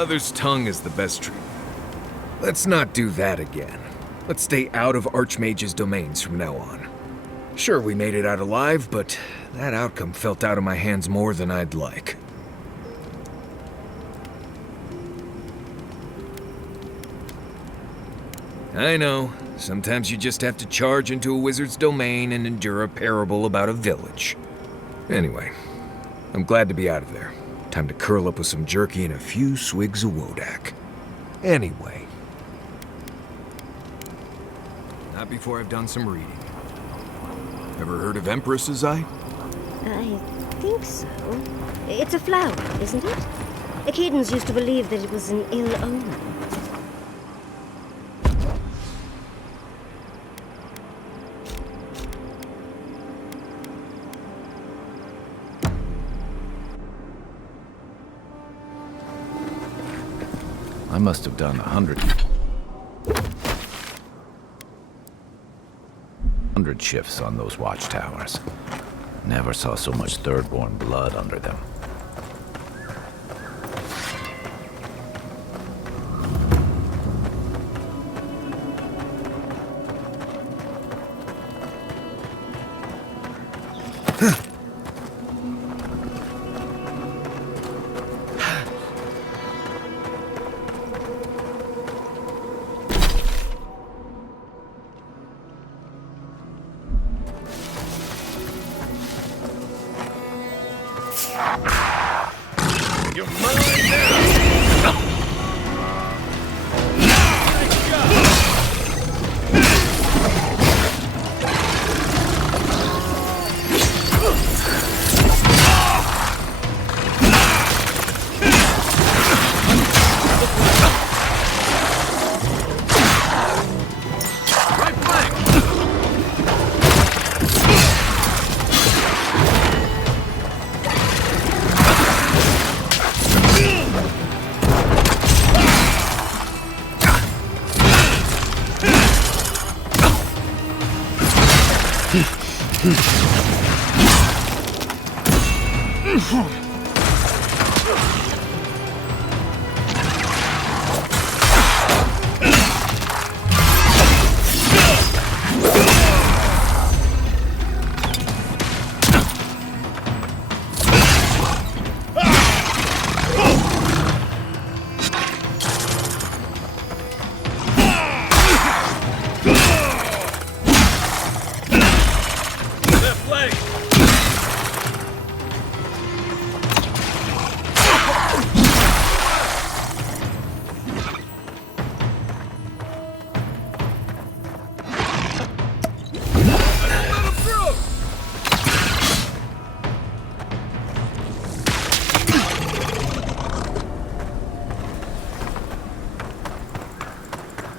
Mother's tongue is the best treatment. Let's not do that again. Let's stay out of Archmage's domains from now on. Sure, we made it out alive, but that outcome felt out of my hands more than I'd like. I know. Sometimes you just have to charge into a wizard's domain and endure a parable about a village. Anyway, I'm glad to be out of there. Time to curl up with some jerky and a few swigs of Wodak. Anyway. Not before I've done some reading. Ever heard of Empress's Eye? I think so. It's a flower, isn't it? Acadians used to believe that it was an ill omen. I must have done 100 shifts on those watchtowers. Never saw so much third-born blood under them. You're mine now! Right flank!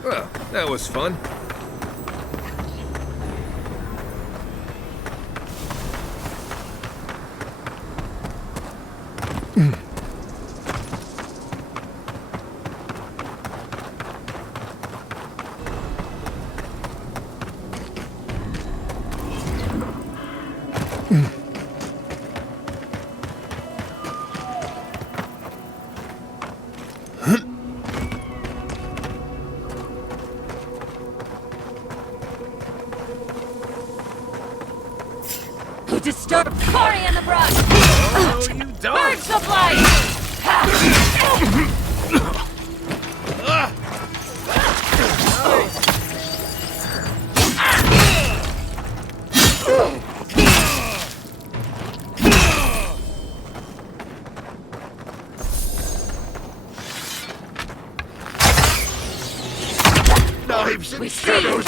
Well, that was fun. Disturb Cory in the brush! Oh, you don't! Birds of light! Knives and We see shadows!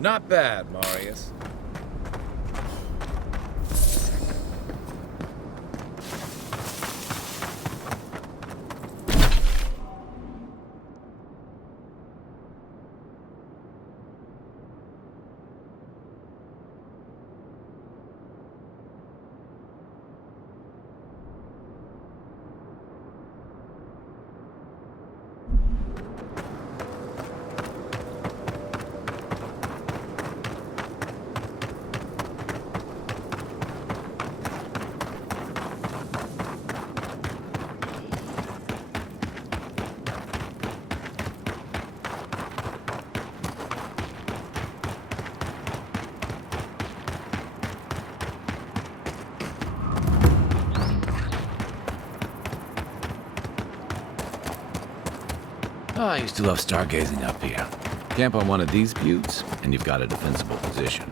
Not bad, Marius. Oh, I used to love stargazing up here. Camp on one of these buttes, and you've got a defensible position.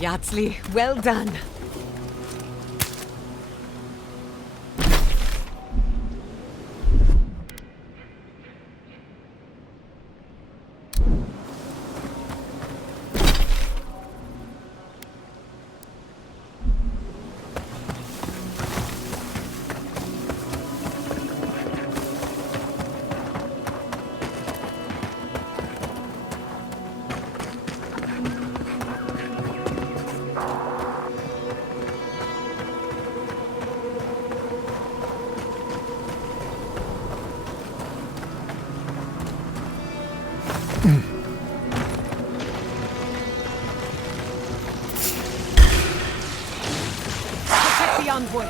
Yardsley, well done. Protect the envoy.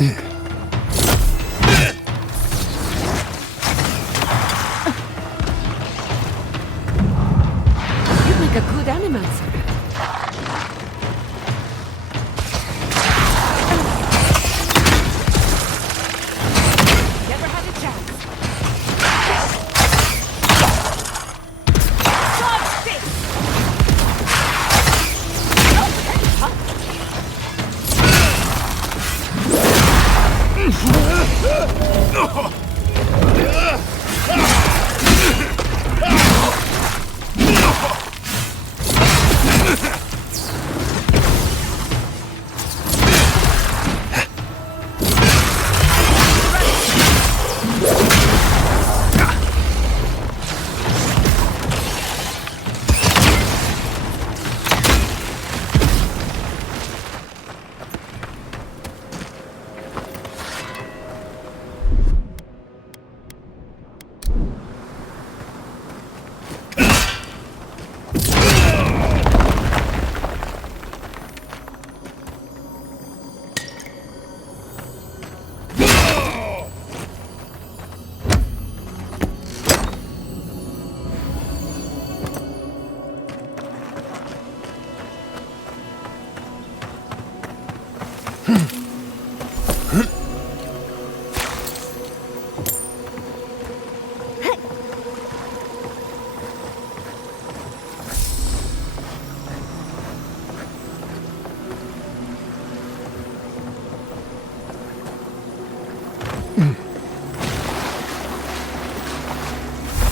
You make a good animal servant. Never had a chance. Dodge this!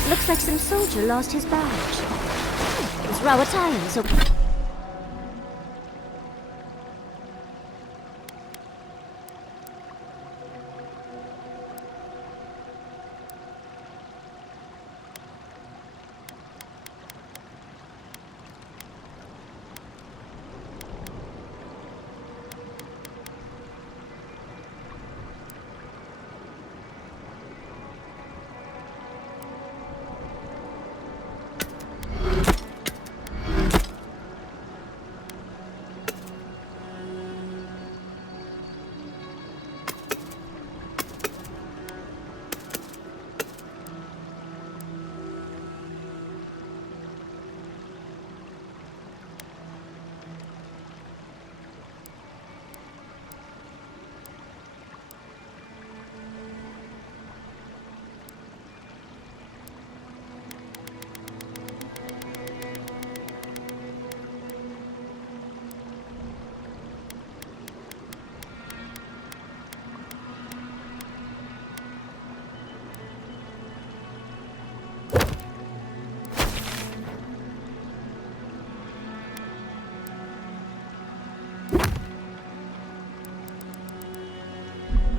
Looks like some soldier lost his badge. It's Rawatayan, so...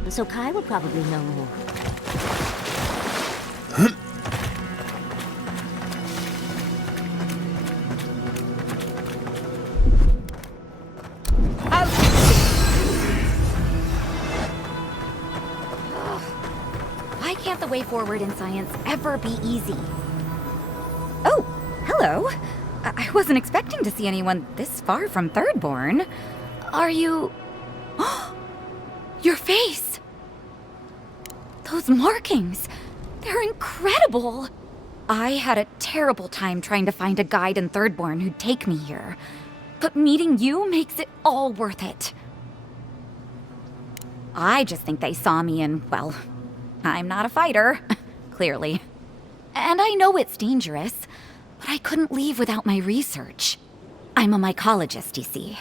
so Kai will probably know more. Why can't the way forward in science ever be easy? Oh, hello. I wasn't expecting to see anyone this far from Thirdborn. Are you... Your face! Those markings! They're incredible! I had a terrible time trying to find a guide in Thirdborn who'd take me here. But meeting you makes it all worth it. I just think they saw me and, well, I'm not a fighter, clearly. And I know it's dangerous, but I couldn't leave without my research. I'm a mycologist, you see,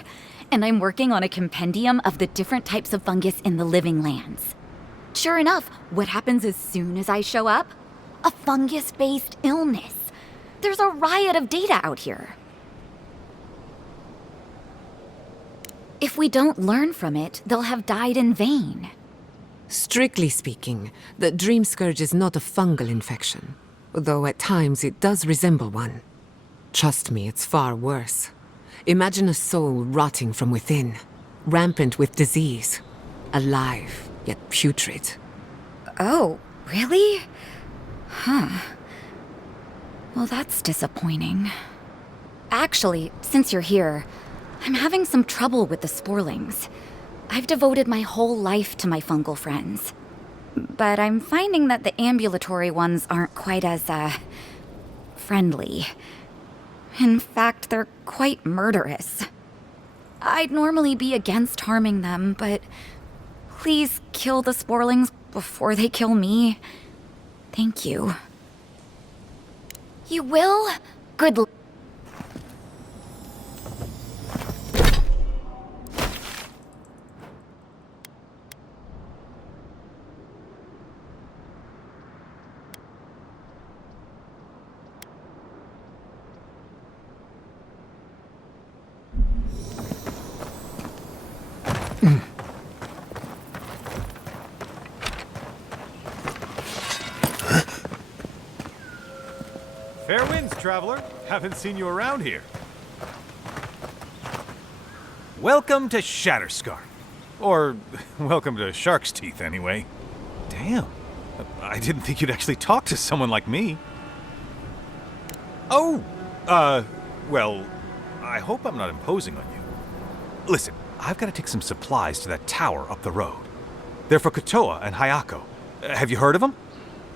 and I'm working on a compendium of the different types of fungus in the living lands. Sure enough, what happens as soon as I show up? A fungus-based illness. There's a riot of data out here. If we don't learn from it, they'll have died in vain. Strictly speaking, the Dream Scourge is not a fungal infection, though at times it does resemble one. Trust me, it's far worse. Imagine a soul rotting from within, rampant with disease, alive yet putrid. Oh, really? Huh. Well, that's disappointing. Actually, since you're here, I'm having some trouble with the sporlings. I've devoted my whole life to my fungal friends. But I'm finding that the ambulatory ones aren't quite as, friendly. In fact, they're quite murderous. I'd normally be against harming them, but please kill the sporlings before they kill me. Thank you. You will? Good luck. Fair winds, traveler. Haven't seen you around here. Welcome to Shatterscar. Or, welcome to Shark's Teeth, anyway. Damn. I didn't think you'd actually talk to someone like me. Oh, well, I hope I'm not imposing on you. Listen, I've got to take some supplies to that tower up the road. They're for Kotoa and Hayako. Have you heard of them?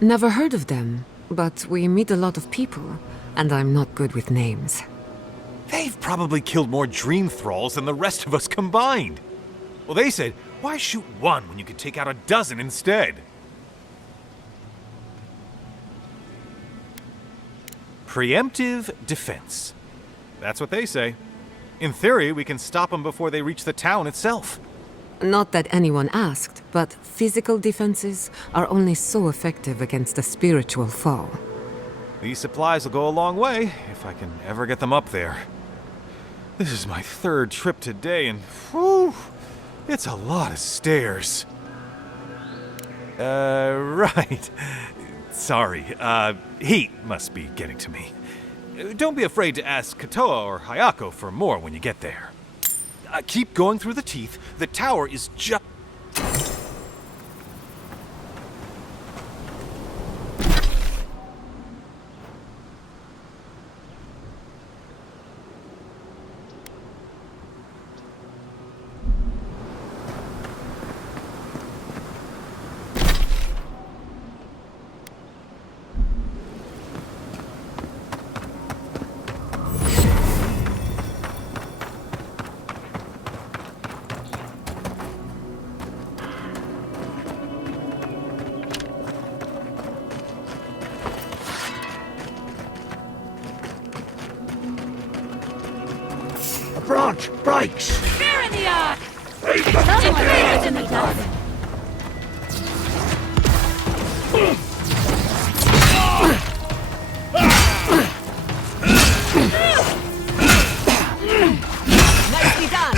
Never heard of them, but we meet a lot of people, and I'm not good with names. They've probably killed more dream thralls than the rest of us combined. Well, they said, why shoot one when you could take out a dozen instead? Preemptive defense. That's what they say. In theory, we can stop them before they reach the town itself. Not that anyone asked, but physical defenses are only so effective against a spiritual foe. These supplies will go a long way, if I can ever get them up there. This is my third trip today, and whew, it's a lot of stairs. Right. Sorry, heat must be getting to me. Don't be afraid to ask Kotoa or Hayako for more when you get there. Keep going through the teeth. The tower is just... Branch breaks! Fear in the eye! Someone It's in the dust. Nicely done.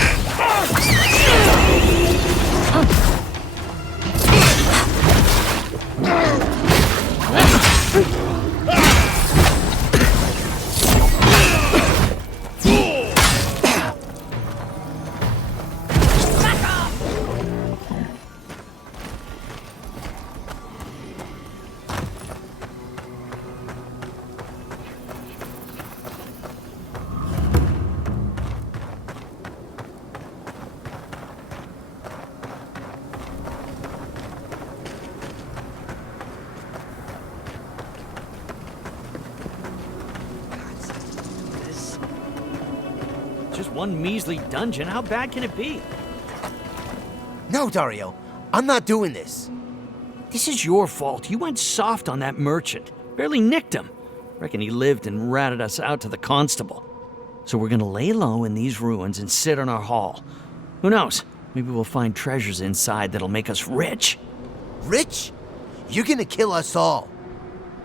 one measly dungeon. How bad can it be? No, Dario. I'm not doing this. This is your fault. You went soft on that merchant. Barely nicked him. Reckon he lived and ratted us out to the constable. So we're gonna lay low in these ruins and sit on our haul. Who knows? Maybe we'll find treasures inside that'll make us rich. Rich? You're gonna kill us all.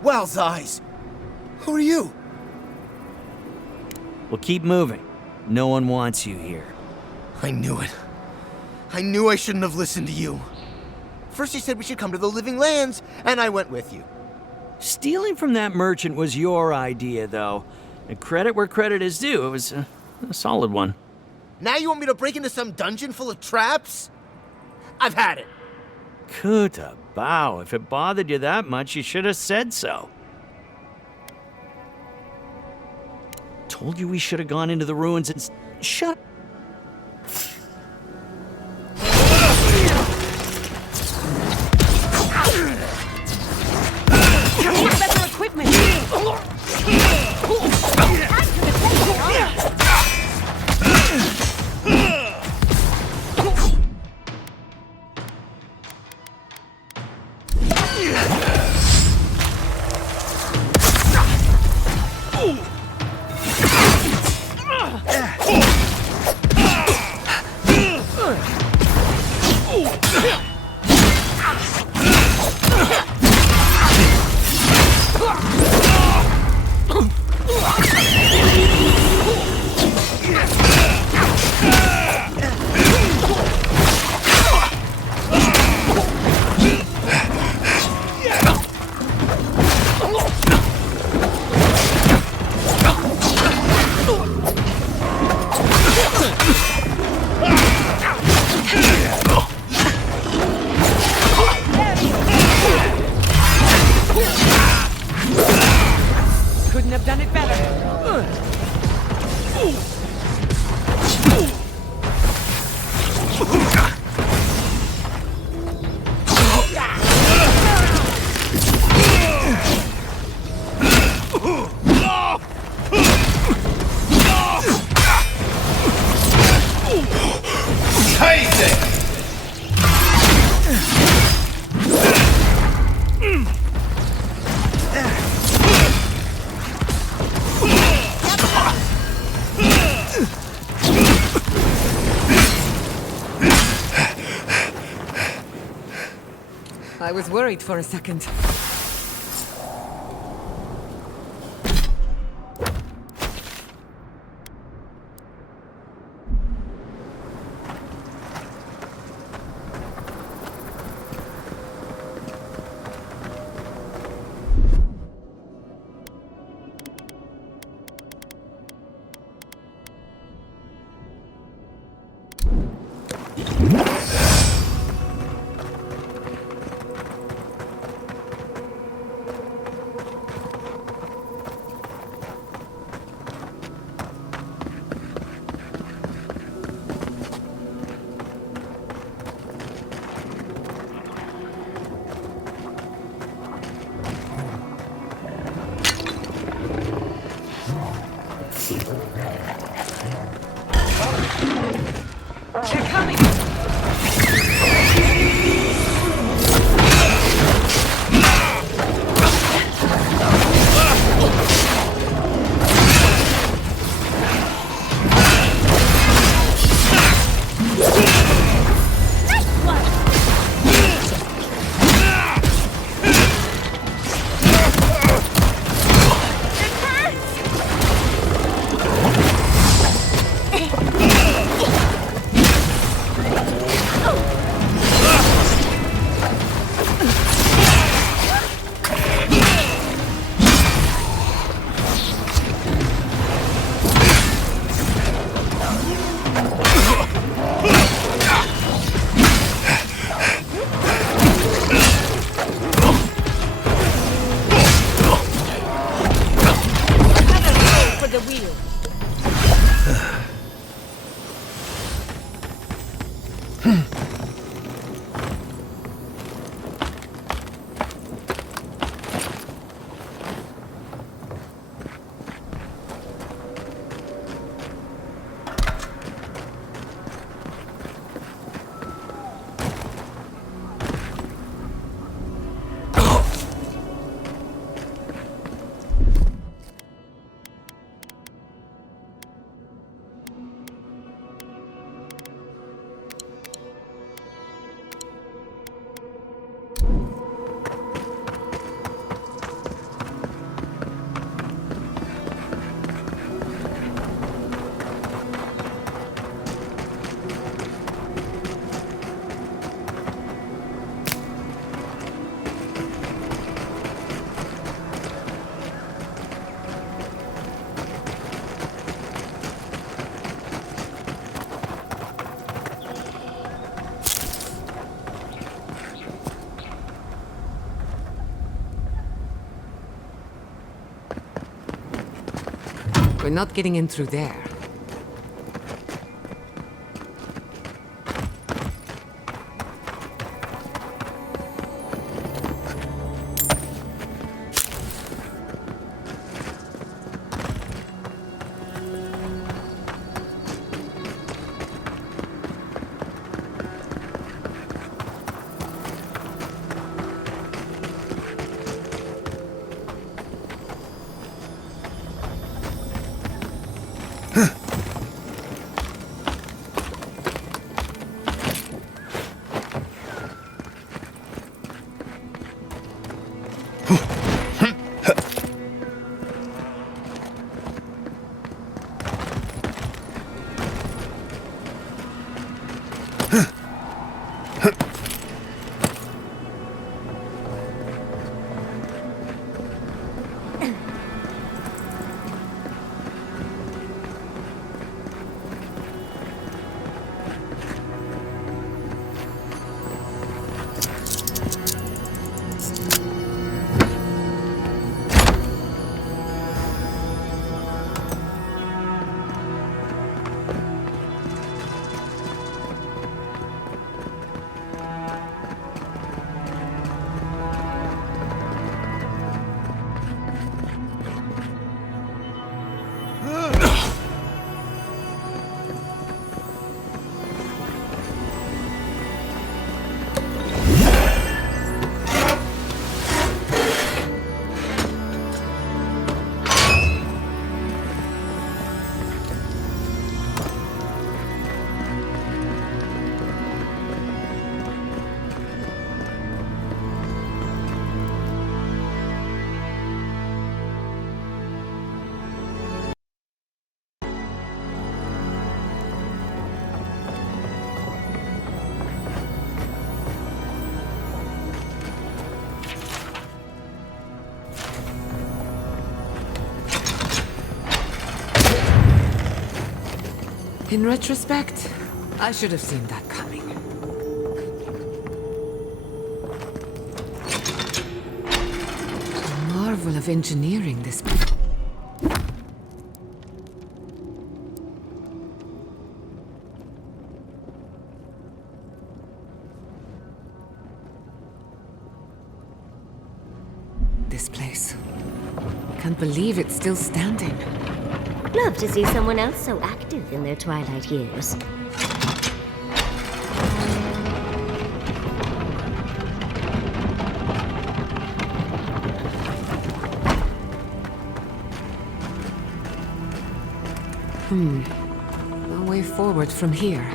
Wow's eyes. Who are you? We'll keep moving. No one wants you here. I knew it. I knew I shouldn't have listened to you. First you said we should come to the Living Lands, and I went with you. Stealing from that merchant was your idea, though. And credit where credit is due. It was a solid one. Now you want me to break into some dungeon full of traps? I've had it. Kuta bow. If it bothered you that much, you should have said so. Told you we should have gone into the ruins and shut. Better equipment! Couldn't have done it better. I was worried for a second. They're coming! We're not getting in through there. In retrospect, I should have seen that coming. A marvel of engineering, this. This place. Can't believe it's still standing. Love to see someone else so active in their twilight years. No way forward from here.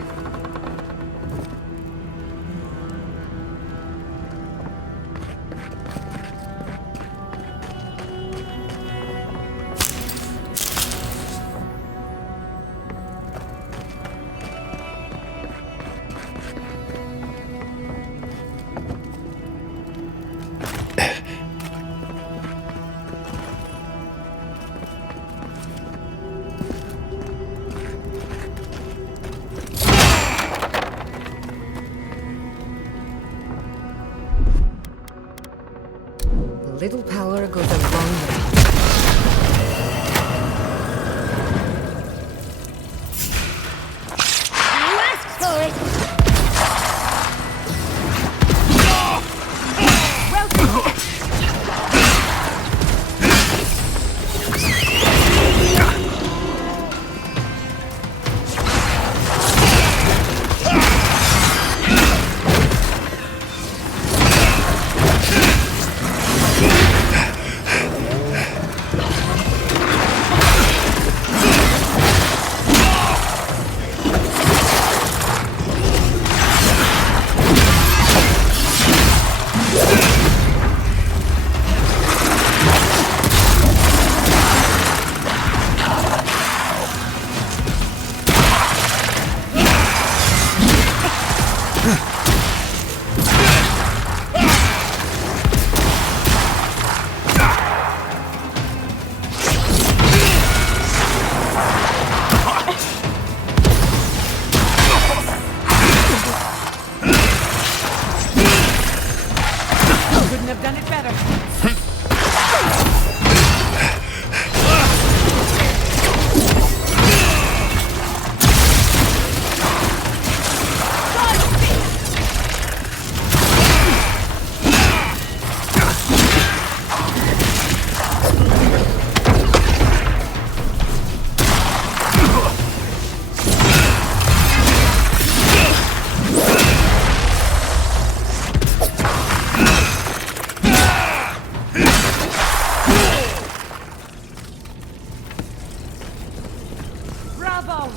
Bravo!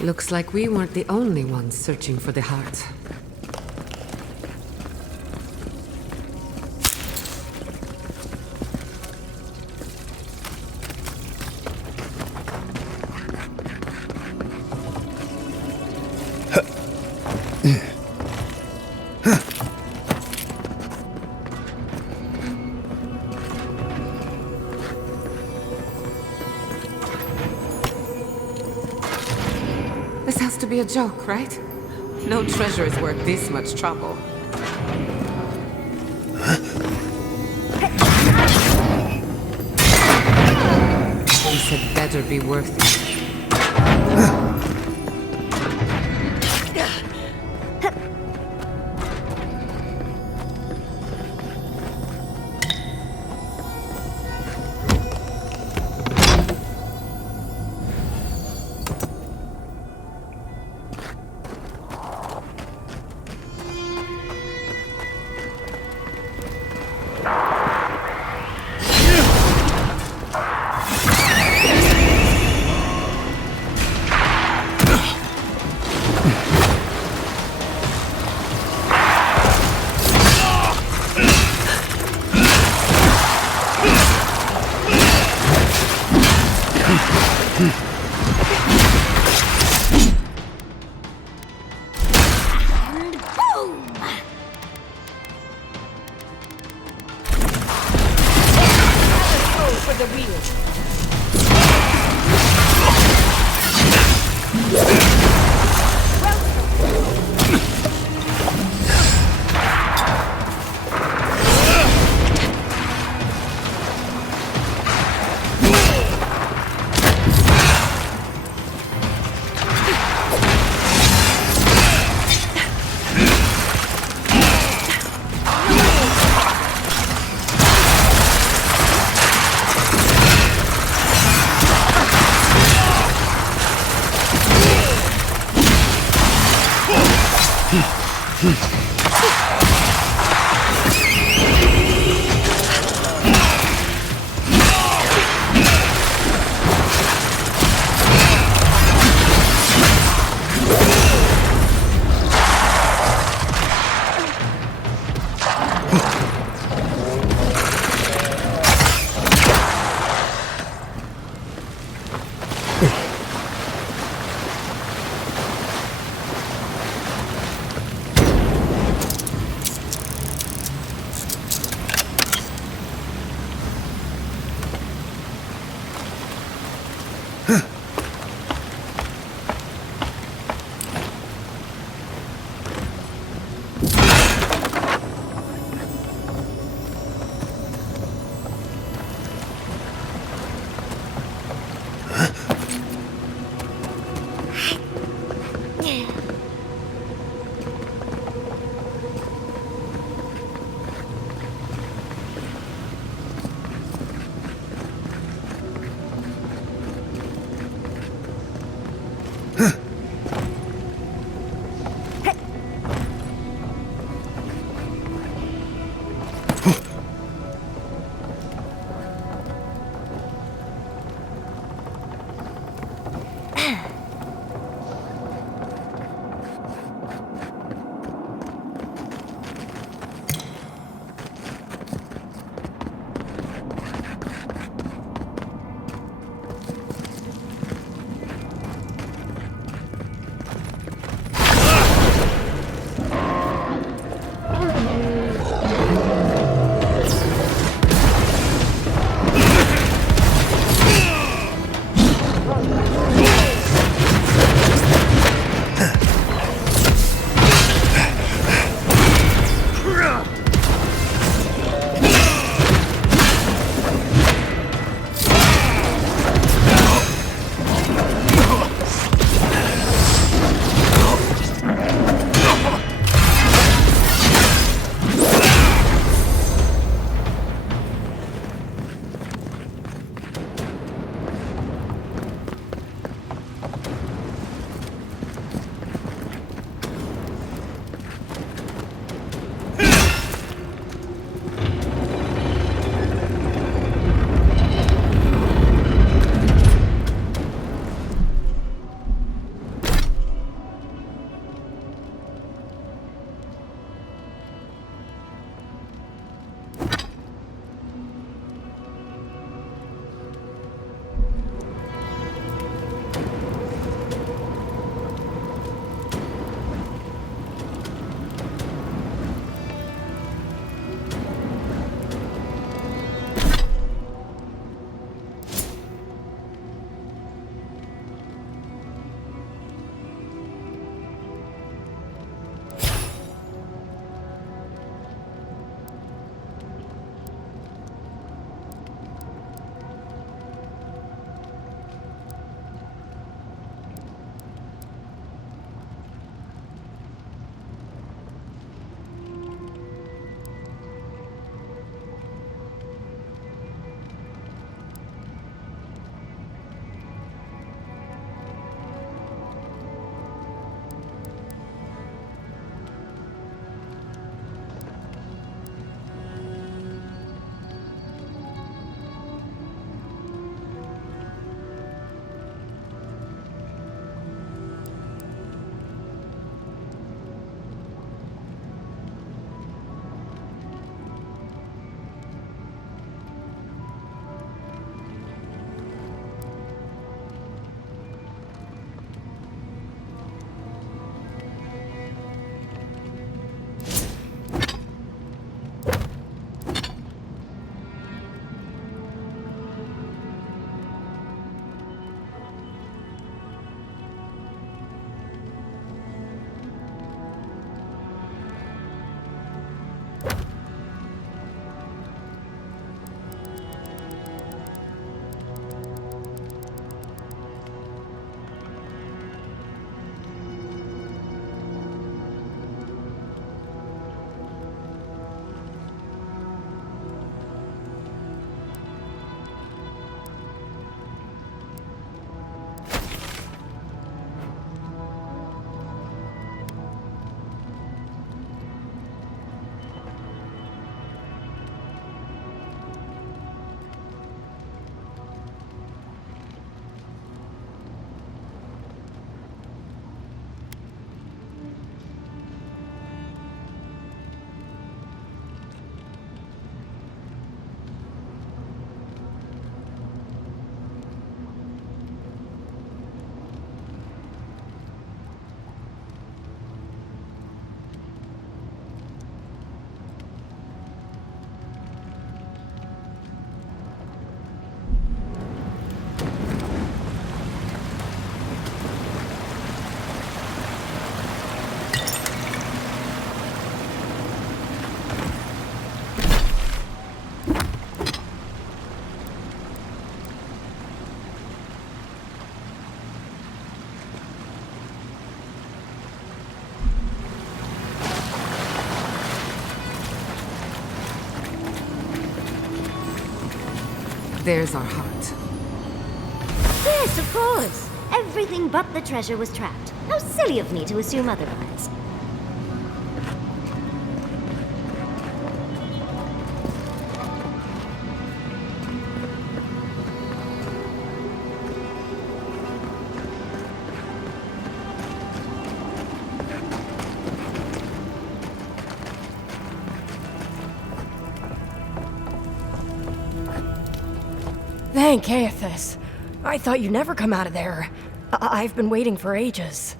Looks like we weren't the only ones searching for the heart. This has to be a joke, right? No treasure is worth this much trouble. This had better be worth it. There's our heart. Yes, of course. Everything but the treasure was trapped. How silly of me to assume otherwise. Thank Aethys. I thought you'd never come out of there. I've been waiting for ages.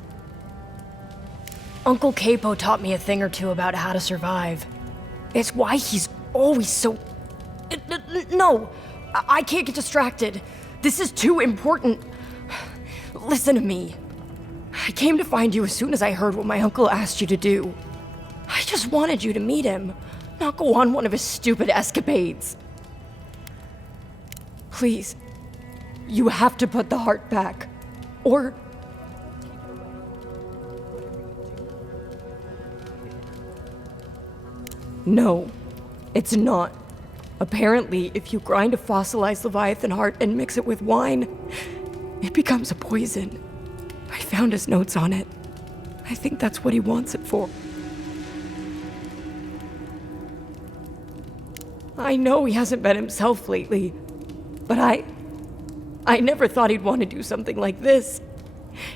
Uncle Capo taught me a thing or two about how to survive. It's why he's always so... No! I can't get distracted. This is too important. Listen to me. I came to find you as soon as I heard what my uncle asked you to do. I just wanted you to meet him, not go on one of his stupid escapades. Please, you have to put the heart back. Or... No, it's not. Apparently, if you grind a fossilized Leviathan heart and mix it with wine, it becomes a poison. I found his notes on it. I think that's what he wants it for. I know he hasn't been himself lately, but I never thought he'd want to do something like this.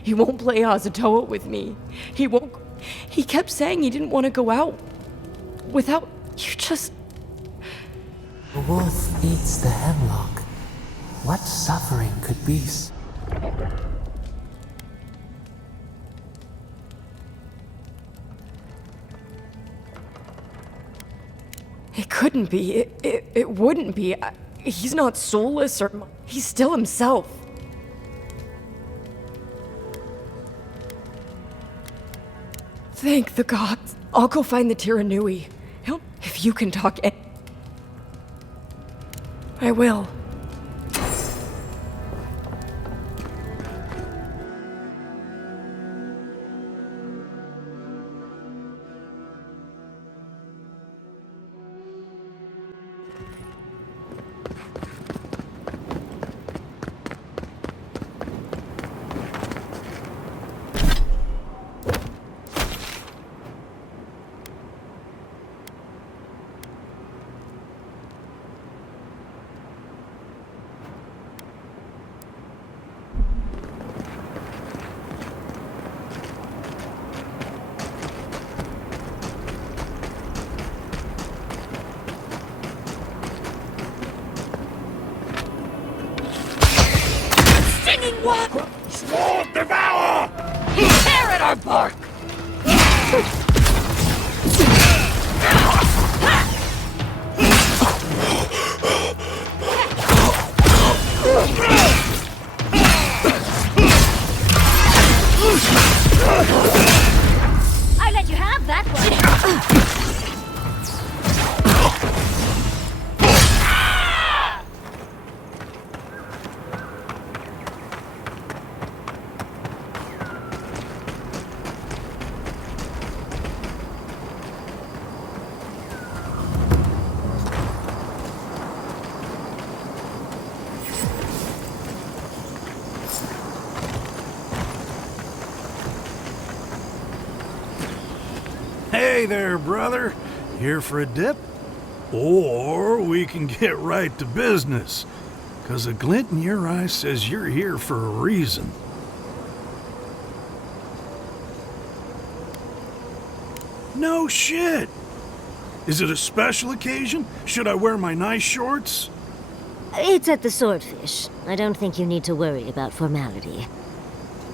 He won't play Azatoa with me. He kept saying he didn't want to go out without you just... The wolf eats the hemlock. What suffering could be? It couldn't be. It wouldn't be. He's not soulless or... He's still himself. Thank the gods. I'll go find the Tiranui. If you can talk... I will. Sword devour! Tear at our bark! I let you have that one. Hey there, brother. Here for a dip? Or we can get right to business. 'Cause a glint in your eye says you're here for a reason. No shit! Is it a special occasion? Should I wear my nice shorts? It's at the Swordfish. I don't think you need to worry about formality.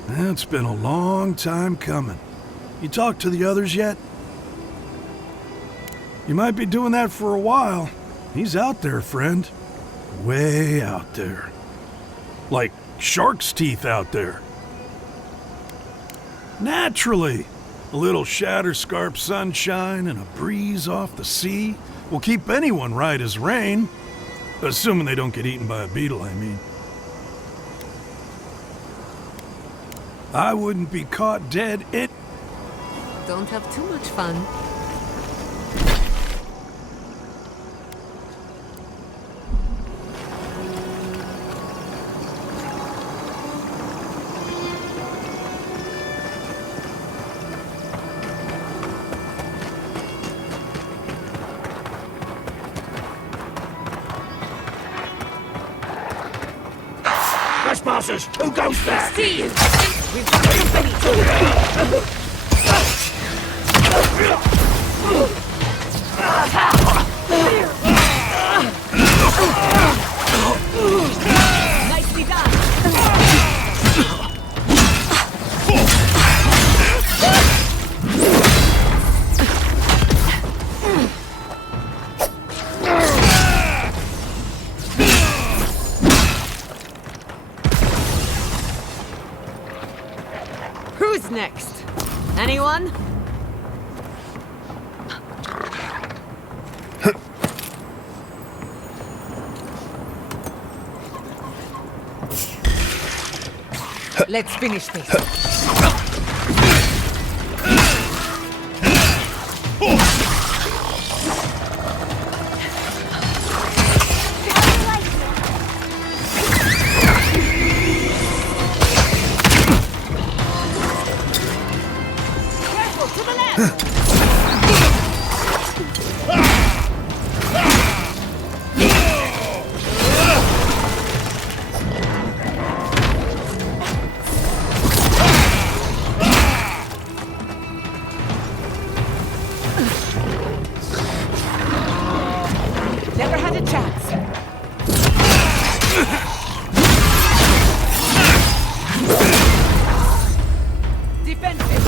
It's been a long time coming. You talked to the others yet? You might be doing that for a while. He's out there, friend. Way out there. Like shark's teeth out there. Naturally. A little Shatterscarp sunshine and a breeze off the sea will keep anyone right as rain. Assuming they don't get eaten by a beetle, I mean. I wouldn't be caught dead in... Don't have too much fun. trespassers! Who goes there? See you! We've got company! Nicely done! Who's next? Anyone? Let's finish this. Careful, to the left! Never had a chance. Defensive.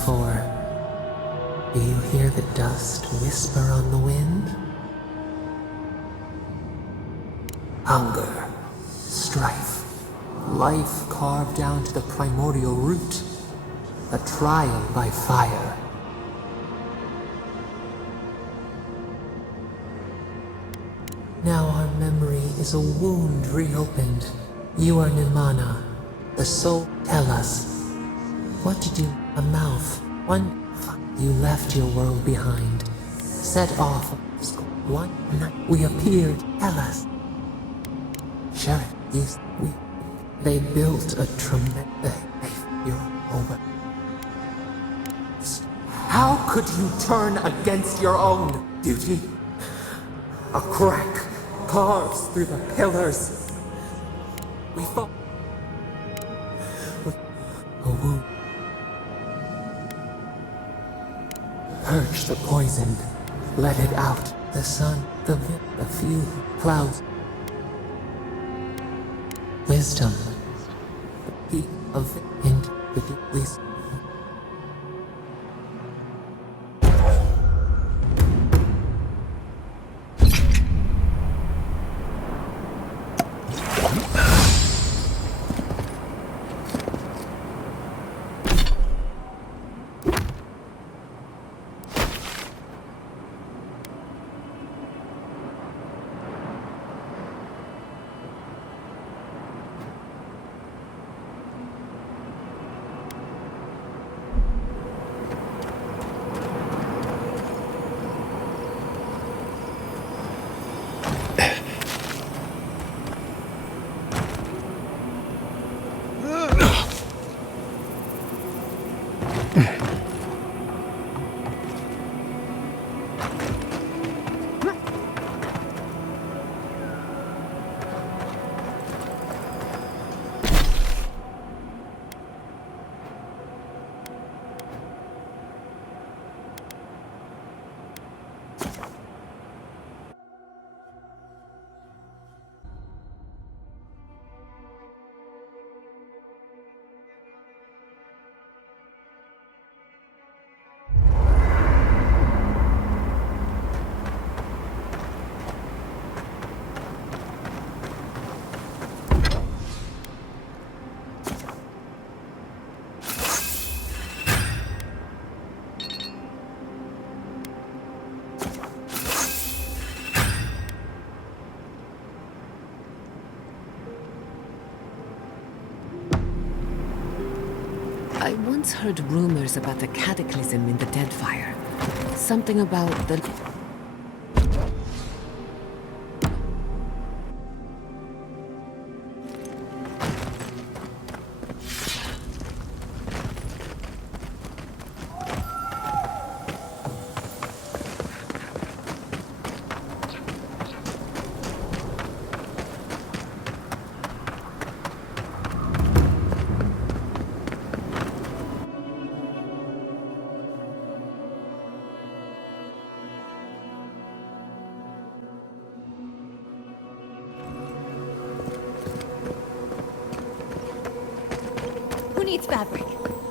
before. Do you hear the dust whisper on the wind? Hunger, strife, life carved down to the primordial root. A trial by fire. Now our memory is a wound reopened. You are Nimana. The soul. Tell us. What did you... A mouth. One... You left your world behind. Set off. One night we appeared. Tell us. Sheriff, we... They built a tremendous... You're over. How could you turn against your own duty? A crack carves through the pillars. We fought with a wound. Purge the poison. Let it out. The sun, the few clouds. Wisdom. The peak of it into the wisdom. I once heard rumors about the cataclysm in the Deadfire. Something about the... Who needs fabric?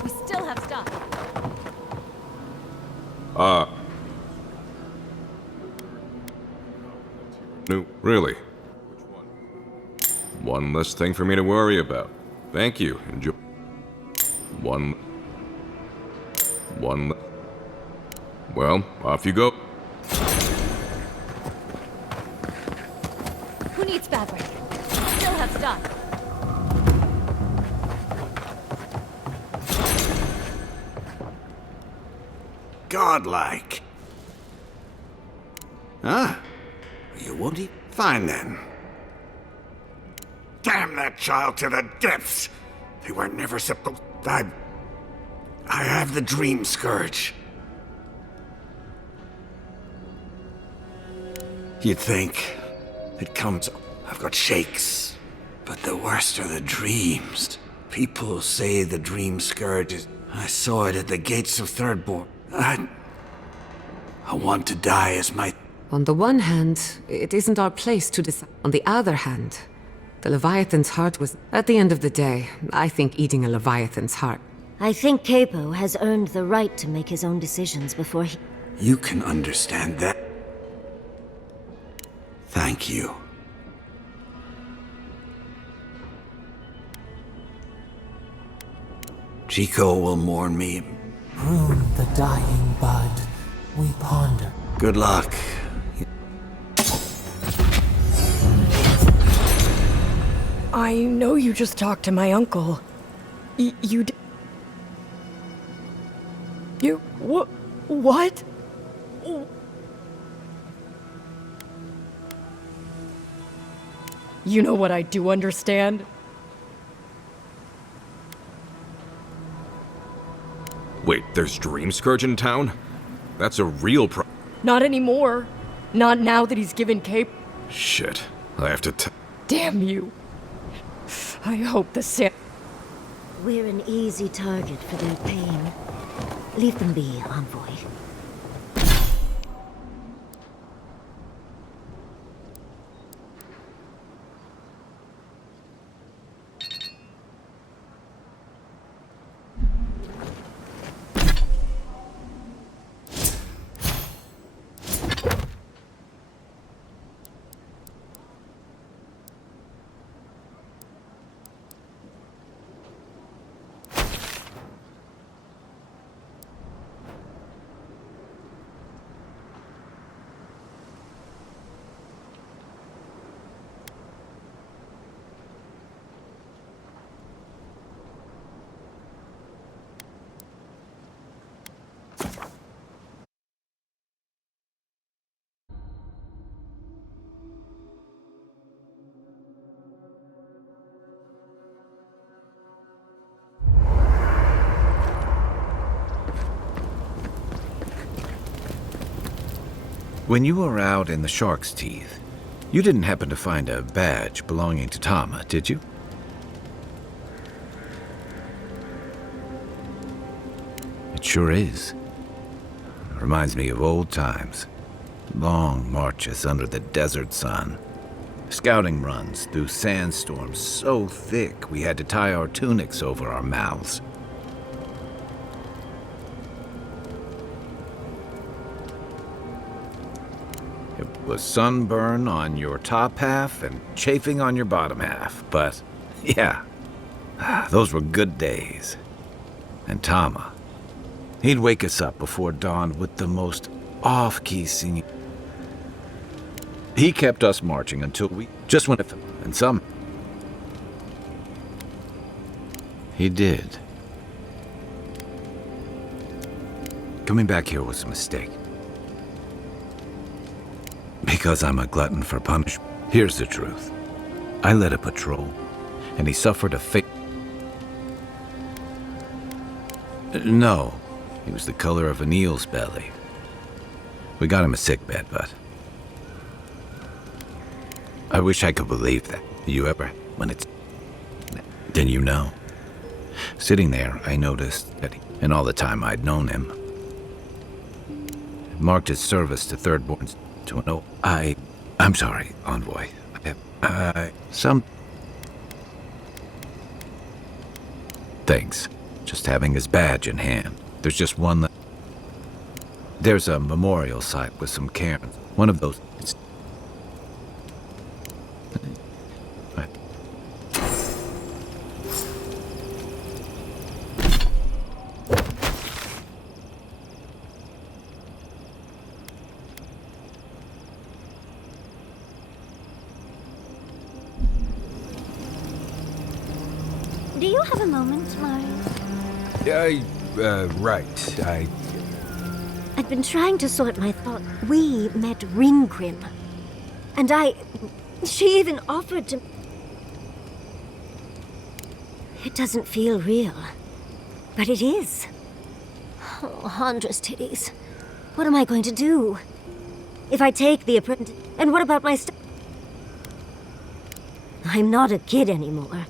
We still have stock. No, really? One less thing for me to worry about. Thank you. Enjoy. One. Well, off you go. Who needs fabric? We still have stock. Godlike. Huh? You won't eat? Fine then. Damn that child to the depths! They were never supposed... I have the Dream Scourge. You'd think it comes... I've got shakes. But the worst are the dreams. People say the Dream Scourge is... I saw it at the gates of Thirdborn. I want to die as my... On the one hand, it isn't our place to decide. On the other hand, the Leviathan's heart was... At the end of the day, I think eating a Leviathan's heart I think Capo has earned the right to make his own decisions before he... You can understand that. Thank you. Chico will mourn me. Prune the dying bud. We ponder. Good luck. I know you just talked to my uncle. You what? You know what I do understand? Wait, there's Dream Scourge in town? That's a real Not anymore. Not now that he's given Cape. Shit. I have to Damn you. I hope the Sam... We're an easy target for their pain. Leave them be, Envoy. When you were out in the shark's teeth, you didn't happen to find a badge belonging to Tama, did you? It sure is. Reminds me of old times. Long marches under the desert sun. Scouting runs through sandstorms so thick we had to tie our tunics over our mouths. It was sunburn on your top half and chafing on your bottom half, but yeah, those were good days. And Tama, he'd wake us up before dawn with the most off-key singing. He kept us marching until we just went, and some. He did. Coming back here was a mistake. Because I'm a glutton for punishment. Here's the truth. I led a patrol, and he suffered a fate. No, he was the color of an eel's belly. We got him a sickbed, but I wish I could believe that. You ever, when it's... Then you know. Sitting there, I noticed that and all the time I'd known him, marked his service to Thirdborn's to an old... I'm sorry, Envoy. Thanks. Just having his badge in hand. There's just one that... There's a memorial site with some cairns. One of those... Do you have a moment, Mari? Right. I'd been trying to sort my thought. We met Ringrim. And she even offered to... It doesn't feel real. But it is. Oh, Handra's titties. What am I going to do? If I take the apprentice... And what about my I'm not a kid anymore.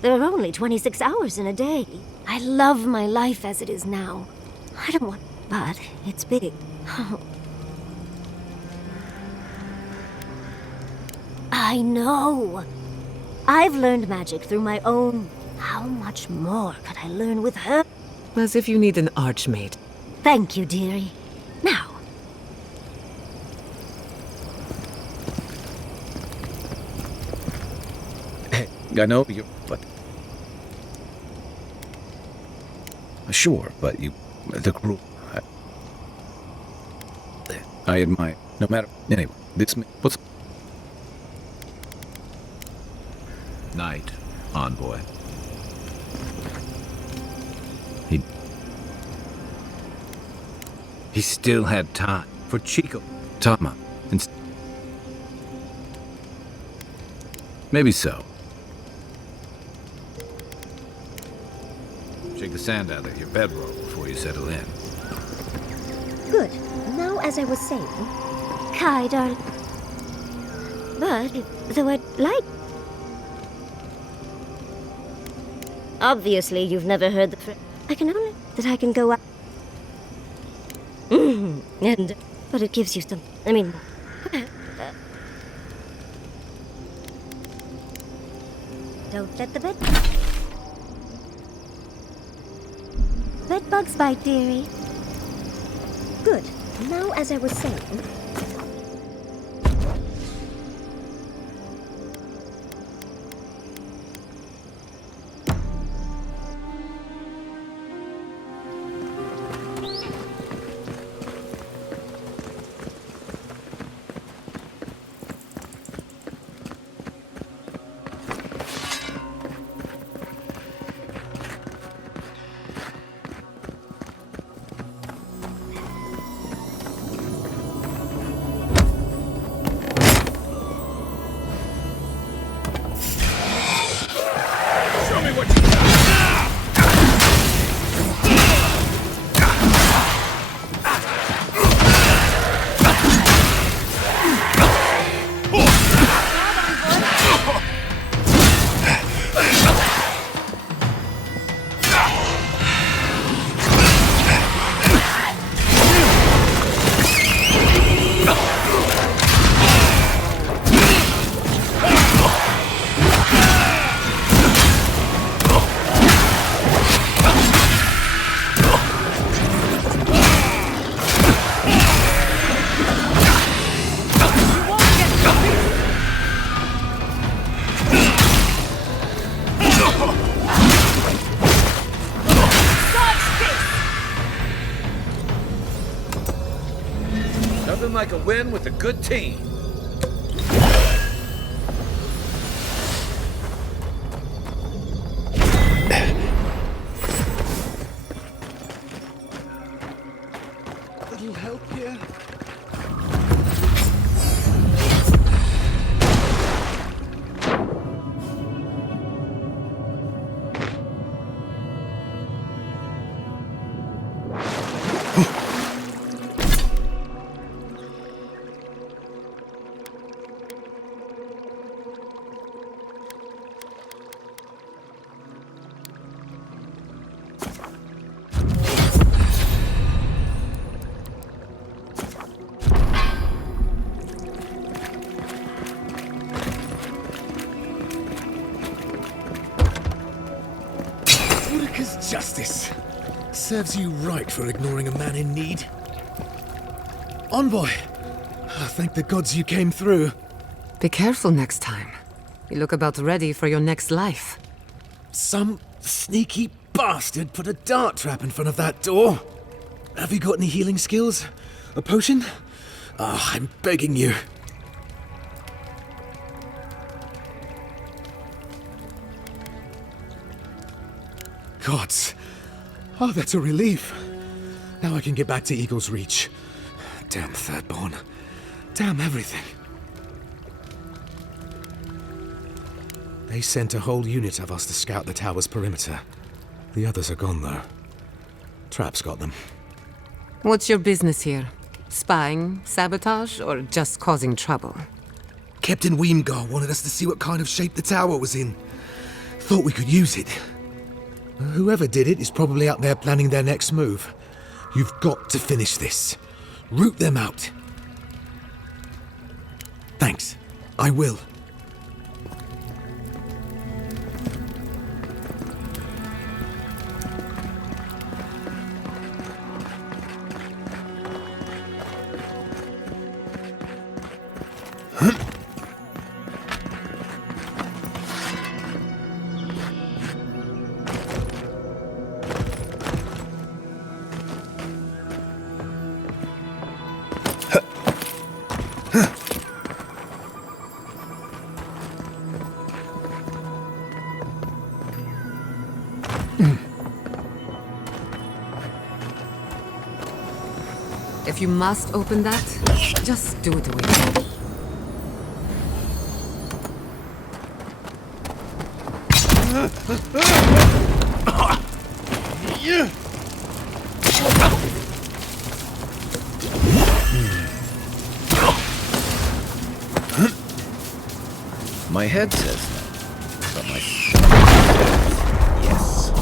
There are only 26 hours in a day. I love my life as it is now. I don't want... But it's big. Oh. I know. I've learned magic through my own How much more could I learn with her? As if you need an archmate. Thank you, dearie. Now, Hey, I know you, but... Sure, but you... The crew... I admire... No matter... Anyway, this... What's... Night, envoy. He still had time for Chico, Tama, and... Maybe so. Shake the sand out of your bedroll before you settle in. good. Now, as I was saying, Kai, darling. But, though I'd like... Obviously, you've never heard the phrase. I can only... that I can go out... and... But it gives you some... I mean... don't let the bed... Bed bugs bite, dearie. Good. Now, as I was saying... Nothing like a win with a good team. Little help here? Justice. Serves you right for ignoring a man in need. Envoy, thank the gods you came through. Be careful next time. You look about ready for your next life. Some sneaky bastard put a dart trap in front of that door. Have you got any healing skills? A potion? Ah, I'm begging you. Gods. Oh, that's a relief. Now I can get back to Eagle's Reach. Damn Thirdborn. Damn everything. They sent a whole unit of us to scout the tower's perimeter. The others are gone, though. Trap's got them. What's your business here? Spying, sabotage, or just causing trouble? Captain Weemgar wanted us to see what kind of shape the tower was in. Thought we could use it. Whoever did it is probably out there planning their next move. You've got to finish this. Root them out. Thanks. I will. If you must open that, just do it away. My head says no, but my stomach says yes.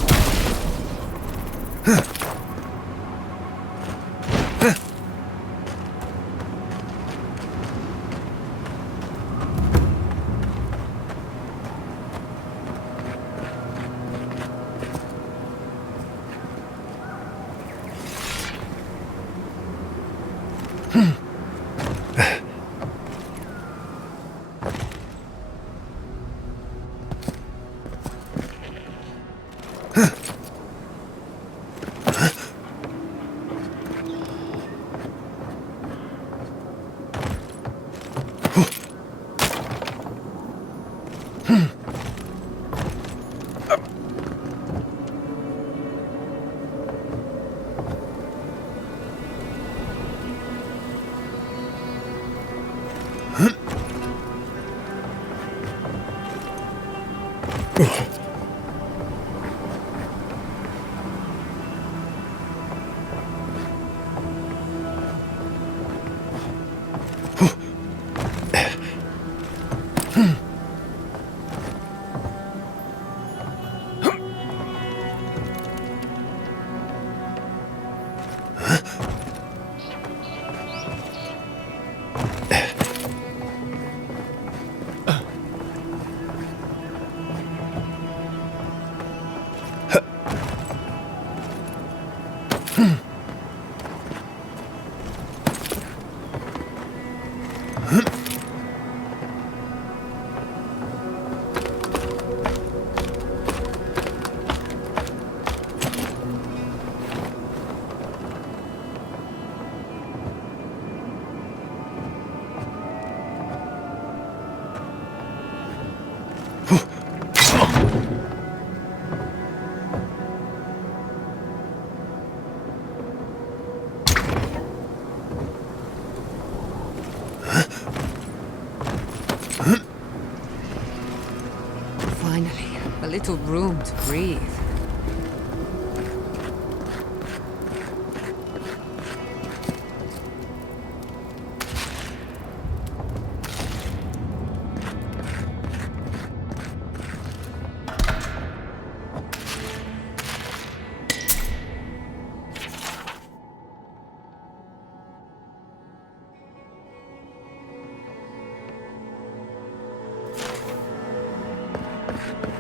Finally, a little room to breathe.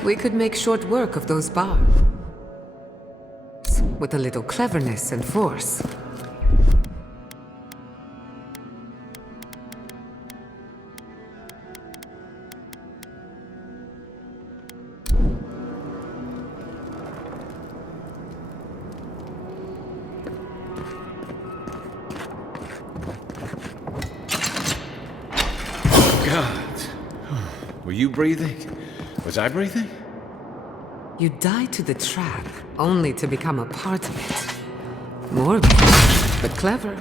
We could make short work of those bars. With a little cleverness and force. God. Were you breathing? Was I breathing? You died to the trap, only to become a part of it. Morbid, but clever.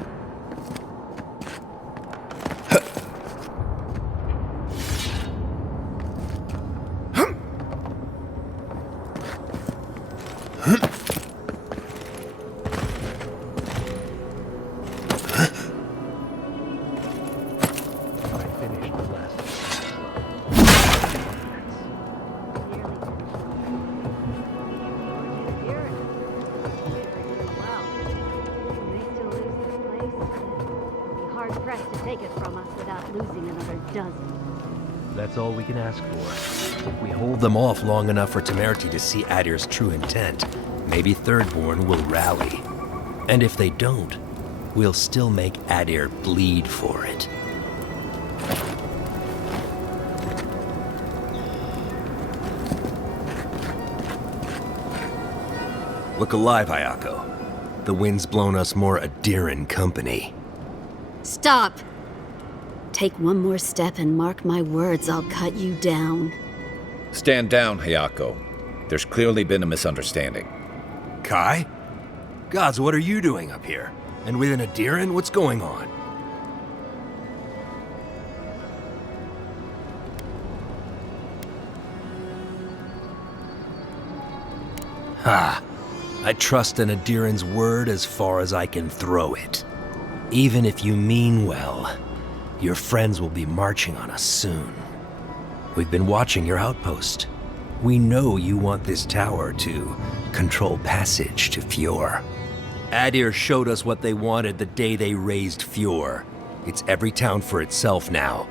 Pressed to take it from us without losing another dozen. That's all we can ask for. If we hold them off long enough for Temerity to see Adir's true intent, maybe Thirdborn will rally. And if they don't, we'll still make Adir bleed for it. Look alive, Ayako. The wind's blown us more Adiran company. Stop! Take one more step and mark my words, I'll cut you down. Stand down, Hayako. There's clearly been a misunderstanding. Kai? Gods, what are you doing up here? And with an Adiran, what's going on? Ha! I trust an Adiran's word as far as I can throw it. Even if you mean well, your friends will be marching on us soon. We've been watching your outpost. We know you want this tower to control passage to Fjord. Adir showed us what they wanted the day they raised Fjord. It's every town for itself now.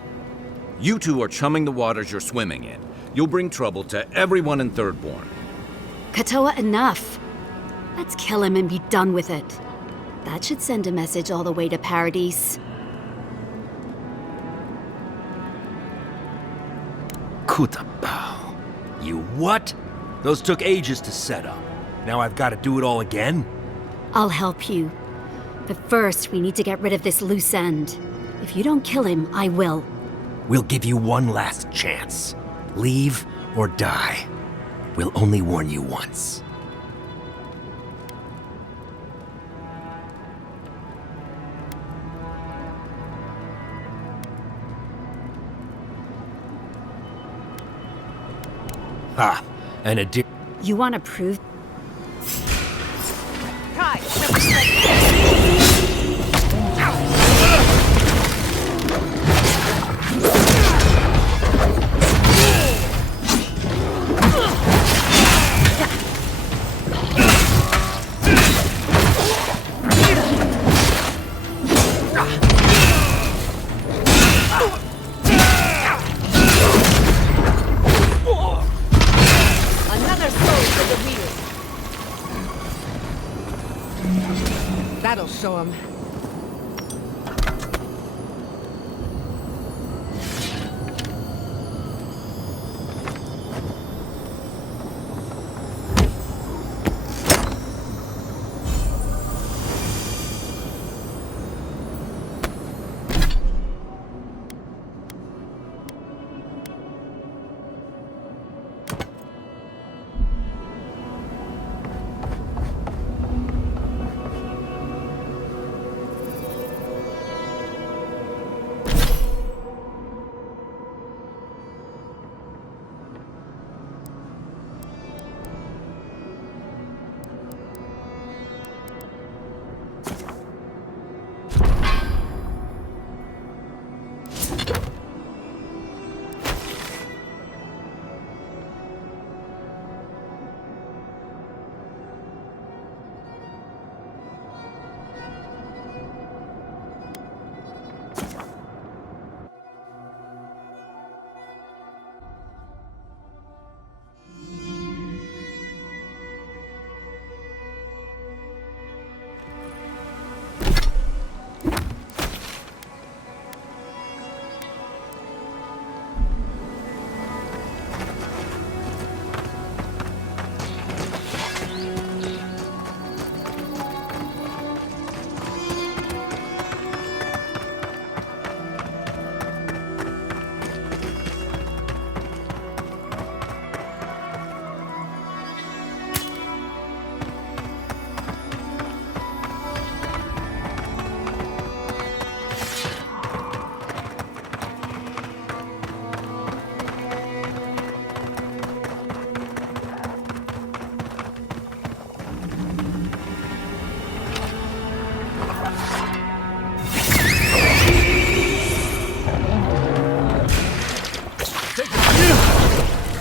You two are chumming the waters you're swimming in. You'll bring trouble to everyone in Thirdborn. Katoa, enough. Let's kill him and be done with it. That should send a message all the way to Paradise. Kutabao. You what? Those took ages to set up. Now I've got to do it all again? I'll help you. But first, we need to get rid of this loose end. If you don't kill him, I will. We'll give you one last chance. Leave or die. We'll only warn you once. Ah, and a deer. You want to prove? Another soul for the wheel. That'll show him.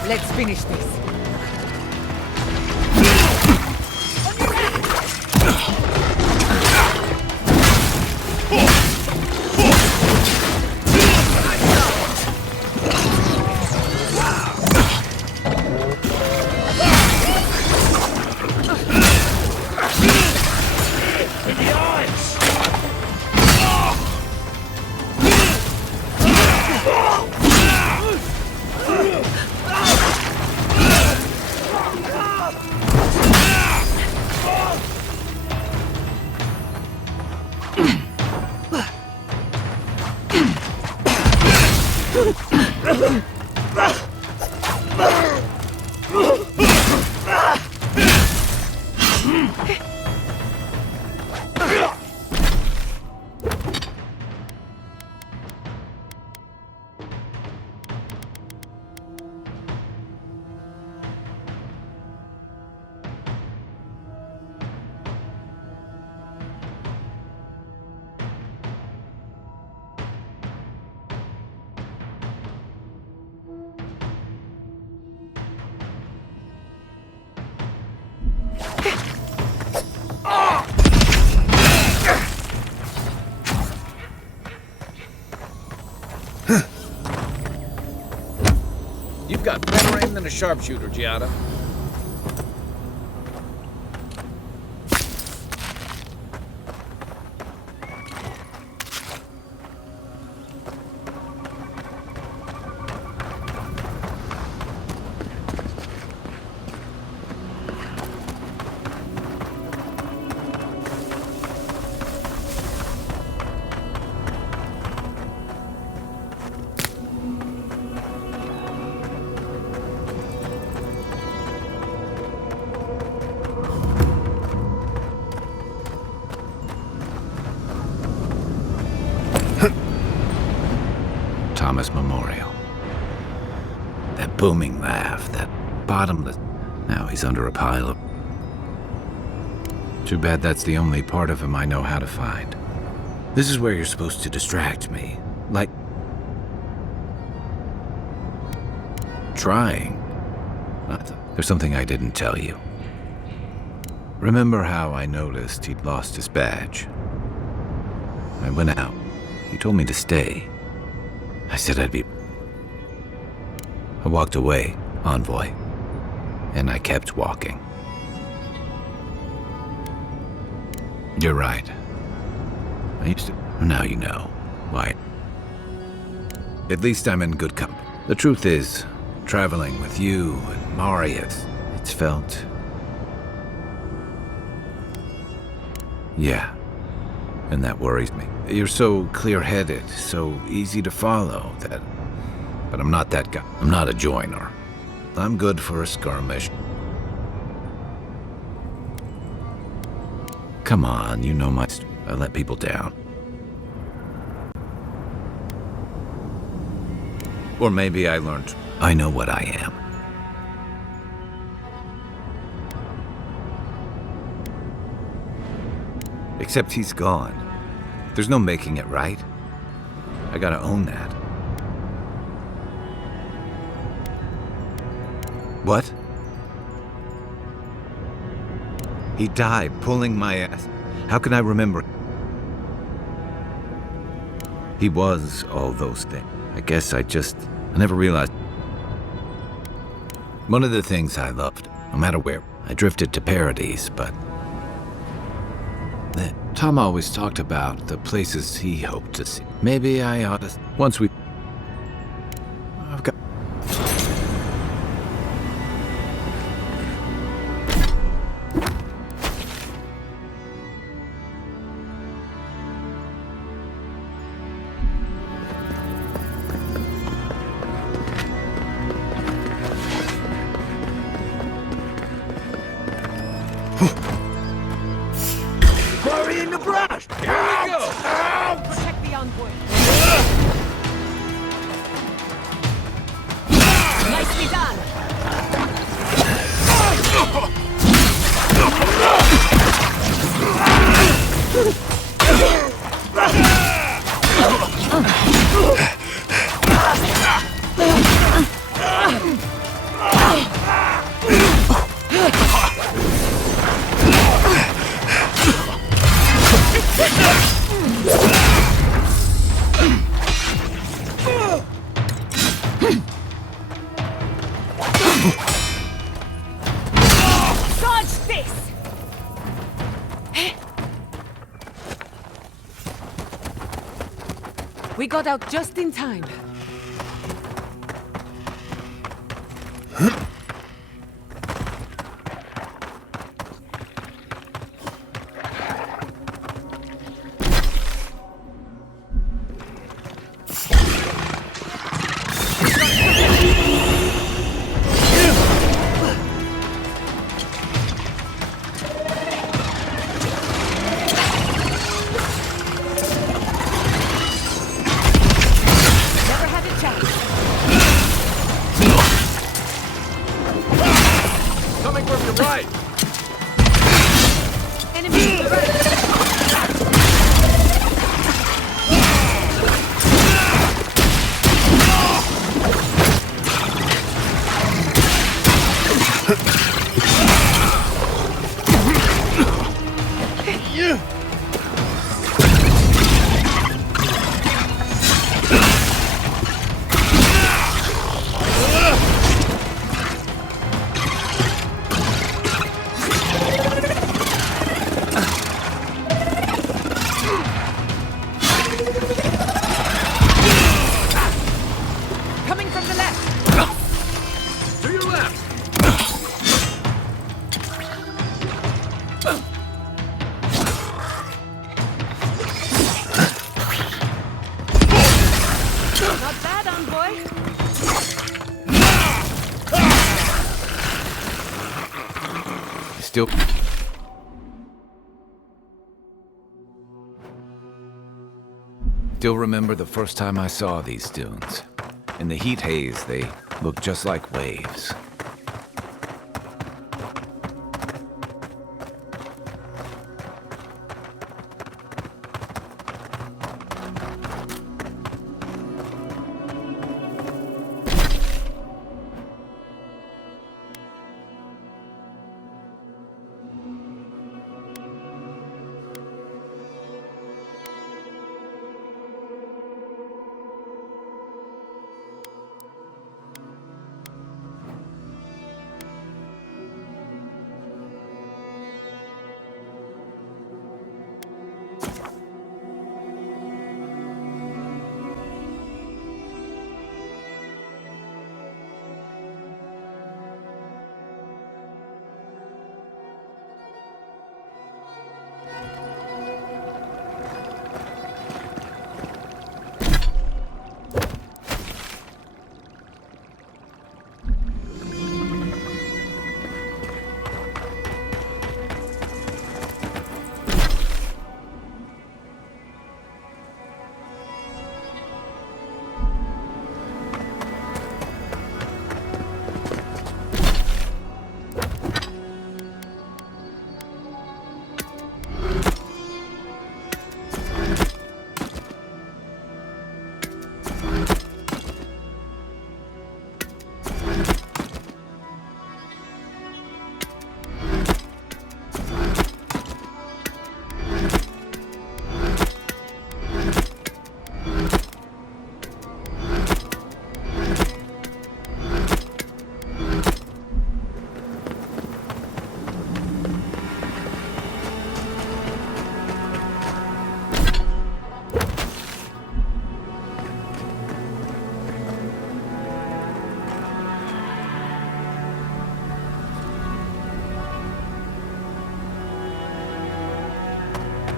Let's finish this. sharpshooter, Giada. Thomas Memorial. That booming laugh, that bottomless... Now he's under a pile of... Too bad that's the only part of him I know how to find. This is where you're supposed to distract me. Like... trying. There's something I didn't tell you. Remember how I noticed he'd lost his badge? I went out. He told me to stay. I said I'd be... I walked away, Envoy. And I kept walking. You're right. I used to... Now you know. Why? At least I'm in good company. The truth is, traveling with you and Marius, it's felt... Yeah. And that worries me. You're so clear-headed, so easy to follow, that... But I'm not that guy. I'm not a joiner. I'm good for a skirmish. Come on, you know my... I let people down. Or maybe I learned... I know what I am. Except he's gone. There's no making it right. I gotta own that. What? He died pulling my ass. How can I remember? He was all those things. I guess I never realized. One of the things I loved, no matter where, I drifted to parodies, but... Tom always talked about the places he hoped to see. Maybe I ought to... Once we... I've got... Bury in the brush! Here we go! Protect the envoy. Nicely done. Dodge this! We got out just in time. Coming from your right! Enemy to the right! Still remember the first time I saw these dunes. In the heat haze, they looked just like waves.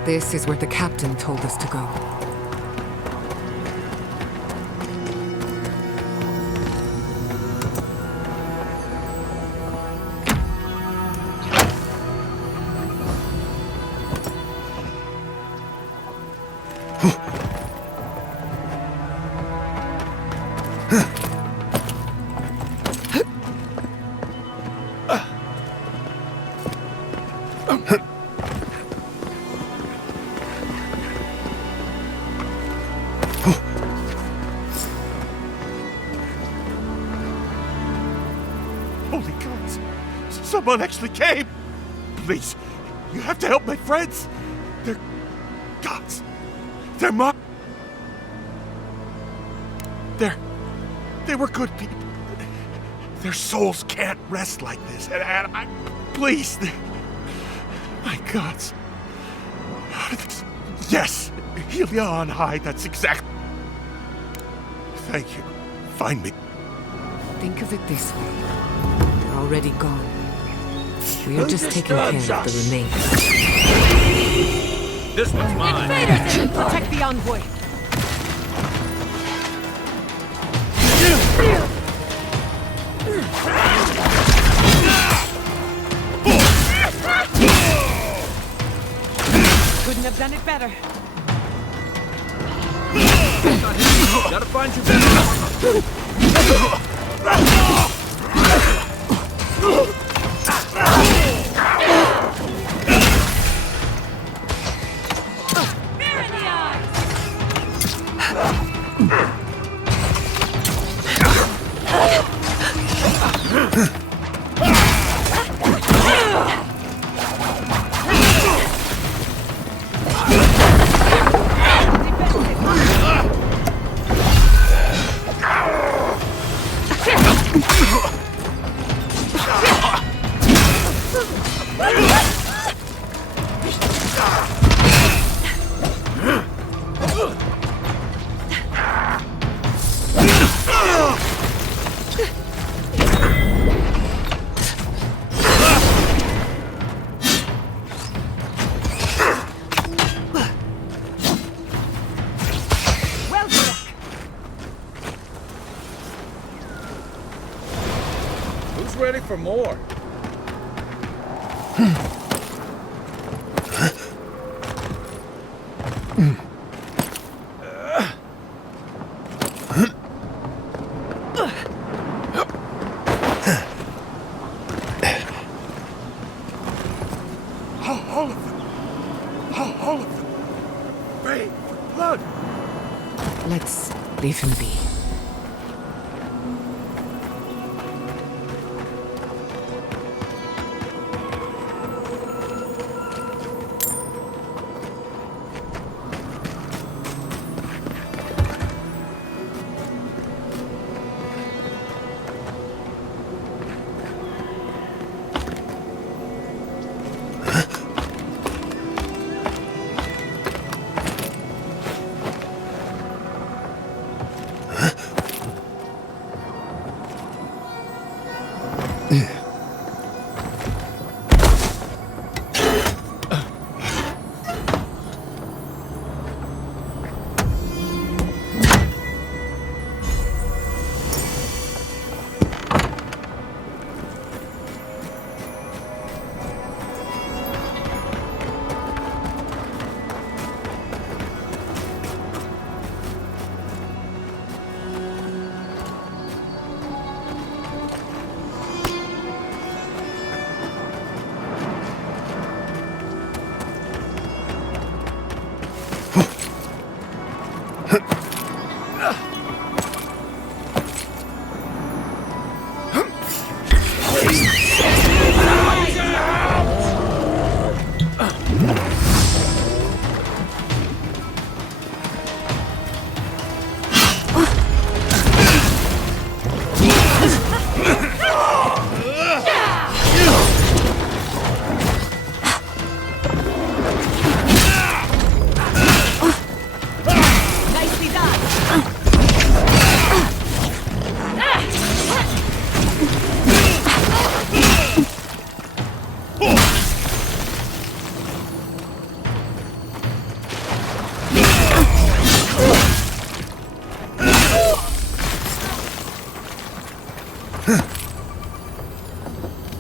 This is where the captain told us to go. Holy gods! Someone actually came! Please, you have to help my friends! They're gods! They're They were good people. Their souls can't rest like this, and I... Please! My gods. Yes! Helia on high, that's exactly... Thank you. Find me. Think of it this way. They're already gone. We are just taking care of the remains. This one's mine. Invaders! Protect the envoy! Couldn't have done it better. Gotta find your better. Who's ready for more? All of them. All of them. Pray for blood. Let's leave him be.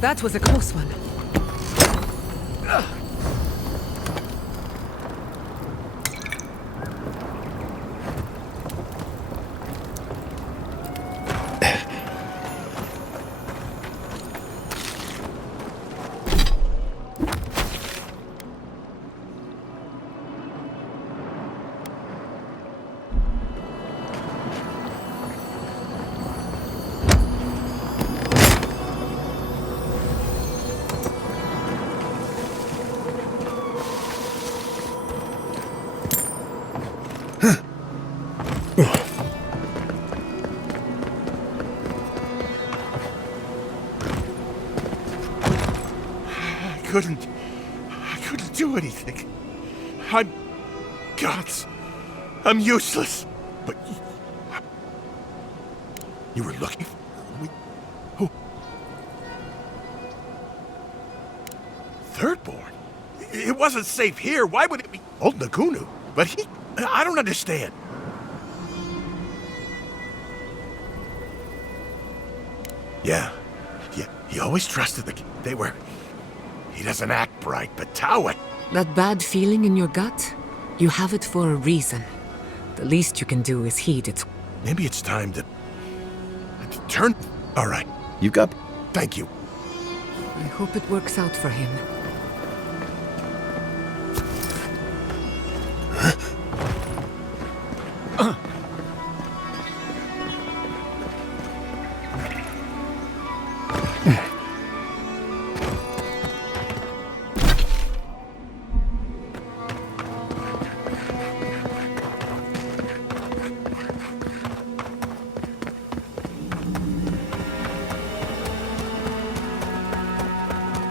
That was a close one. I couldn't do anything. I'm gods. I'm useless. But you were looking for me. Who? Thirdborn? It wasn't safe here. Why would it be old Nagunu? But I don't understand. Yeah. He always trusted they were. He doesn't act bright, but Taowen. That bad feeling in your gut? You have it for a reason. The least you can do is heed its... Maybe it's time to turn... All right. You got... Thank you. I hope it works out for him.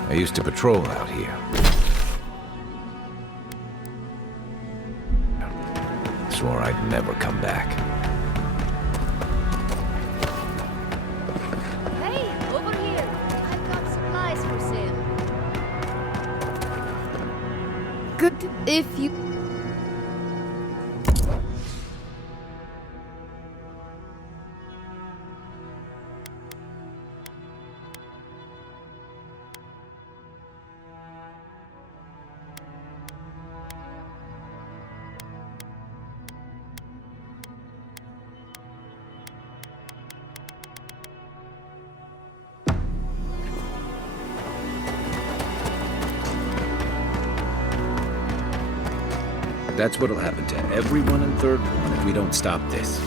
I used to patrol out here. Swore I'd never come back. Hey, over here. I've got supplies for sale. Good if you... But that's what'll happen to everyone in Thirdborn if we don't stop this.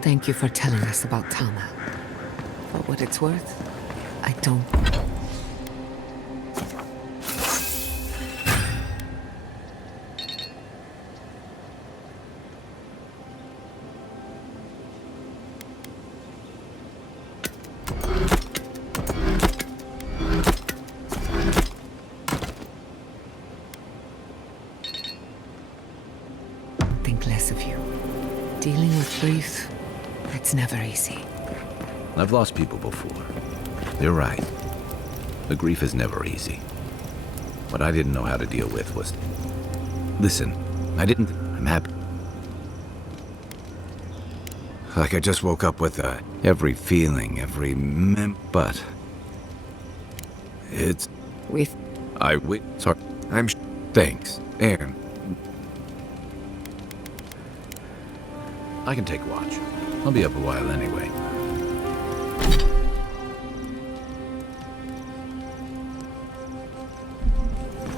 Thank you for telling us about Tama. For what it's worth, I don't... think less of you. Dealing with grief, it's never easy. I've lost people before. You're right. The grief is never easy. What I didn't know how to deal with was... Listen, I'm happy. Like I just woke up with every feeling, every but it's sorry. Thanks, and I can take watch. I'll be up a while anyway.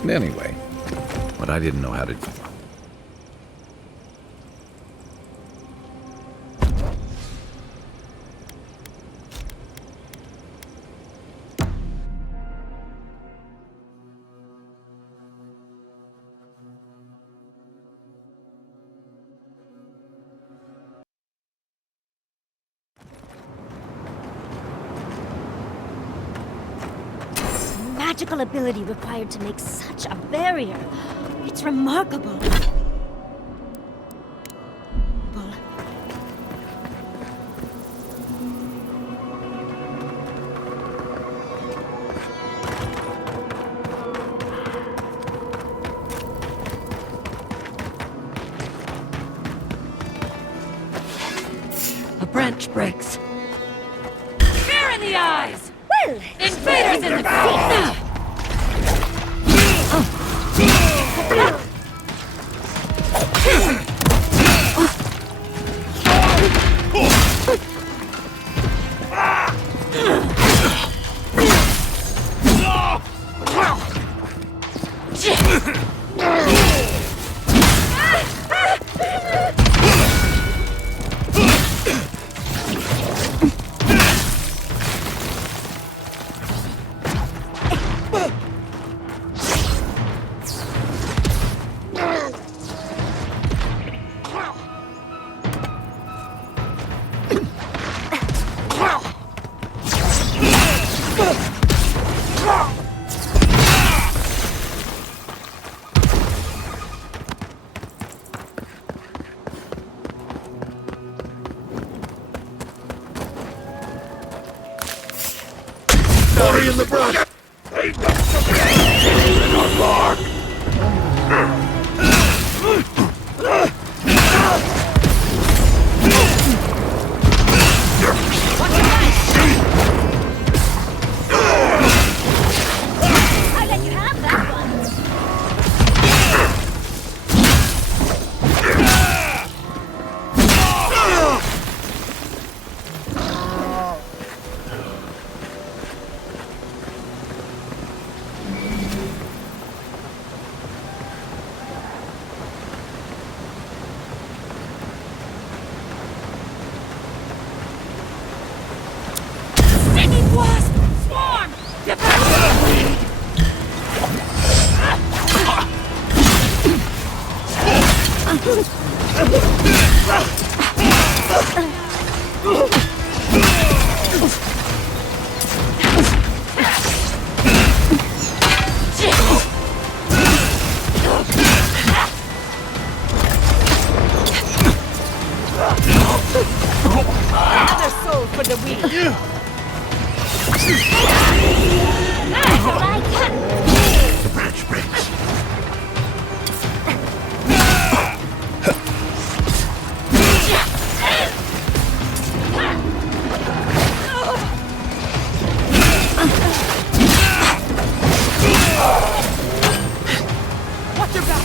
Anyway, what I didn't know how to do. Magical ability required to make such a barrier. It's remarkable. A branch breaks. Fear in the eyes! Well, invaders in the sea! Hurry in the brush! In our bark! I let you have that one. Stinging wasp! Swarm! Another soul for the weak. The branch breaks. Watch your back!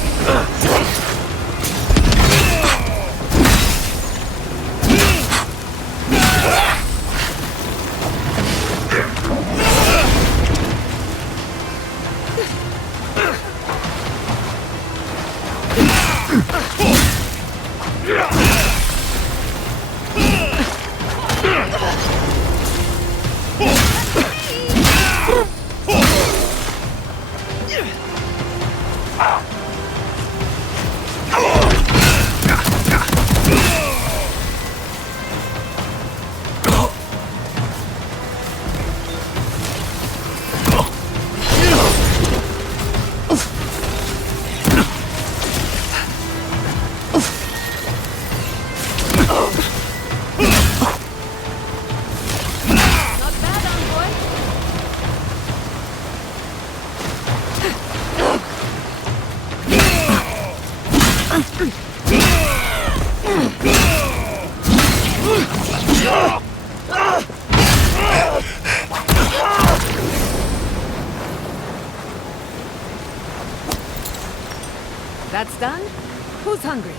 Who's hungry?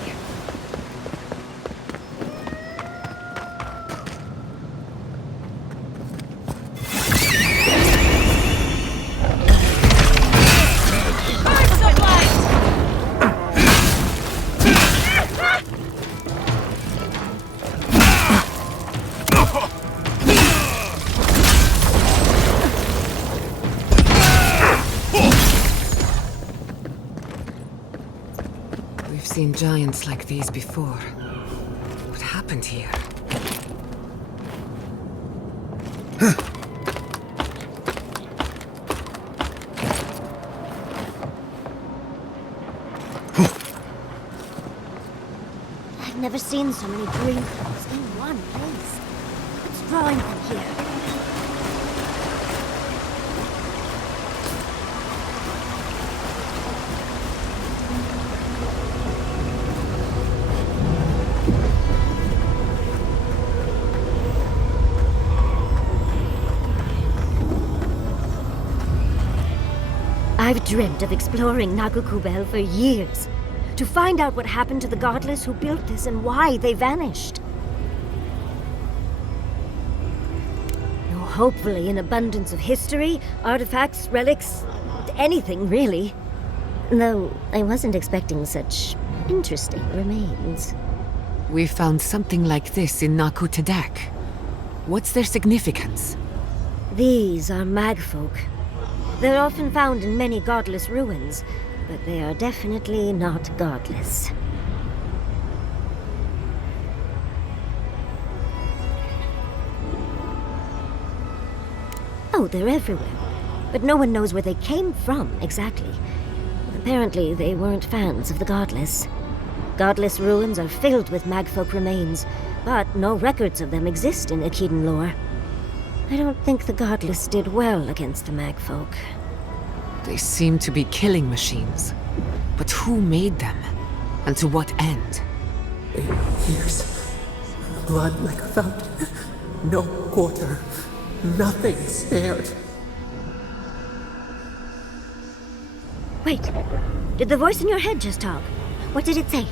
We've seen giants like these before. What happened here? I've never seen so many dream girls in one place. What's drawing them here? I've dreamt of exploring Nagukubel for years, to find out what happened to the godless who built this and why they vanished. Hopefully an abundance of history, artifacts, relics, anything really. Though I wasn't expecting such interesting remains. We found something like this in Naku Tedek. What's their significance? These are magfolk. They're often found in many godless ruins, but they are definitely not godless. Oh, they're everywhere, but no one knows where they came from exactly. Apparently, they weren't fans of the godless. Godless ruins are filled with magfolk remains, but no records of them exist in Akedan lore. I don't think the godless did well against the magfolk. They seem to be killing machines. But who made them? And to what end? 8 years. Blood like a fountain. No quarter. Nothing spared. Wait. Did the voice in your head just talk? What did it say?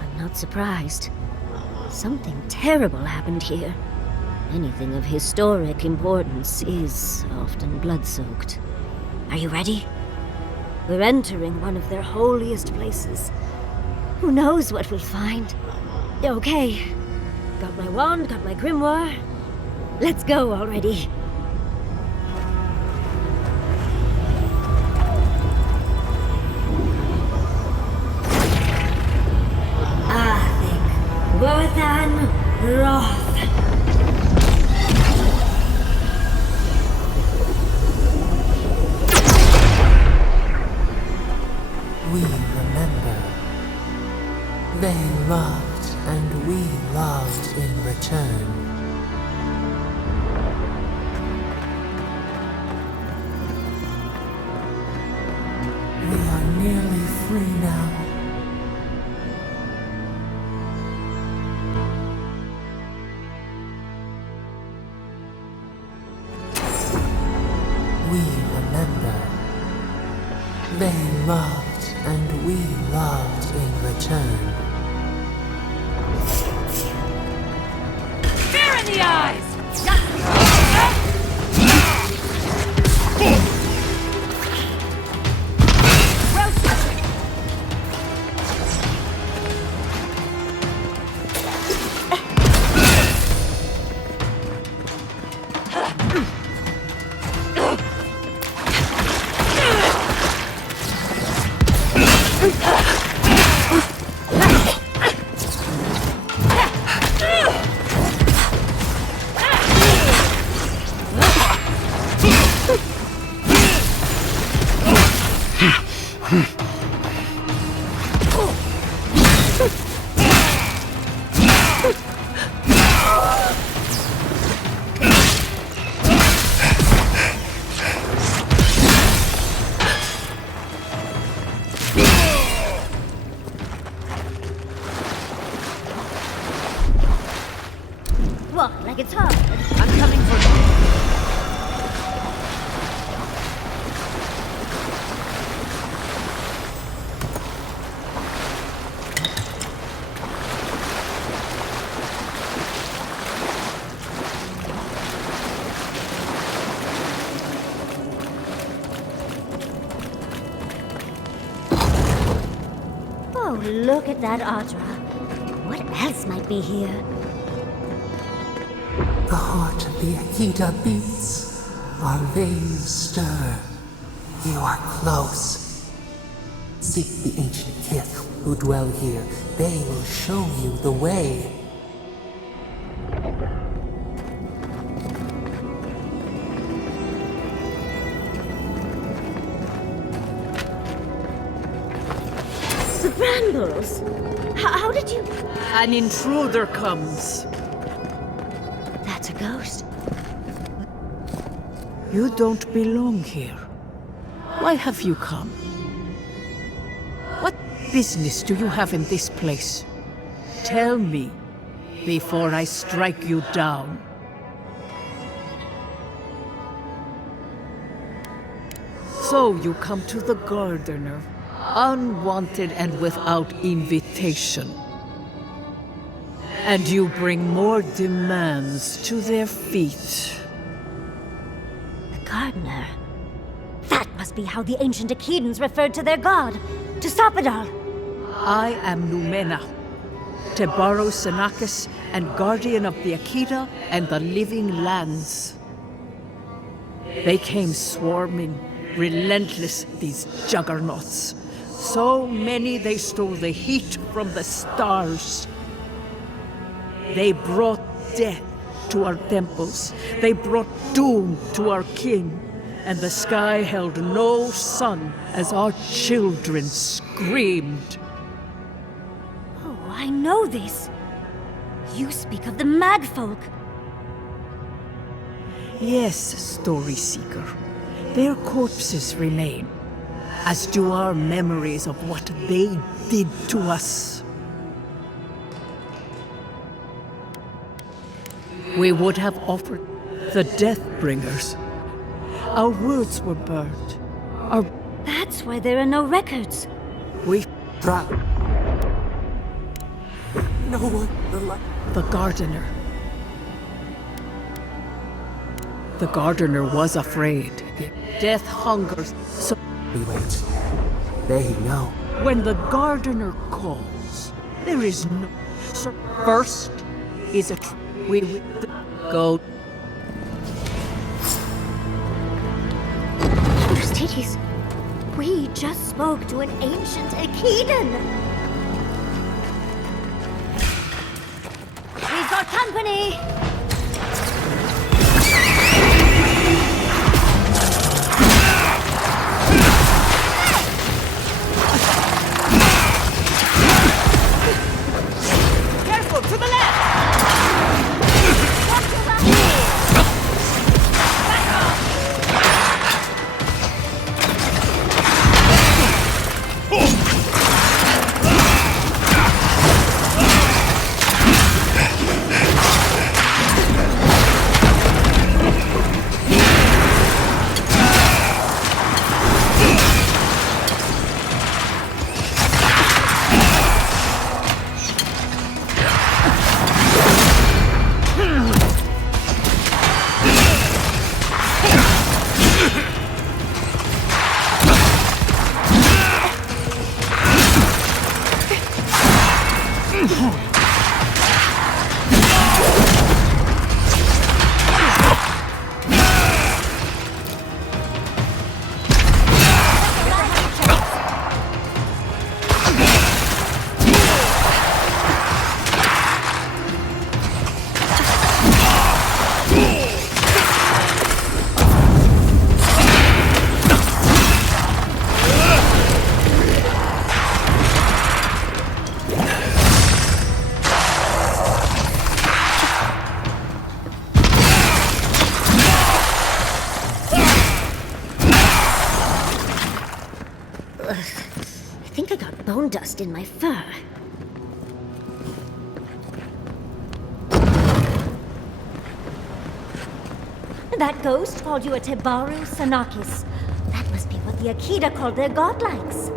I'm not surprised. Something terrible happened here. Anything of historic importance is often blood-soaked. Are you ready? We're entering one of their holiest places. Who knows what we'll find? Okay. Got my wand, got my grimoire. Let's go already. Worthan Roth. We remember. They loved, and we loved in return. We are nearly free now. We remember. They loved, and we loved in return. Fear in the eyes! Walk like it's hard. I'm coming for you. Oh, look at that Audra. What else might be here? The heart of the Akita beats. Our veins stir. You are close. Seek the ancient kith who dwell here. They will show you the way. The brambles! How did you... An intruder comes. That's a ghost. You don't belong here. Why have you come? What business do you have in this place? Tell me, before I strike you down. So you come to the gardener, unwanted and without invitation. And you bring more demands to their feet. The gardener. That must be how the ancient Akidans referred to their god, to stop it all. I am Numena, Tebaro Senakis, and guardian of the Akita and the living lands. They came swarming, relentless, these juggernauts. So many they stole the heat from the stars. They brought death to our temples. They brought doom to our kin. And the sky held no sun as our children screamed. Oh, I know this. You speak of the Magfolk. Yes, Story Seeker. Their corpses remain, as do our memories of what they did to us. We would have offered the Deathbringers. Our words were burned. That's why there are no records. We... No one... The gardener. The gardener was afraid. Death hungers, so... We wait. They know. When the gardener calls, there is no... So first is a... We go... Aristides, we just spoke to an ancient Akidan. We've got company. Careful, to the left! I think I got bone dust in my fur. That ghost called you a Tebaru Sanakis. That must be what the Akita called their godlikes.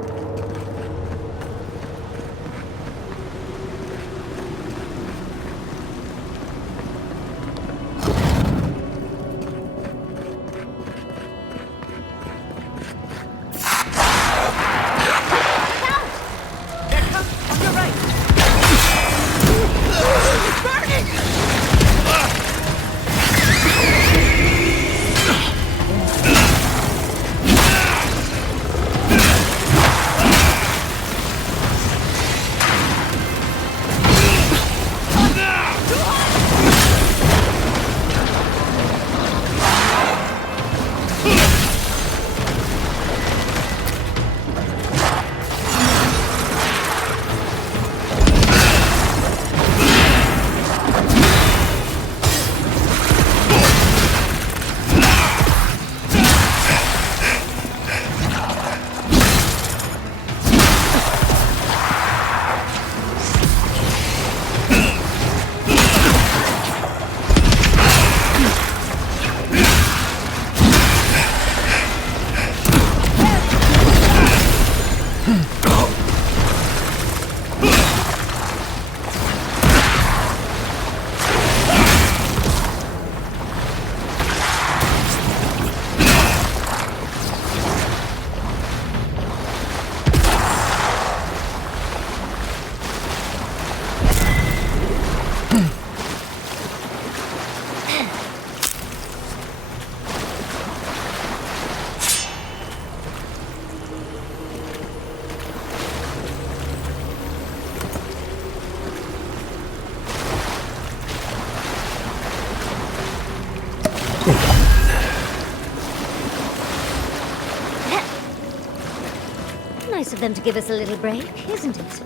Nice of them to give us a little break, isn't it?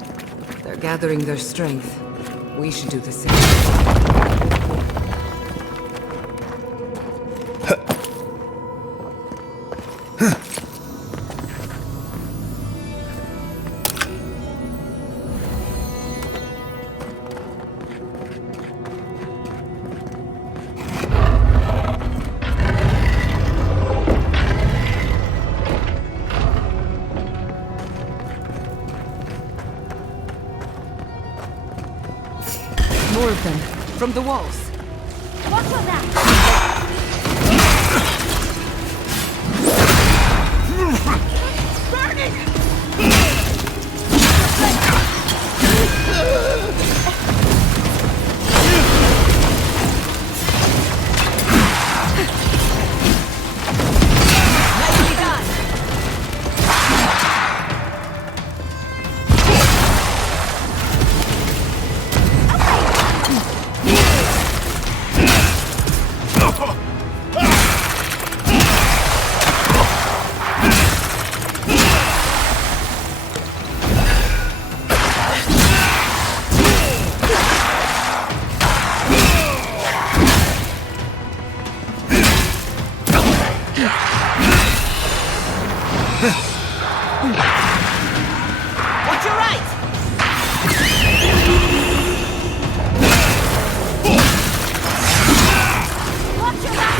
They're gathering their strength. We should do the same. More of them, from the walls. Watch on that! Nicely done! Watch your right! Watch your back!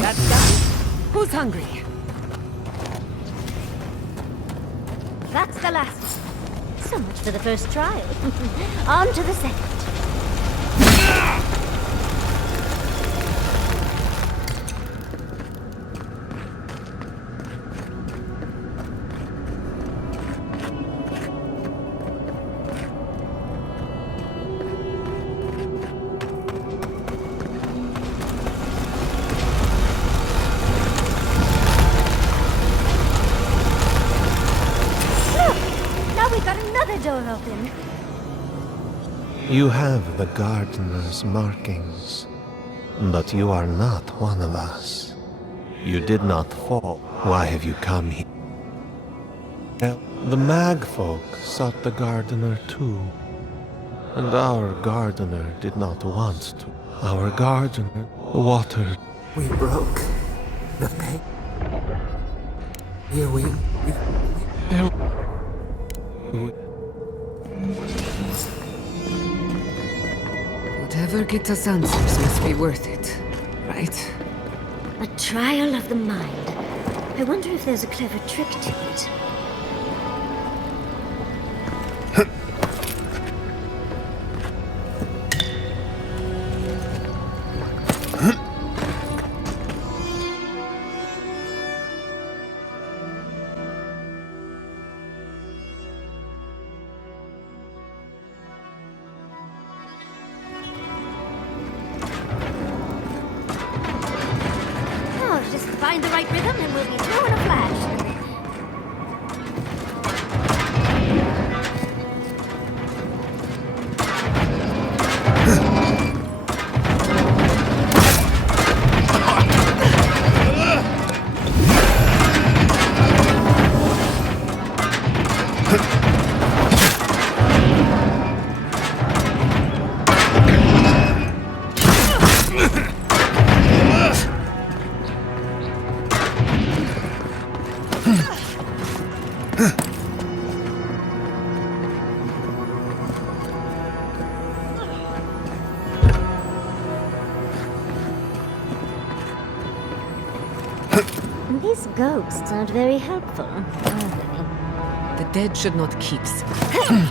That's done. Who's hungry? That's the last one. So much for the first trial. On to the second. We've got another door open. You have the gardener's markings, but you are not one of us. You did not fall. Why have you come here? Well, the mag folk sought the gardener too, and our gardener did not want to. Our gardener watered. We broke the pain. Here we Whoever gets us answers must be worth it, right? A trial of the mind. I wonder if there's a clever trick to it. Just find the right rhythm and we'll be through in a flash. These ghosts aren't very helpful, are The dead should not keep they?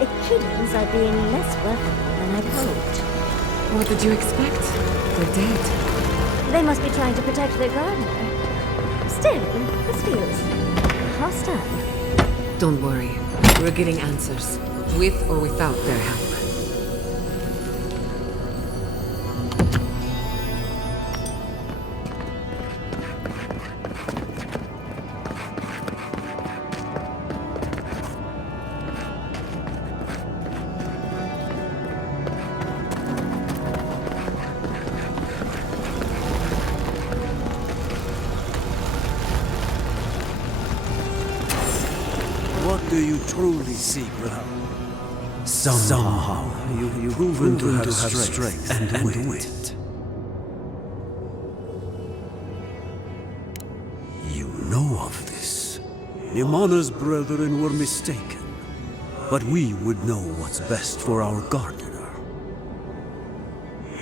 Achilles are being less welcoming than I'd hoped. What did you expect? They're dead. They must be trying to protect their gardener. Still, this feels hostile. Don't worry. We're getting answers, with or without their help. What do you truly seek, brother? Somehow you've proven to have strength and wit. You know of this. Nimana's brethren were mistaken, but we would know what's best for our gardener.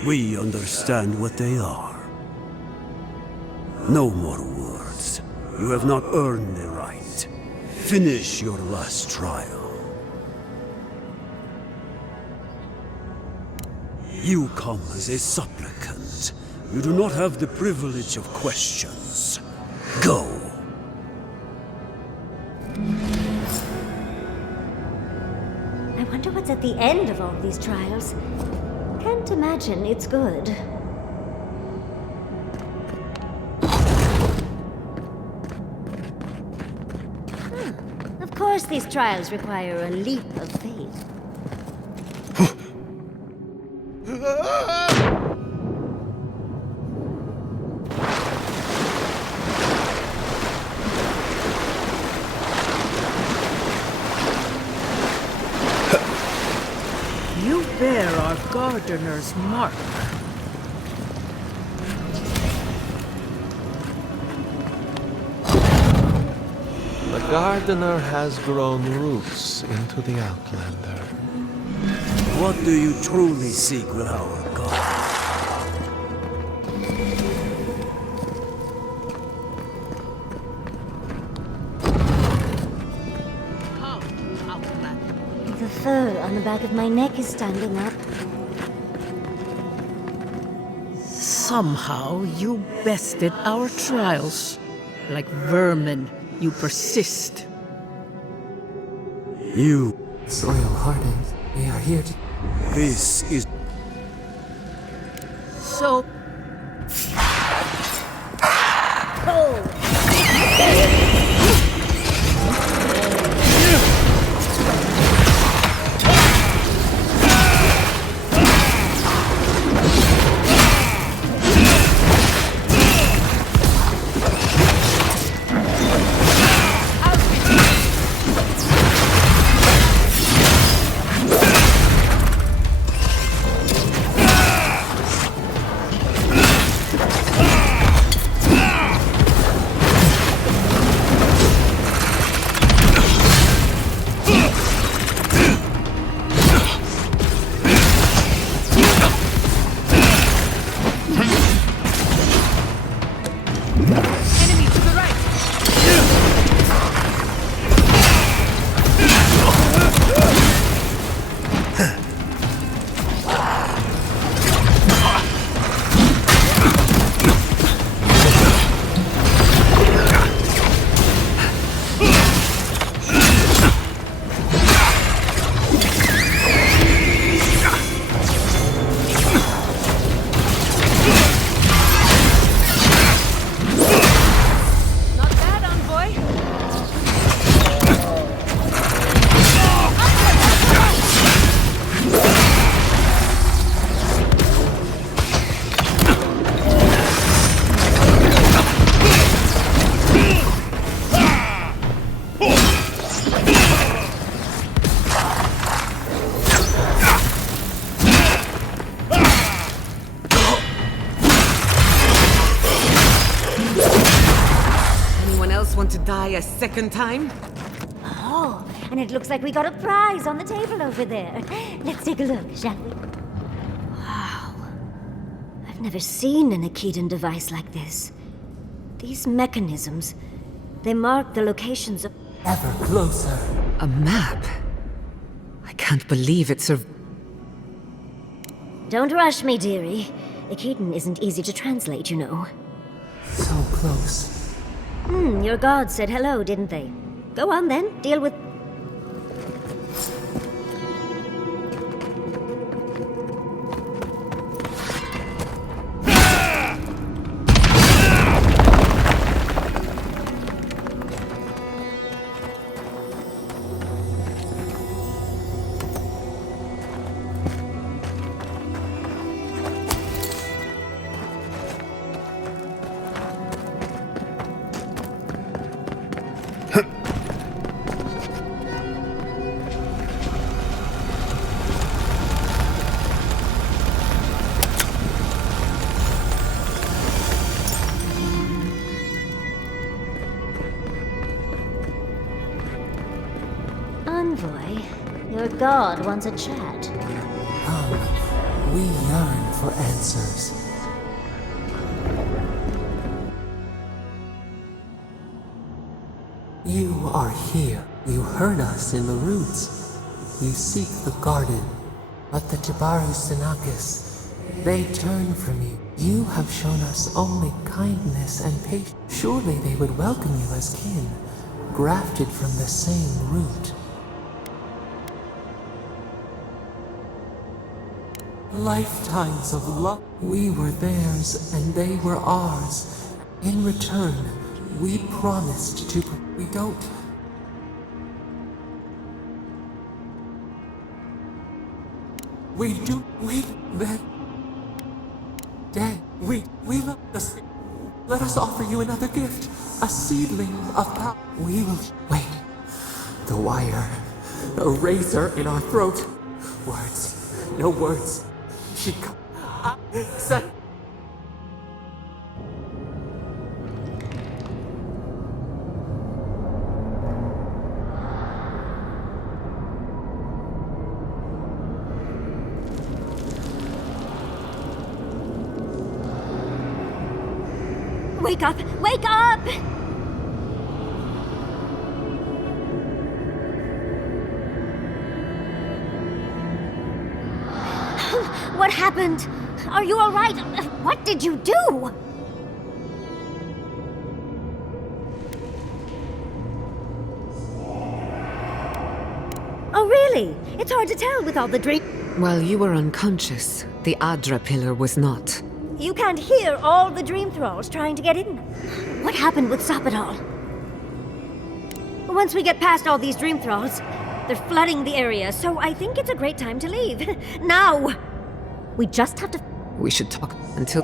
We understand what they are. No more words. You have not earned the right. Finish your last trial. You come as a supplicant. You do not have the privilege of questions. Go. I wonder what's at the end of all these trials. Can't imagine it's good. these trials require a leap of faith. You bear our gardener's mark. The gardener has grown roots into the Outlander. What do you truly seek with our god? The fur on the back of my neck is standing up. Somehow you bested our trials. Like vermin, you persist. You... Soil-hardened, we are here to... This is... So... Want to die a second time? Oh, and it looks like we got a prize on the table over there. Let's take a look, shall we? Wow. I've never seen an Akedan device like this. These mechanisms, they mark the locations of... Ever closer. A map? I can't believe it's a... Don't rush me, dearie. Akedan isn't easy to translate, you know. So close. Your gods said hello, didn't they? Go on then, deal with... Envoy, your god wants a chat. Come, we yearn for answers. You are here. You heard us in the roots. You seek the garden. But the Jabaru Sinakis, they turn from you. You have shown us only kindness and patience. Surely they would welcome you as kin, grafted from the same root. Lifetimes of love. We were theirs and they were ours. In return, we promised to... We don't... Dead. We love the sea. Let us offer you another gift. A seedling of power. We will wait. The wire. A razor in our throat. Words. No words. She said. Wake up! Wake up! What happened? Are you all right? What did you do? Oh, really? It's hard to tell with all the drink. While you were unconscious, the Adra pillar was not. You can't hear all the dream thralls trying to get in. What happened with Sopadal? Once we get past all these dream thralls, they're flooding the area, so I think it's a great time to leave. Now! We just have to... We should talk until...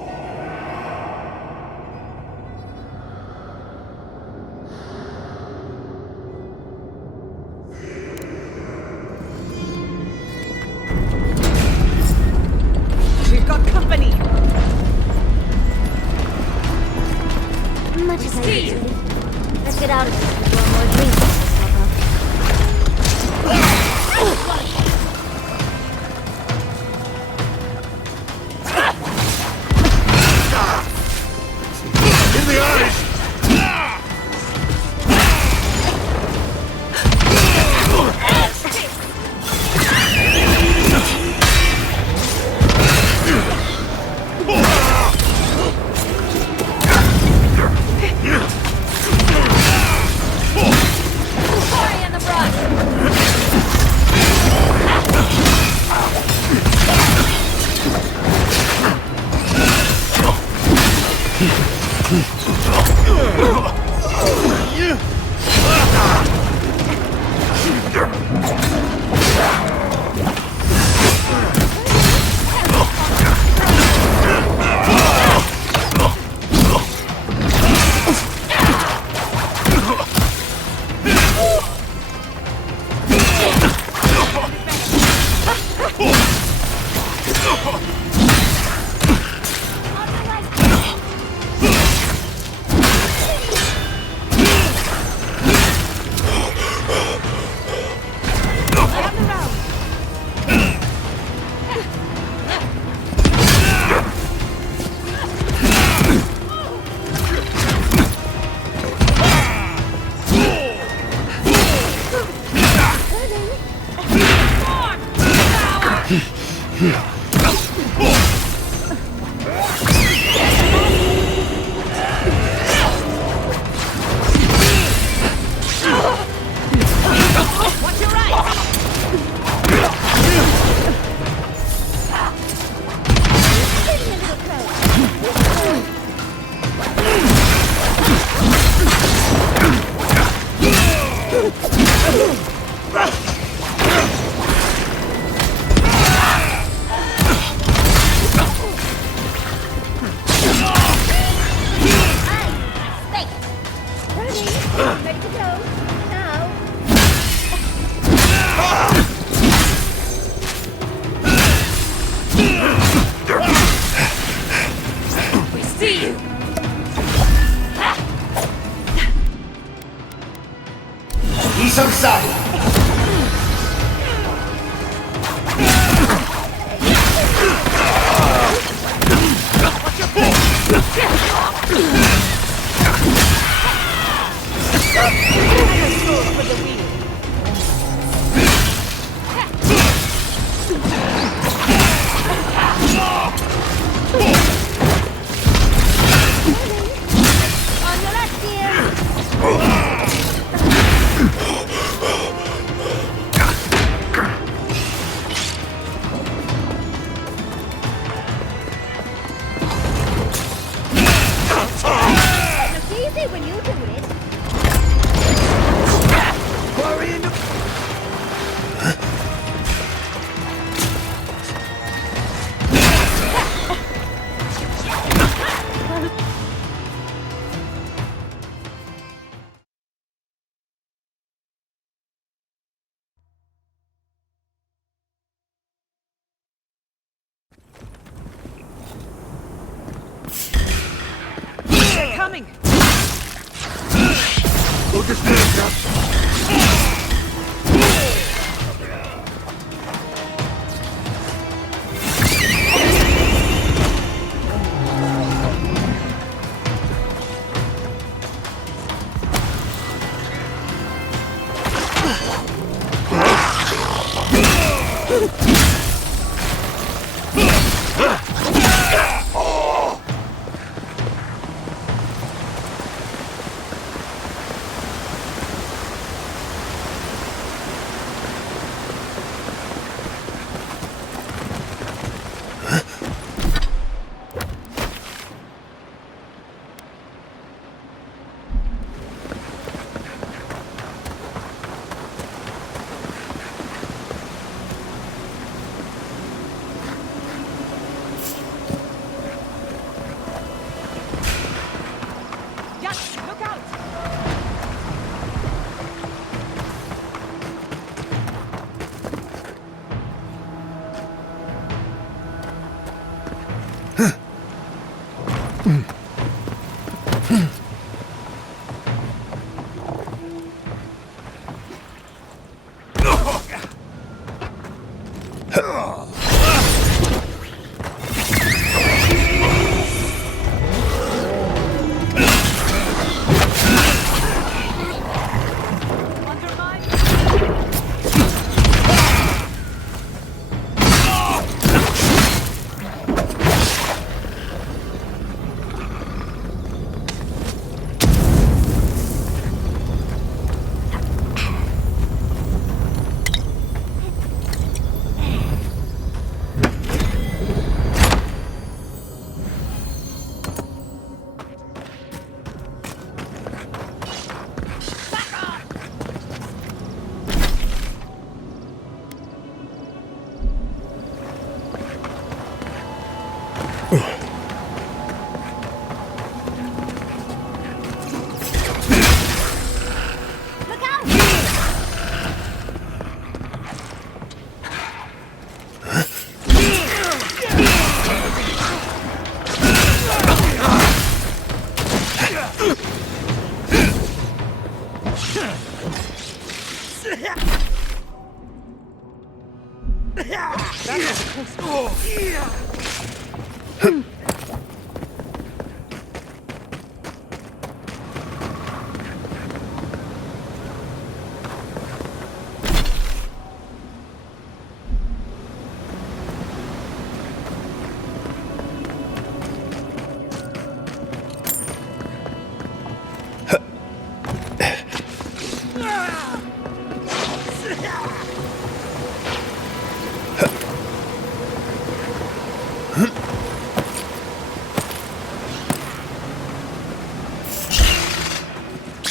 We've got company! Much as I hate to. Let's get out of here before more dream thralls pop up. In the eyes! coming! Look at this. Yes, look out!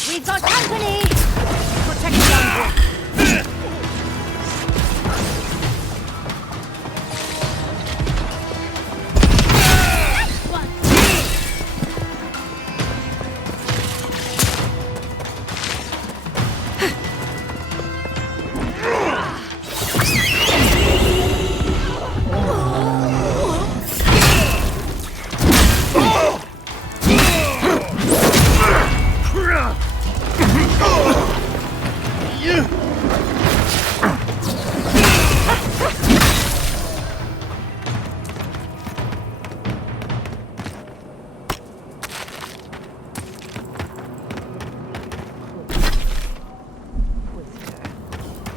We've got company! Protect the young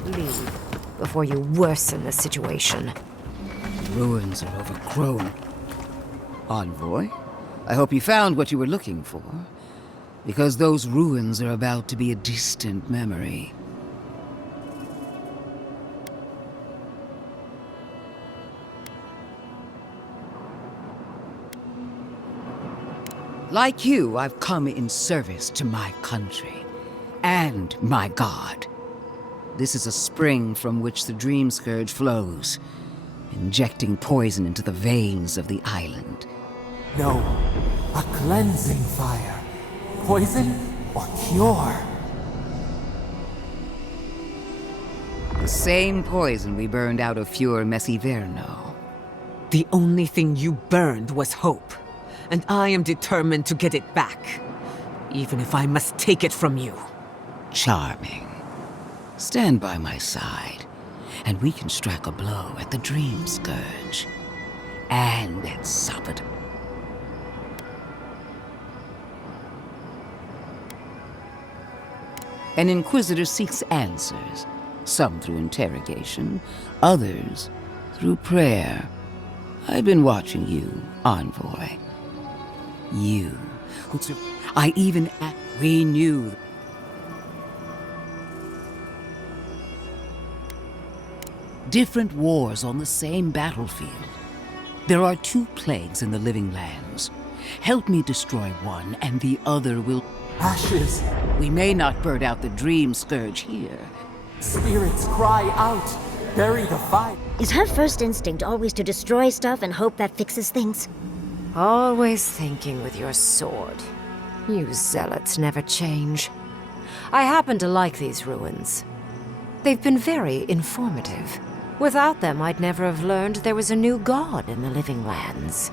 Leave before you worsen the situation. Ruins are overgrown. Envoy, I hope you found what you were looking for. Because those ruins are about to be a distant memory. Like you, I've come in service to my country. And my god. This is a spring from which the Dream Scourge flows, injecting poison into the veins of the island. No, a cleansing fire. Poison or cure? The same poison we burned out of Fior Messiverno. The only thing you burned was hope, and I am determined to get it back. even if I must take it from you. Charming. Stand by my side, and we can strike a blow at the Dream Scourge. And at Sapid. An Inquisitor seeks answers, some through interrogation, others through prayer. I've been watching you, Envoy. You. We knew. Different wars on the same battlefield. There are 2 plagues in the Living Lands. Help me destroy one, and the other will... Ashes! We may not burn out the Dream Scourge here. Spirits cry out! Bury the fire! Is her first instinct always to destroy stuff and hope that fixes things? Always thinking with your sword. You zealots never change. I happen to like these ruins. They've been very informative. Without them, I'd never have learned there was a new god in the Living Lands.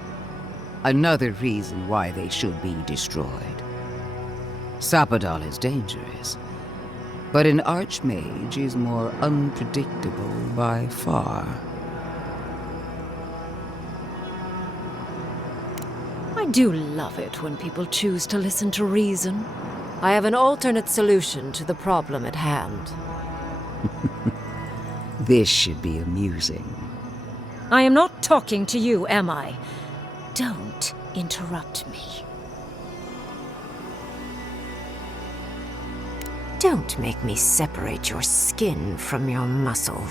Another reason why they should be destroyed. Sapadal is dangerous, but an Archmage is more unpredictable by far. I do love it when people choose to listen to reason. I have an alternate solution to the problem at hand. This should be amusing. I am not talking to you, am I? Don't interrupt me. Don't make me separate your skin from your muscle.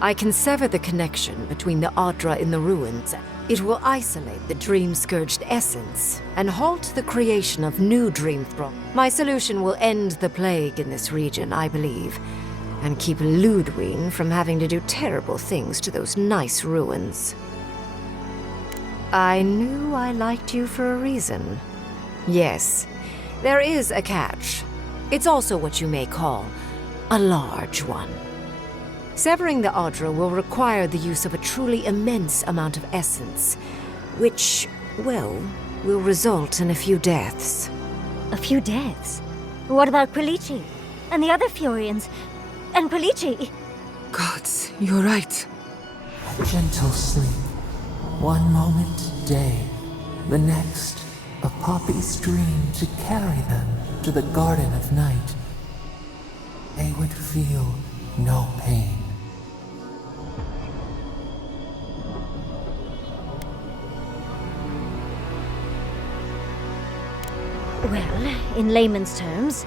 I can sever the connection between the Adra in the ruins. It will isolate the dream-scourged essence and halt the creation of new dream thralls. My solution will end the plague in this region, I believe, and keep Ludwig from having to do terrible things to those nice ruins. I knew I liked you for a reason. Yes, there is a catch. It's also what you may call a large one. Severing the Adra will require the use of a truly immense amount of essence, which, well, will result in a few deaths. A few deaths? What about Quilici? And the other Furians? And Quilici? Gods, you're right. A gentle sleep. One moment day, the next a poppy's dream to carry them to the Garden of Night. They would feel no pain. Well, in layman's terms,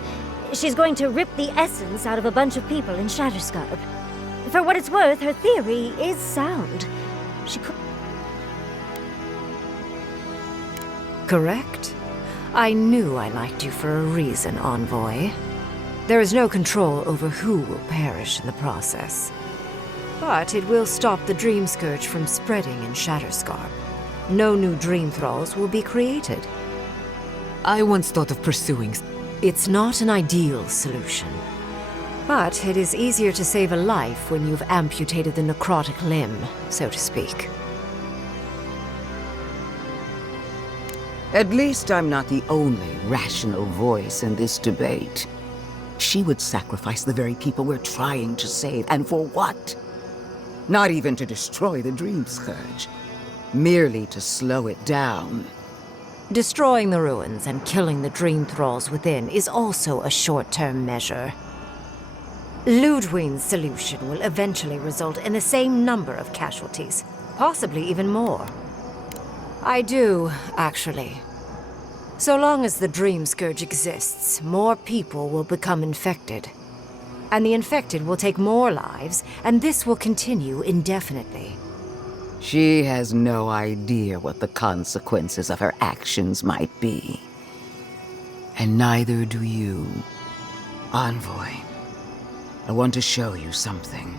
she's going to rip the essence out of a bunch of people in Shatterscarp. For what it's worth, her theory is sound. She could... Correct? I knew I liked you for a reason, Envoy. There is no control over who will perish in the process. But it will stop the Dream Scourge from spreading in Shatterscarp. No new Dream Thralls will be created. I once thought of pursuing... It's not an ideal solution. But it is easier to save a life when you've amputated the necrotic limb, so to speak. At least I'm not the only rational voice in this debate. She would sacrifice the very people we're trying to save, and for what? Not even to destroy the Dream Scourge. Merely to slow it down. Destroying the ruins and killing the Dream Thralls within is also a short-term measure. Ludwig's solution will eventually result in the same number of casualties, possibly even more. I do, actually. So long as the Dream Scourge exists, more people will become infected. And the infected will take more lives, and this will continue indefinitely. She has no idea what the consequences of her actions might be. And neither do you. Envoy, I want to show you something.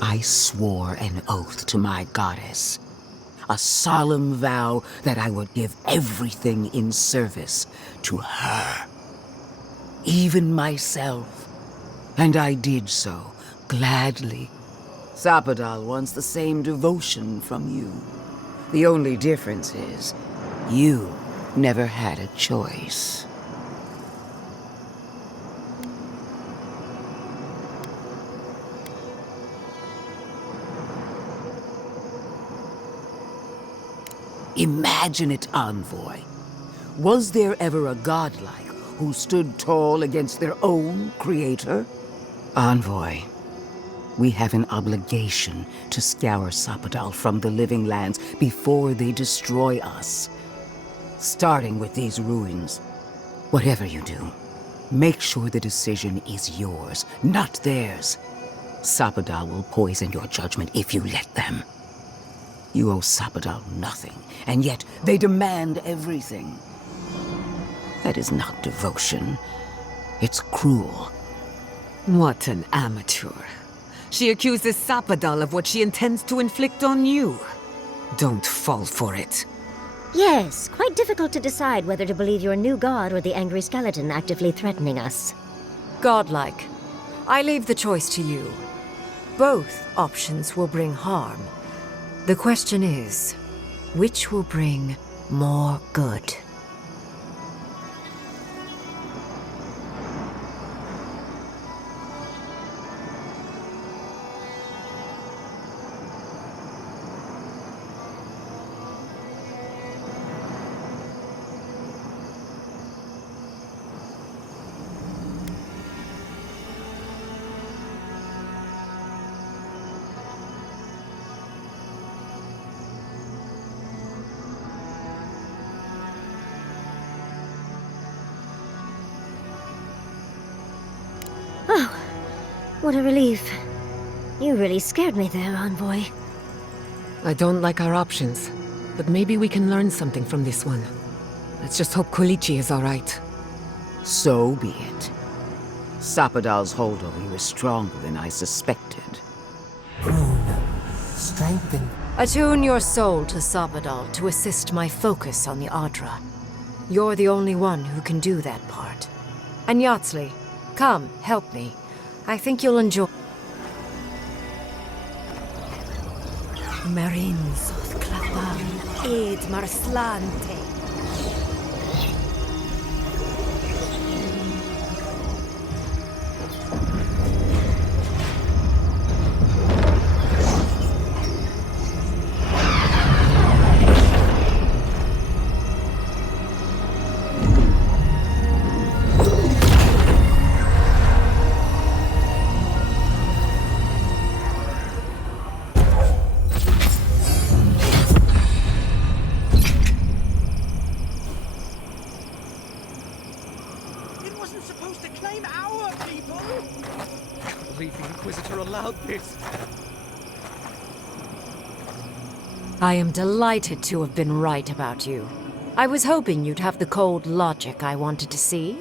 I I swore an oath to my goddess. A solemn vow that I would give everything in service to her. Even myself. And I did so, gladly. Sapadal wants the same devotion from you. The only difference is, you never had a choice. Imagine it, Envoy. Was there ever a godlike who stood tall against their own creator? Envoy, we have an obligation to scour Sapadal from the living lands before they destroy us. Starting with these ruins. Whatever you do, make sure the decision is yours, not theirs. Sapadal will poison your judgment if you let them. You owe Sapadal nothing, and yet they demand everything. That is not devotion. It's cruel. What an amateur. She accuses Sapadal of what she intends to inflict on you. Don't fall for it. Yes, quite difficult to decide whether to believe your new god or the angry skeleton actively threatening us. Godlike. I leave the choice to you. Both options will bring harm. The question is, which will bring more good? Oh, what a relief. You really scared me there, Envoy. I don't like our options, but maybe we can learn something from this one. Let's just hope Kolichi is all right. So be it. Sapadal's hold over you is stronger than I suspected. Strengthen. Attune your soul to Sapadal to assist my focus on the Adra. You're the only one who can do that part. And Yatsley, come, help me. I think you'll enjoy... Marins Clapan, Ed Marslante. I am delighted to have been right about you. I was hoping you'd have the cold logic I wanted to see.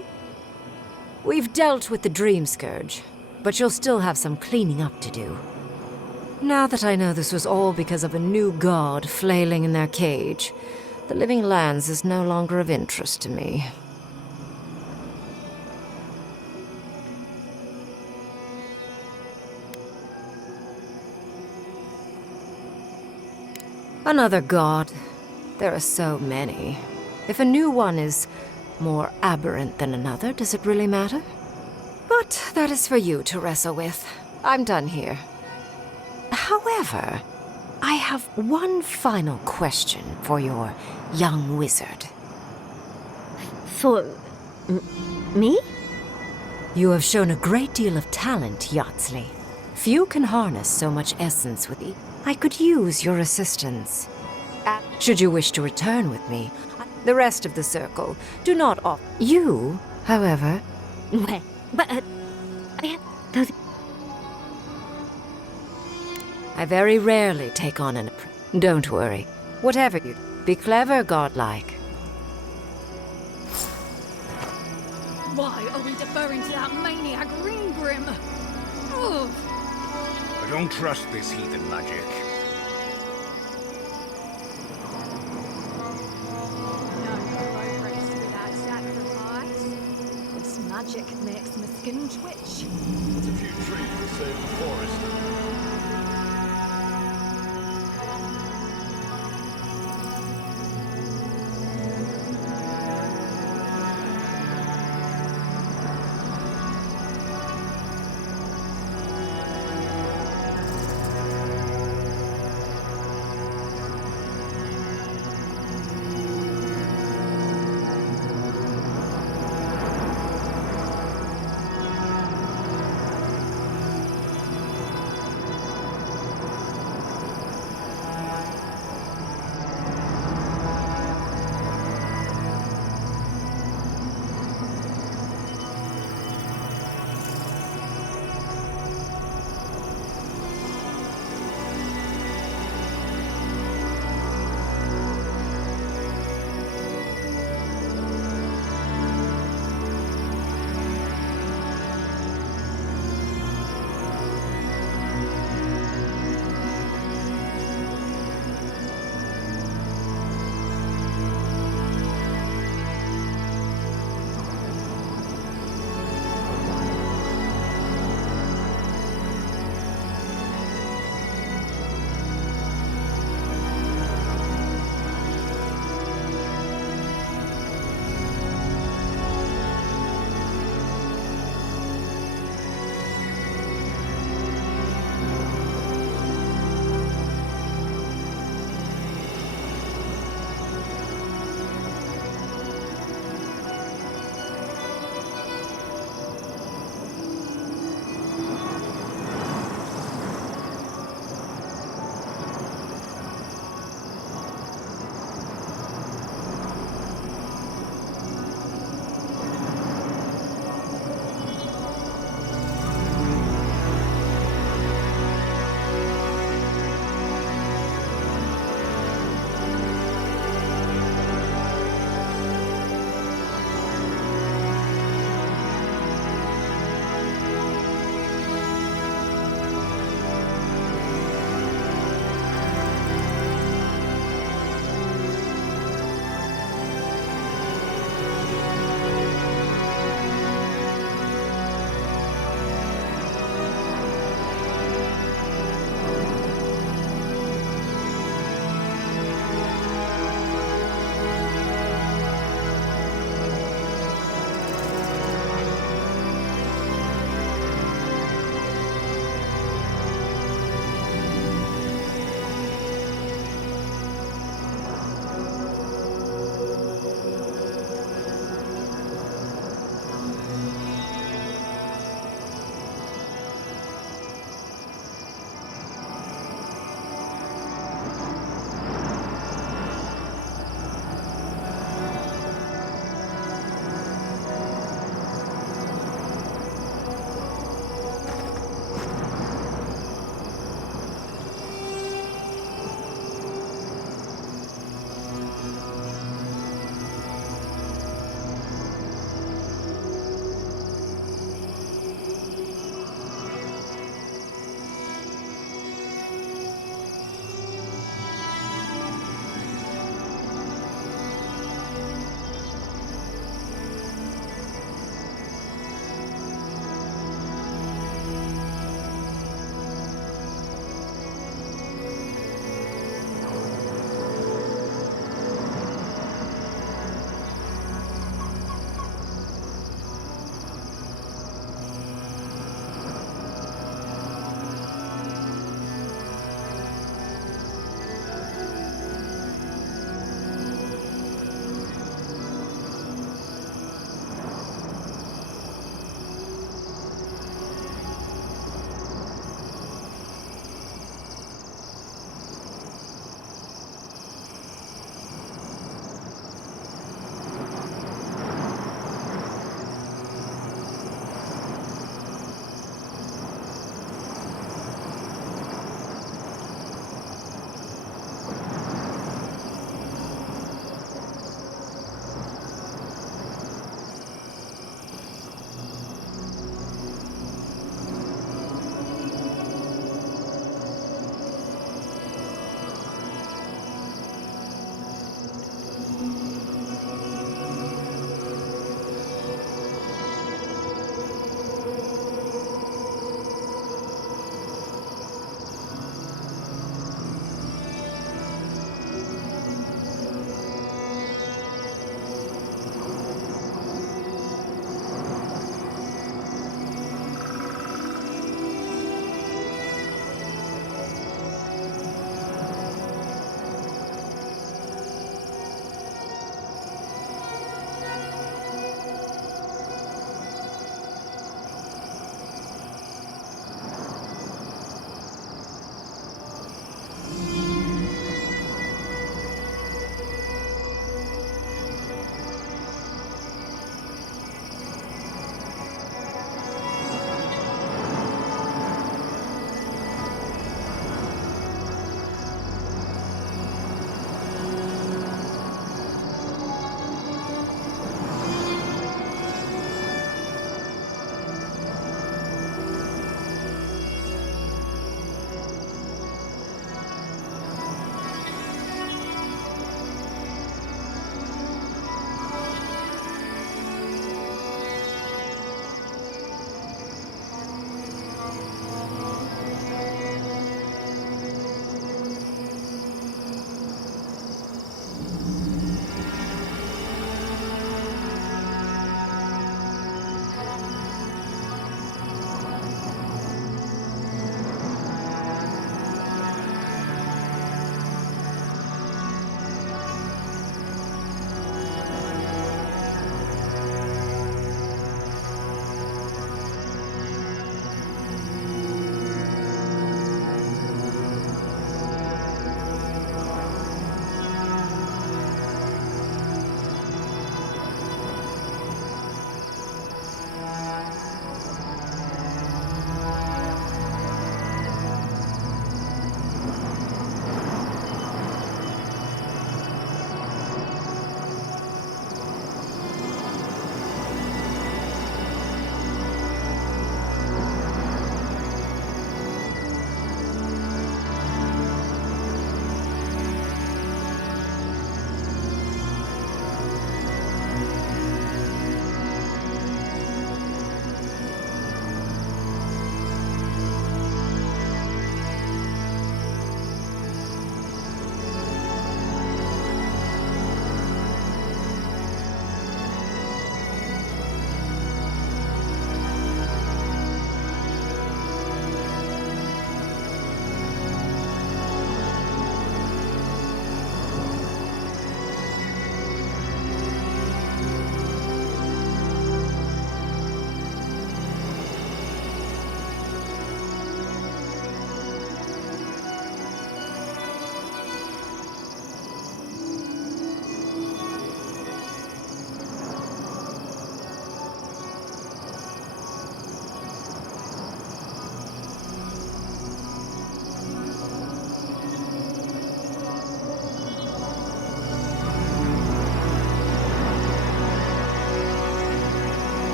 We've dealt with the Dream Scourge, but you'll still have some cleaning up to do. Now that I know this was all because of a new god flailing in their cage, the Living Lands is no longer of interest to me. Another god. There are so many. If a new one is more aberrant than another, does it really matter? But that is for you to wrestle with. I'm done here. However, I have one final question for your young wizard. For... me? You have shown a great deal of talent, Yatsley. Few can harness so much essence with me. I could use your assistance. Should you wish to return with me, the rest of the circle do not offer. You, however... I very rarely take on an... Don't worry. Whatever you do, be clever, godlike. Why are we deferring to that maniac Ringgrim? Ugh. Don't trust this heathen magic. This magic makes my skin twitch. It's a few trees to save the forest.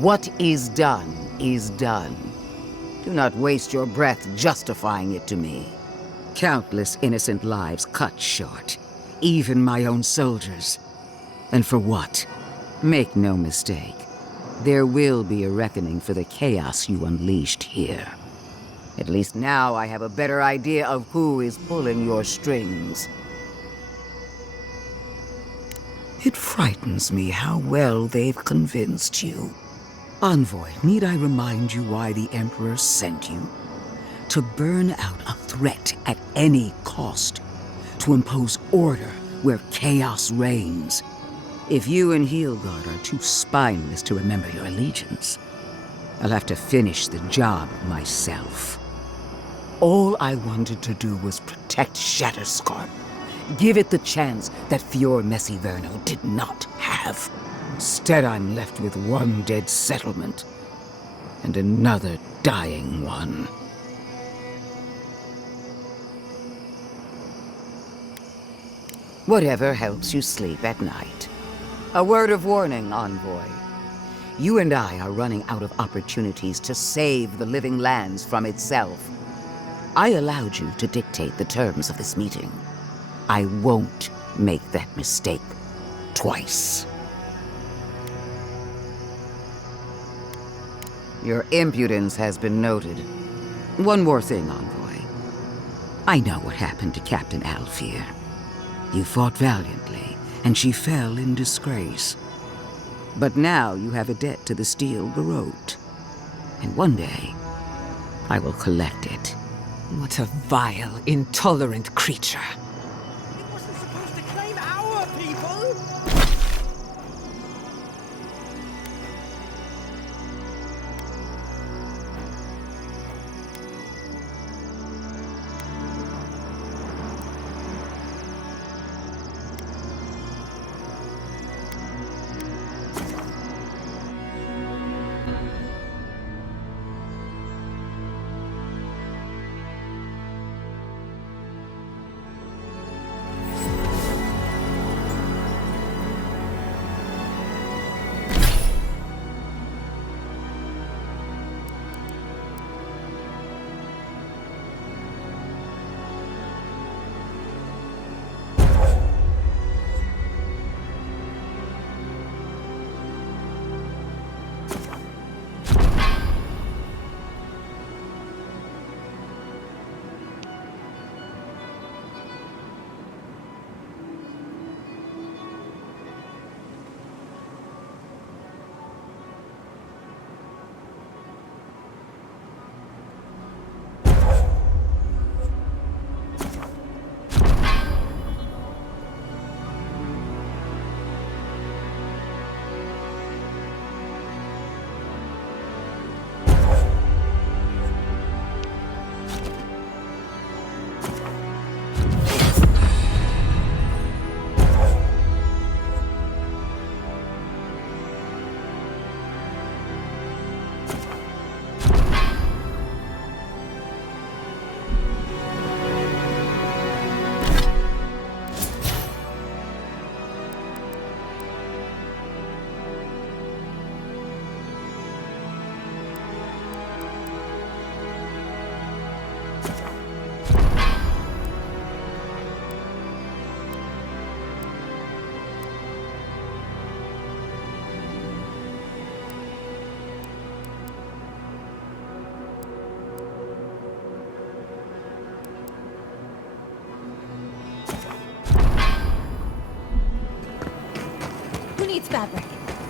What is done is done. Do not waste your breath justifying it to me. Countless innocent lives cut short, even my own soldiers. And for what? Make no mistake, there will be a reckoning for the chaos you unleashed here. At least now I have a better idea of who is pulling your strings. It frightens me how well they've convinced you. Envoy, need I remind you why the Emperor sent you? To burn out a threat at any cost. To impose order where chaos reigns. If you and Heelgard are too spineless to remember your allegiance, I'll have to finish the job myself. All I wanted to do was protect Shatterscarp. Give it the chance that Fior Messiverno did not have. Instead, I'm left with one dead settlement and another dying one. Whatever helps you sleep at night. A word of warning, Envoy. You and I are running out of opportunities to save the Living Lands from itself. I allowed you to dictate the terms of this meeting. I won't make that mistake twice. Your impudence has been noted. One more thing, Envoy. I know what happened to Captain Alfear. You fought valiantly, and she fell in disgrace. But now you have a debt to the Steel Garrote. And one day, I will collect it. What a vile, intolerant creature. It wasn't supposed to claim our people! Who needs fabric?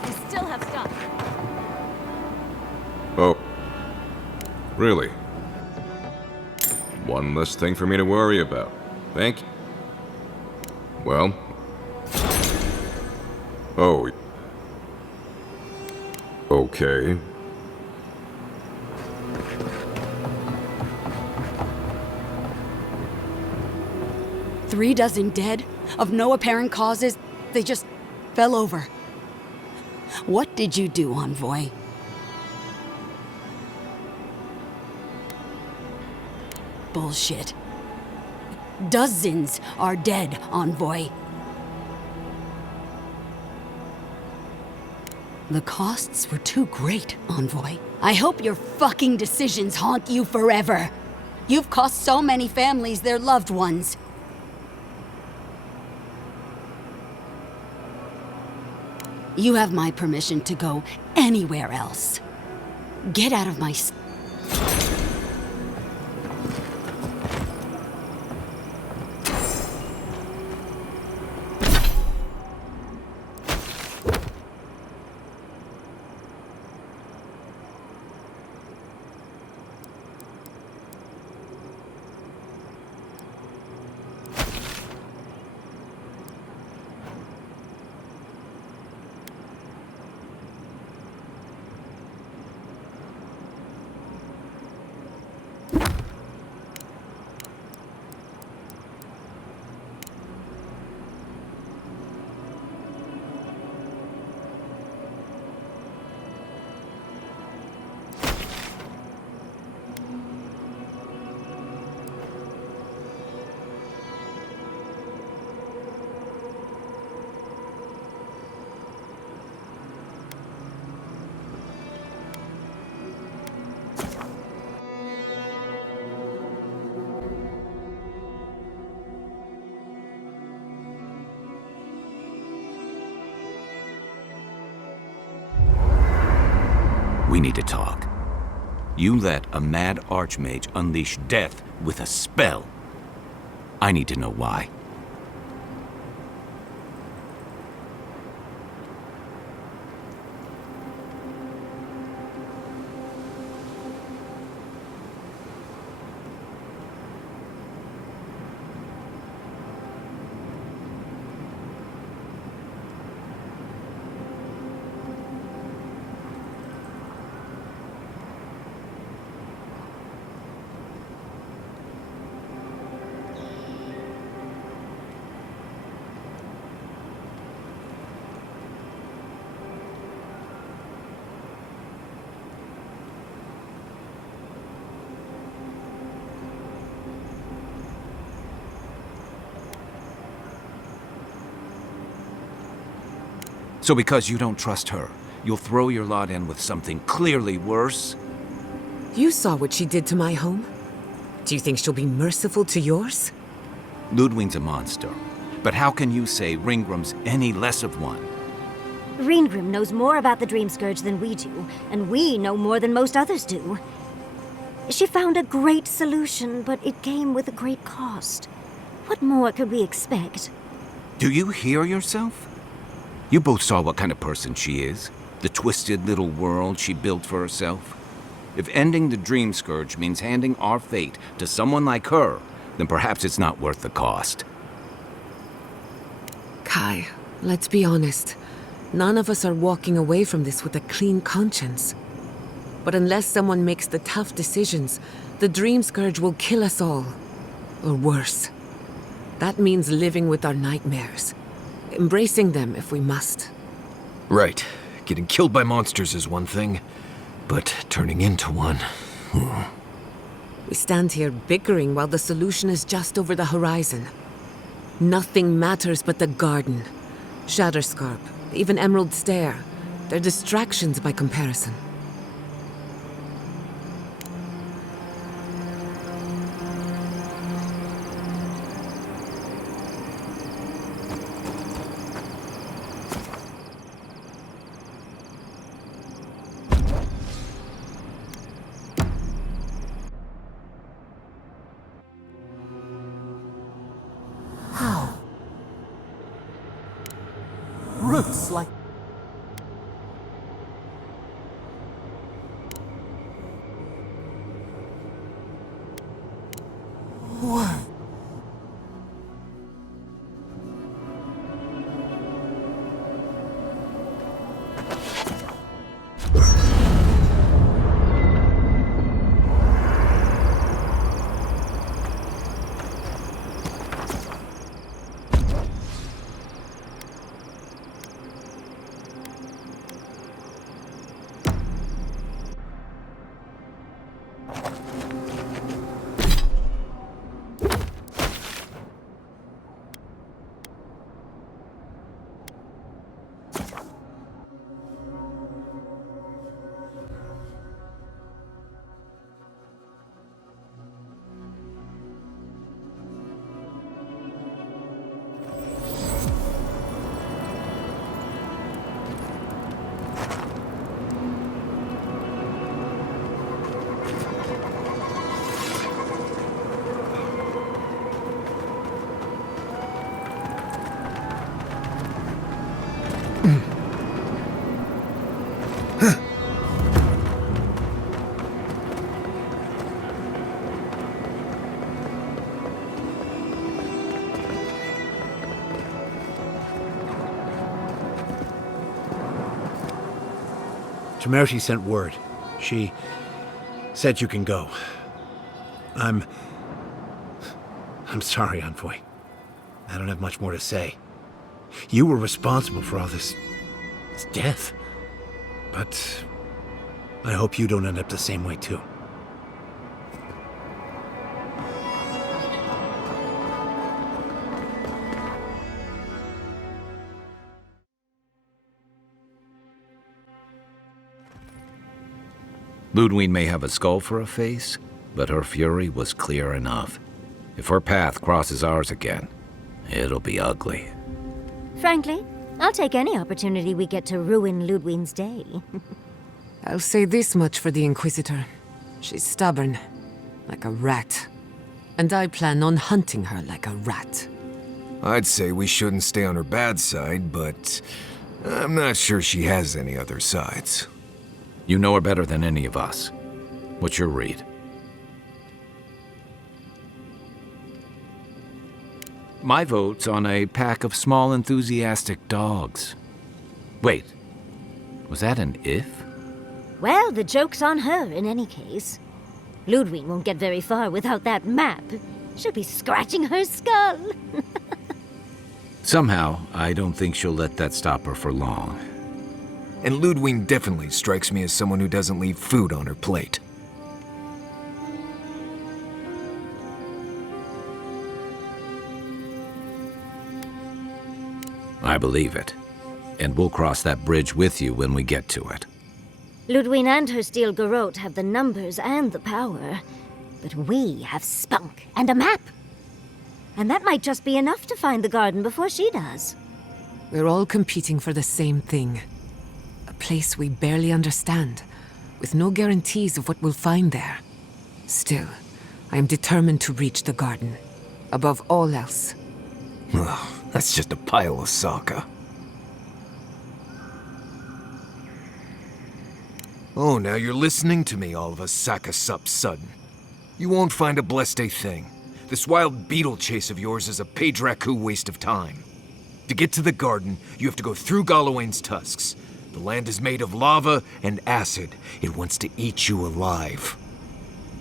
We still have stuff. Oh. Really? One less thing for me to worry about. Thank you. Well. Oh. Okay. Three dozen dead, of no apparent causes. They just fell over. What did you do, Envoy? Bullshit. Dozens are dead, Envoy. The costs were too great, Envoy. I hope your fucking decisions haunt you forever. You've cost so many families their loved ones. You have my permission to go anywhere else. Get out of my... We need to talk. You let a mad archmage unleash death with a spell. I need to know why. So because you don't trust her, you'll throw your lot in with something clearly worse? You saw what she did to my home. Do you think she'll be merciful to yours? Ludwig's a monster. But how can you say Ringram's any less of one? Ringgrim knows more about the Dream Scourge than we do, and we know more than most others do. She found a great solution, but it came with a great cost. What more could we expect? Do you hear yourself? You both saw what kind of person she is. The twisted little world she built for herself. If ending the Dream Scourge means handing our fate to someone like her, then perhaps it's not worth the cost. Kai, let's be honest. None of us are walking away from this with a clean conscience. But unless someone makes the tough decisions, the Dream Scourge will kill us all. Or worse. That means living with our nightmares. Embracing them if we must. Right. Getting killed by monsters is one thing, but turning into one... We stand here bickering while the solution is just over the horizon. Nothing matters but the garden. Shatterscarp, even Emerald Stair. They're distractions by comparison. How? Roots like... What? Temerity sent word. She said you can go. I'm sorry, Envoy. I don't have much more to say. You were responsible for all this death. But I hope you don't end up the same way, too. Ludwig may have a skull for a face, but her fury was clear enough. If her path crosses ours again, it'll be ugly. Frankly, I'll take any opportunity we get to ruin Ludwig's day. I'll say this much for the Inquisitor. She's stubborn, like a rat. And I plan on hunting her like a rat. I'd say we shouldn't stay on her bad side, but I'm not sure she has any other sides. You know her better than any of us. What's your read? My vote's on a pack of small, enthusiastic dogs. Wait, was that an if? Well, the joke's on her in any case. Ludwig won't get very far without that map. She'll be scratching her skull. Somehow, I don't think she'll let that stop her for long. And Ludwig definitely strikes me as someone who doesn't leave food on her plate. I believe it. And we'll cross that bridge with you when we get to it. Ludwig and her steel garrote have the numbers and the power. But we have spunk and a map. And that might just be enough to find the garden before she does. We're all competing for the same thing. A place we barely understand, with no guarantees of what we'll find there. Still, I am determined to reach the garden, above all else. Ugh, that's just a pile of Sokka. Oh, now you're listening to me, all of a sack of sup sudden. You won't find a blessed a thing. This wild beetle chase of yours is a Padraku waste of time. To get to the garden, you have to go through Galawain's tusks. The land is made of lava and acid. It wants to eat you alive.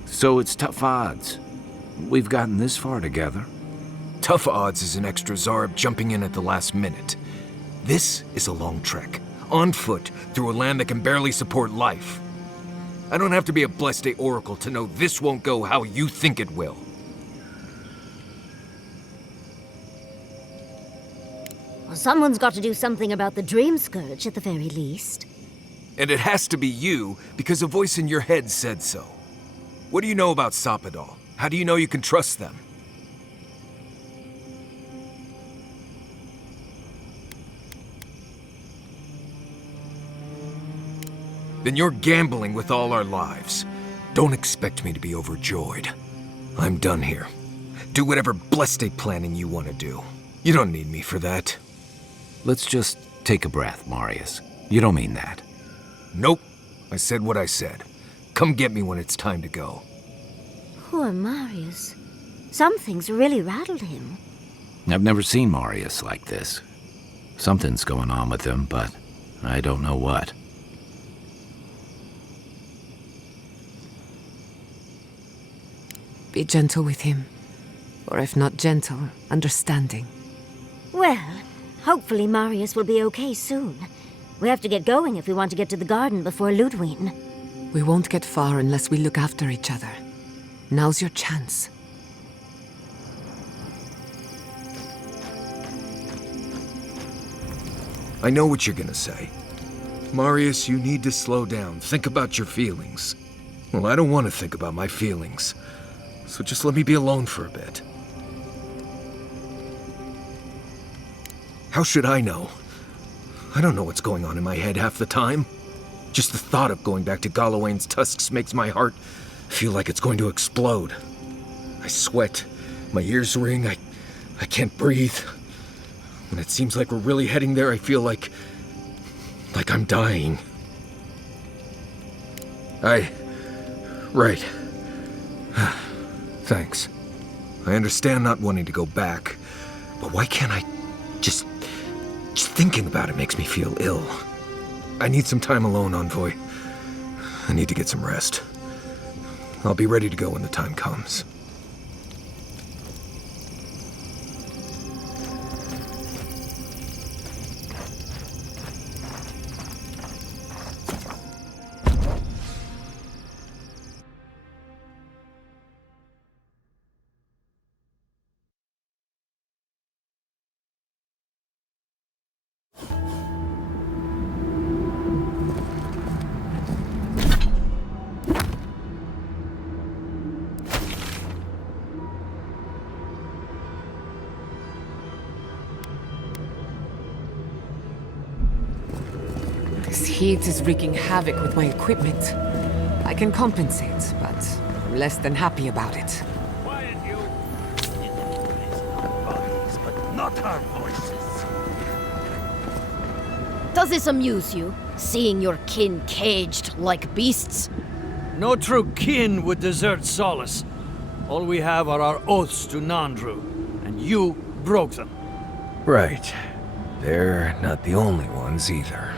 So it's tough odds. We've gotten this far together. Tough odds is an extra Zarb jumping in at the last minute. This is a long trek, on foot, through a land that can barely support life. I don't have to be a Blessed Day Oracle to know this won't go how you think it will. Well, someone's got to do something about the Dream Scourge at the very least. And it has to be you, because a voice in your head said so. What do you know about Soppadal? How do you know you can trust them? Then you're gambling with all our lives. Don't expect me to be overjoyed. I'm done here. Do whatever Blessed Day planning you want to do. You don't need me for that. Let's just take a breath, Marius. You don't mean that. Nope. I said what I said. Come get me when it's time to go. Poor Marius. Something's really rattled him. I've never seen Marius like this. Something's going on with him, but I don't know what. Be gentle with him. Or if not gentle, understanding. Well, hopefully Marius will be okay soon. We have to get going if we want to get to the garden before Ludwig. We won't get far unless we look after each other. Now's your chance. I know what you're gonna say. Marius, you need to slow down. Think about your feelings. Well, I don't want to think about my feelings. So just let me be alone for a bit. How should I know? I don't know what's going on in my head half the time. Just the thought of going back to Galawain's tusks makes my heart feel like it's going to explode. I sweat, my ears ring, I can't breathe. When it seems like we're really heading there, I feel like I'm dying. Right. Thanks. I understand not wanting to go back, but why can't I just thinking about it makes me feel ill. I need some time alone, Envoy. I need to get some rest. I'll be ready to go when the time comes. This heat is wreaking havoc with my equipment. I can compensate, but I'm less than happy about it. Quiet, you! Our bodies, but not our voices. Does this amuse you, seeing your kin caged like beasts? No true kin would desert Solace. All we have are our oaths to Nandru, and you broke them. Right. They're not the only ones either.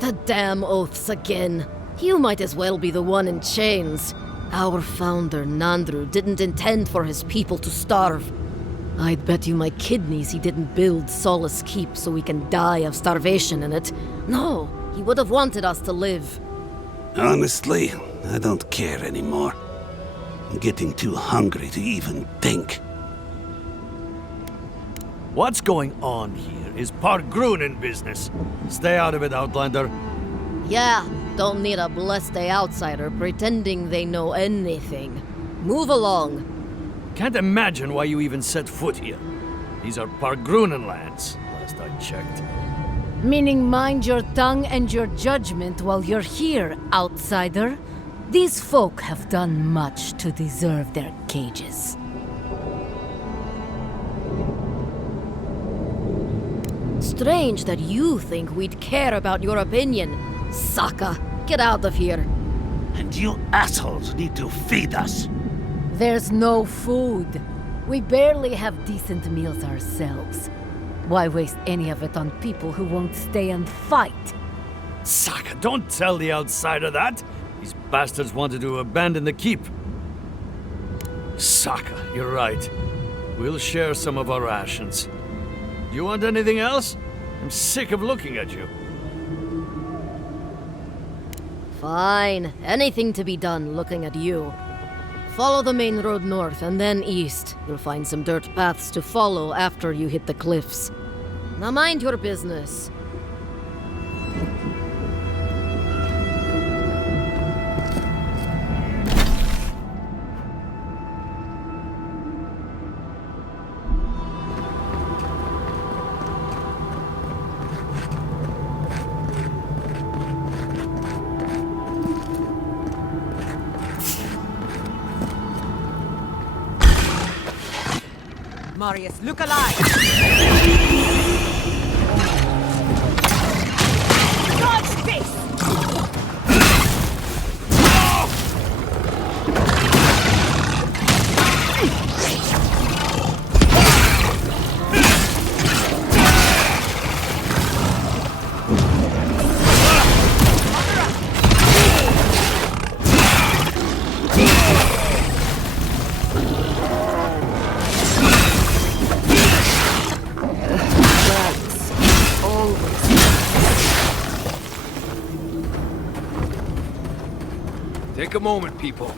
The damn oaths again. You might as well be the one in chains. Our founder, Nandru, didn't intend for his people to starve. I'd bet you my kidneys he didn't build Solace Keep so we can die of starvation in it. No, he would have wanted us to live. Honestly, I don't care anymore. I'm getting too hungry to even think. What's going on here is Pargrunen business. Stay out of it, Outlander. Yeah, don't need a blessed outsider pretending they know anything. Move along. Can't imagine why you even set foot here. These are Pargrunen lands, last I checked. Meaning mind your tongue and your judgment while you're here, outsider. These folk have done much to deserve their cages. Strange that you think we'd care about your opinion. Saka, get out of here. And you assholes need to feed us. There's no food. We barely have decent meals ourselves. Why waste any of it on people who won't stay and fight? Saka, don't tell the outsider that! These bastards wanted to abandon the keep. Saka, you're right. We'll share some of our rations. Do you want anything else? I'm sick of looking at you. Fine. Anything to be done looking at you. Follow the main road north and then east. You'll find some dirt paths to follow after you hit the cliffs. Now mind your business. Marius, look alive! Dodge this! Take a moment, people.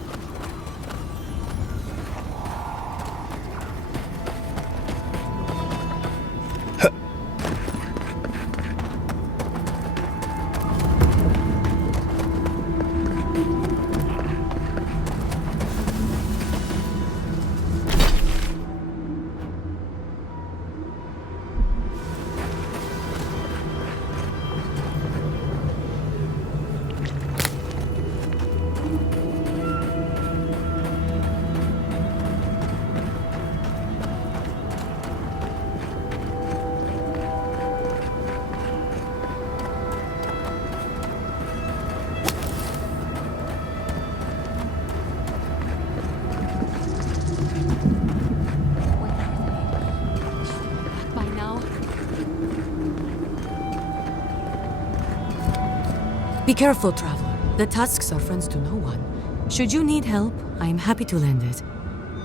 Be careful, traveler. The tusks are friends to no one. Should you need help, I am happy to lend it.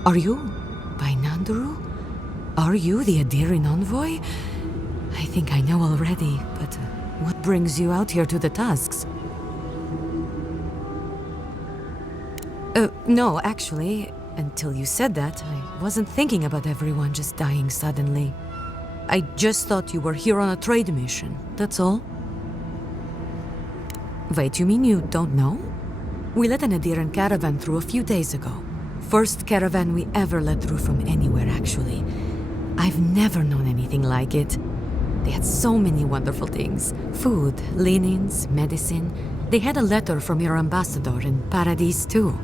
Are you by Nanduru? Are you the Adirin envoy? I think I know already, but what brings you out here to the tusks? No, actually, until you said that, I wasn't thinking about everyone just dying suddenly. I just thought you were here on a trade mission, that's all. Wait, you mean you don't know? We let an Adiran caravan through a few days ago. First caravan we ever let through from anywhere, actually. I've never known anything like it. They had so many wonderful things. Food, linens, medicine. They had a letter from your ambassador in Paradise, too.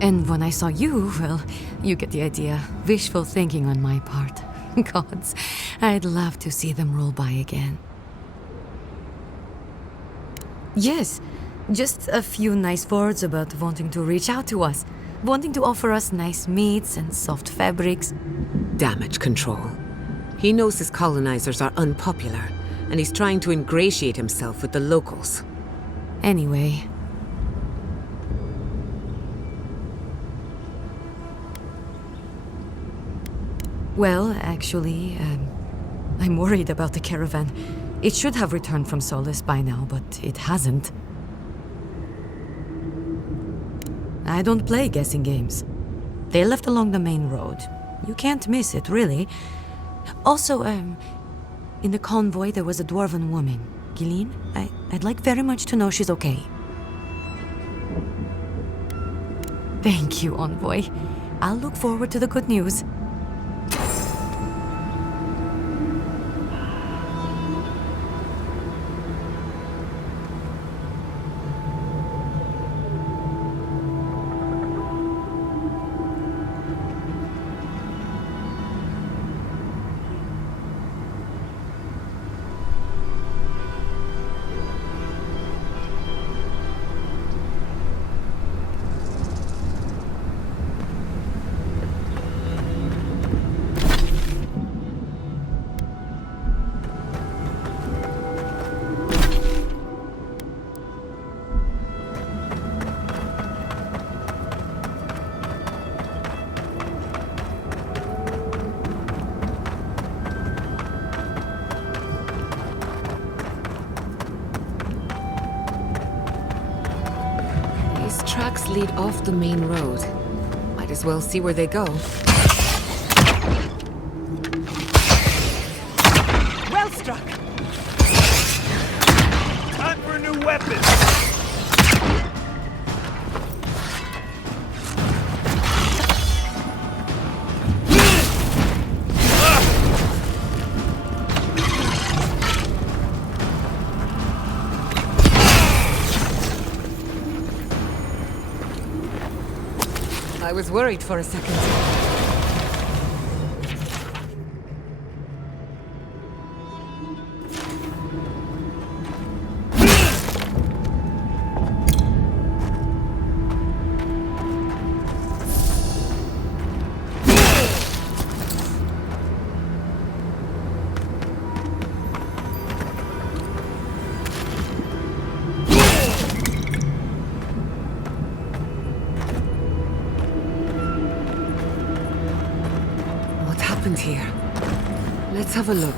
And when I saw you, well, you get the idea. Wishful thinking on my part. Gods, I'd love to see them roll by again. Yes, just a few nice words about wanting to reach out to us. Wanting to offer us nice meats and soft fabrics. Damage control. He knows his colonizers are unpopular, and he's trying to ingratiate himself with the locals. Anyway. Well, actually, I'm worried about the caravan. It should have returned from Solace by now, but it hasn't. I don't play guessing games. They left along the main road. You can't miss it, really. Also, in the convoy there was a dwarven woman. Gilleen, I'd like very much to know she's okay. Thank you, Envoy. I'll look forward to the good news. Tracks lead off the main road. Might as well see where they go. Well struck! Time for a new weapon! I was worried for a second. Here. Let's have a look.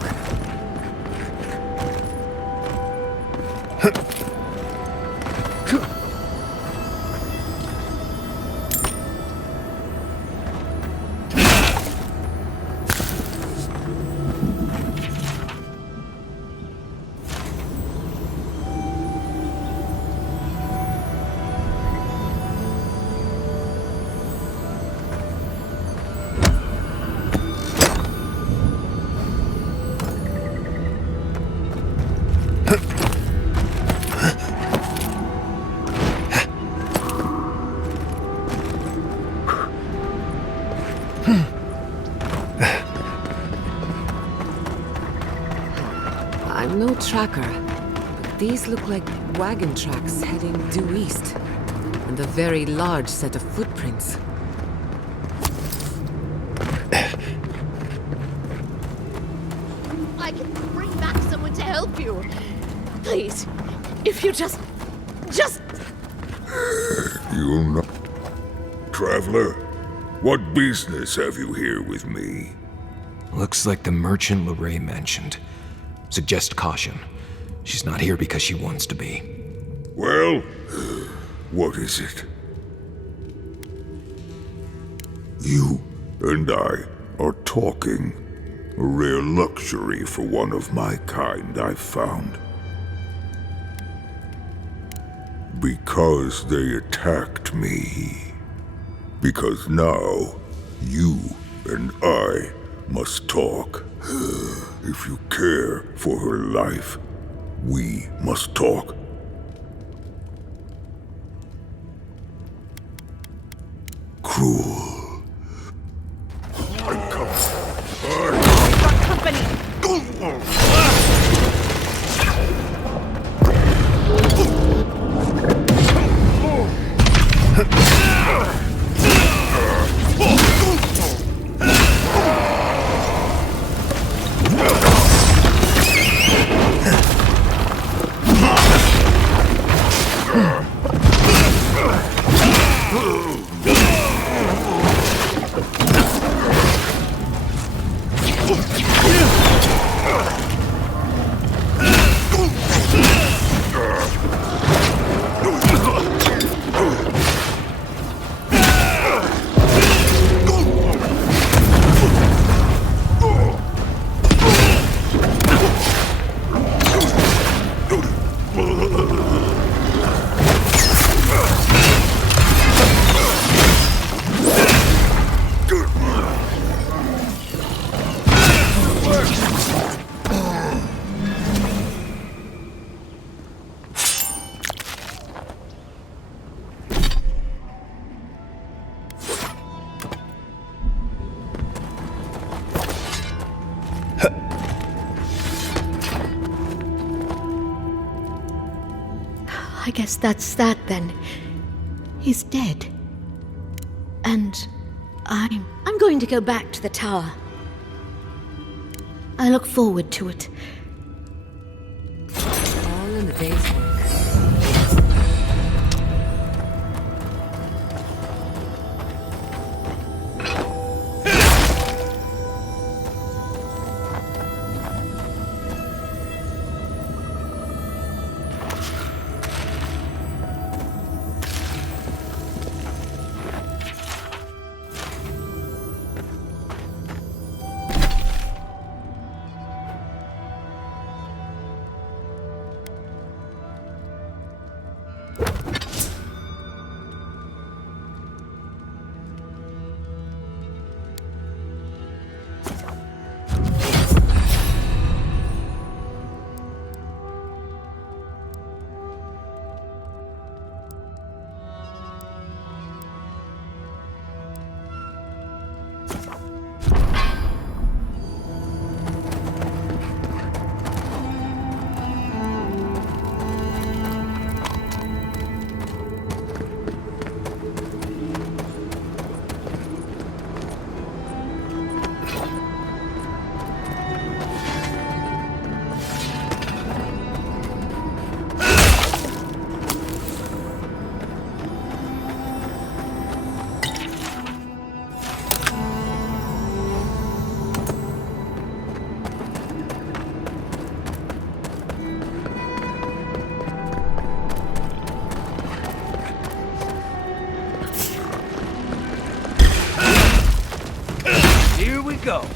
I'm no tracker, but these look like wagon tracks heading due east, and a very large set of footprints. I can bring back someone to help you. Please, if you just... You know, traveler, what business have you here with me? Looks like the merchant Lorraine mentioned. Suggest caution. She's not here because she wants to be. Well, what is it? You and I are talking. A rare luxury for one of my kind, I've found. Because they attacked me. Because now, you and I must talk. If you care for her life, we must talk. Cruel. I'm coming. I guess that's that then. He's dead. And I'm going to go back to the tower. I look forward to it. All in the day's work. Here we go.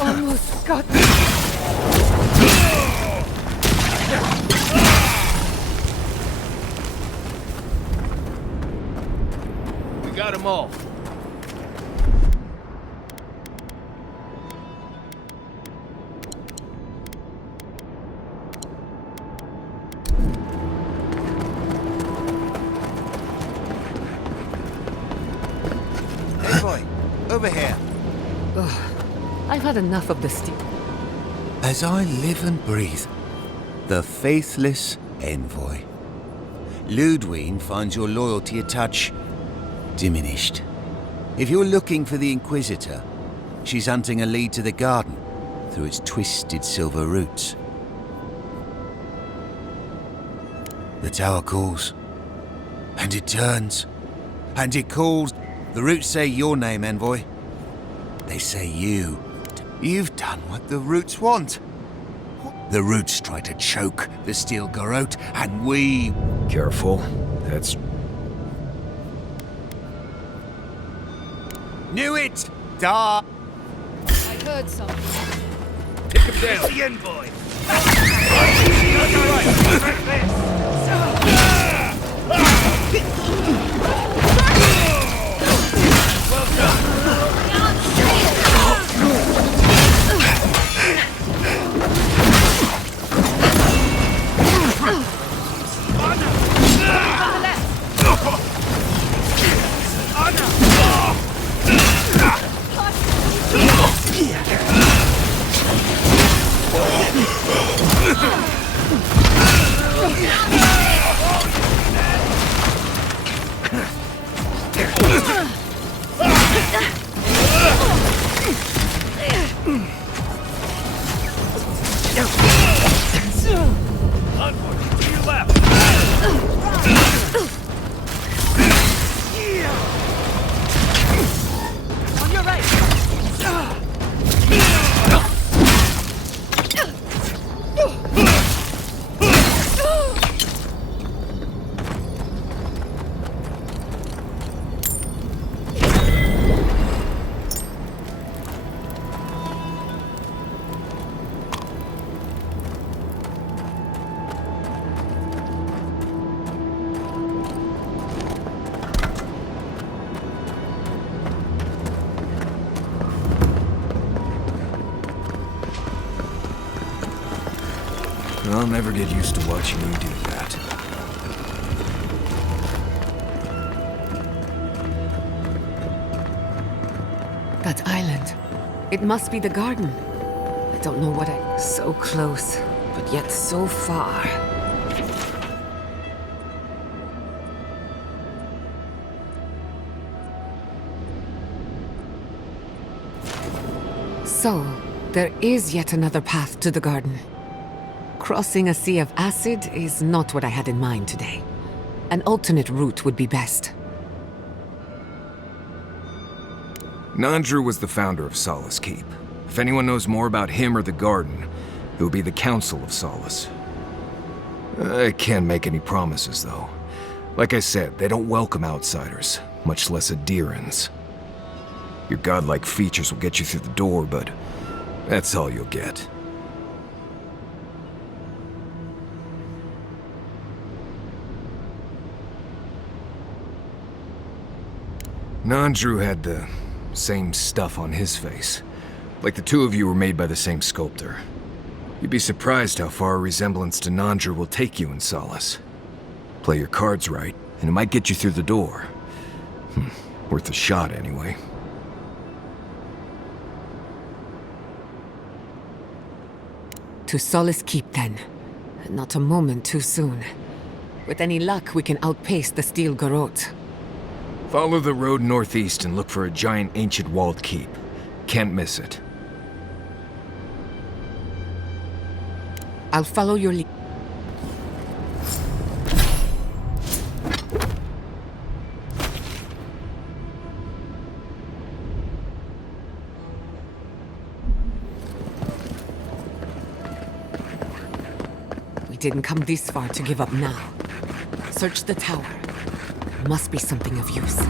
Almost got We got them all. Boy, over here. Ugh. I've had enough of the steel. As I live and breathe, the faithless envoy. Ludwine finds your loyalty a touch diminished. If you're looking for the Inquisitor, she's hunting a lead to the garden through its twisted silver roots. The tower calls, and it turns, and it calls. The roots say your name, envoy. They say you've done what the roots want. The roots try to choke the steel garrote, and we... Careful. That's... Knew it! Da! I heard something. Take him down. The envoy! On your right. I'll never get used to watching you do that. that island. It must be the garden. I don't know what I... So close, but yet so far. So, there is yet another path to the garden. Crossing a sea of acid is not what I had in mind today. An alternate route would be best. Nandru was the founder of Solace Keep. If anyone knows more about him or the garden, it would be the Council of Solace. I can't make any promises, though. Like I said, they don't welcome outsiders, much less Adherans. Your godlike features will get you through the door, but that's all you'll get. Nandru had the same stuff on his face. Like the two of you were made by the same sculptor. You'd be surprised how far a resemblance to Nandru will take you in Solace. Play your cards right, and it might get you through the door. Worth a shot, anyway. To Solace Keep, then. Not a moment too soon. With any luck, we can outpace the Steel Garrote. Follow the road northeast and look for a giant ancient walled keep. Can't miss it. I'll follow your lead. We didn't come this far to give up now. Search the tower. There must be something of use.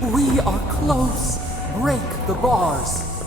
We are close. Break the bars.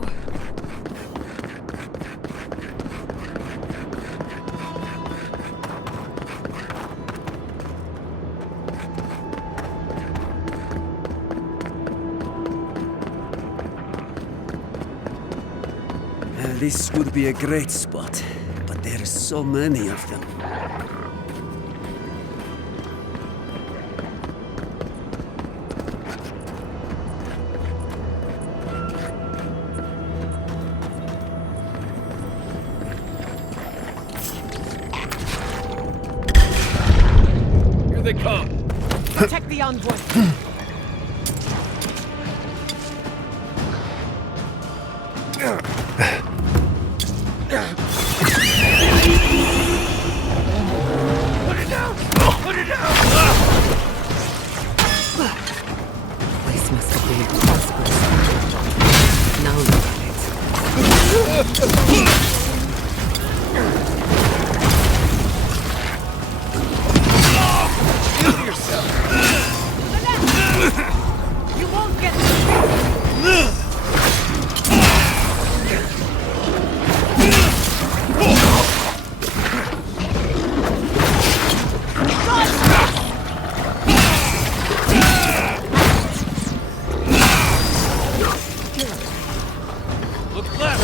now! This would be a great spot, but there's so many of them. Here they come! Protect the envoy! This must have been prosperous. Now look at it. Kill yourself! You won't get Look left!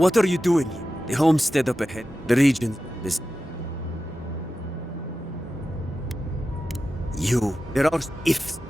What are you doing? The homestead up ahead. The region is... You. There are ifs.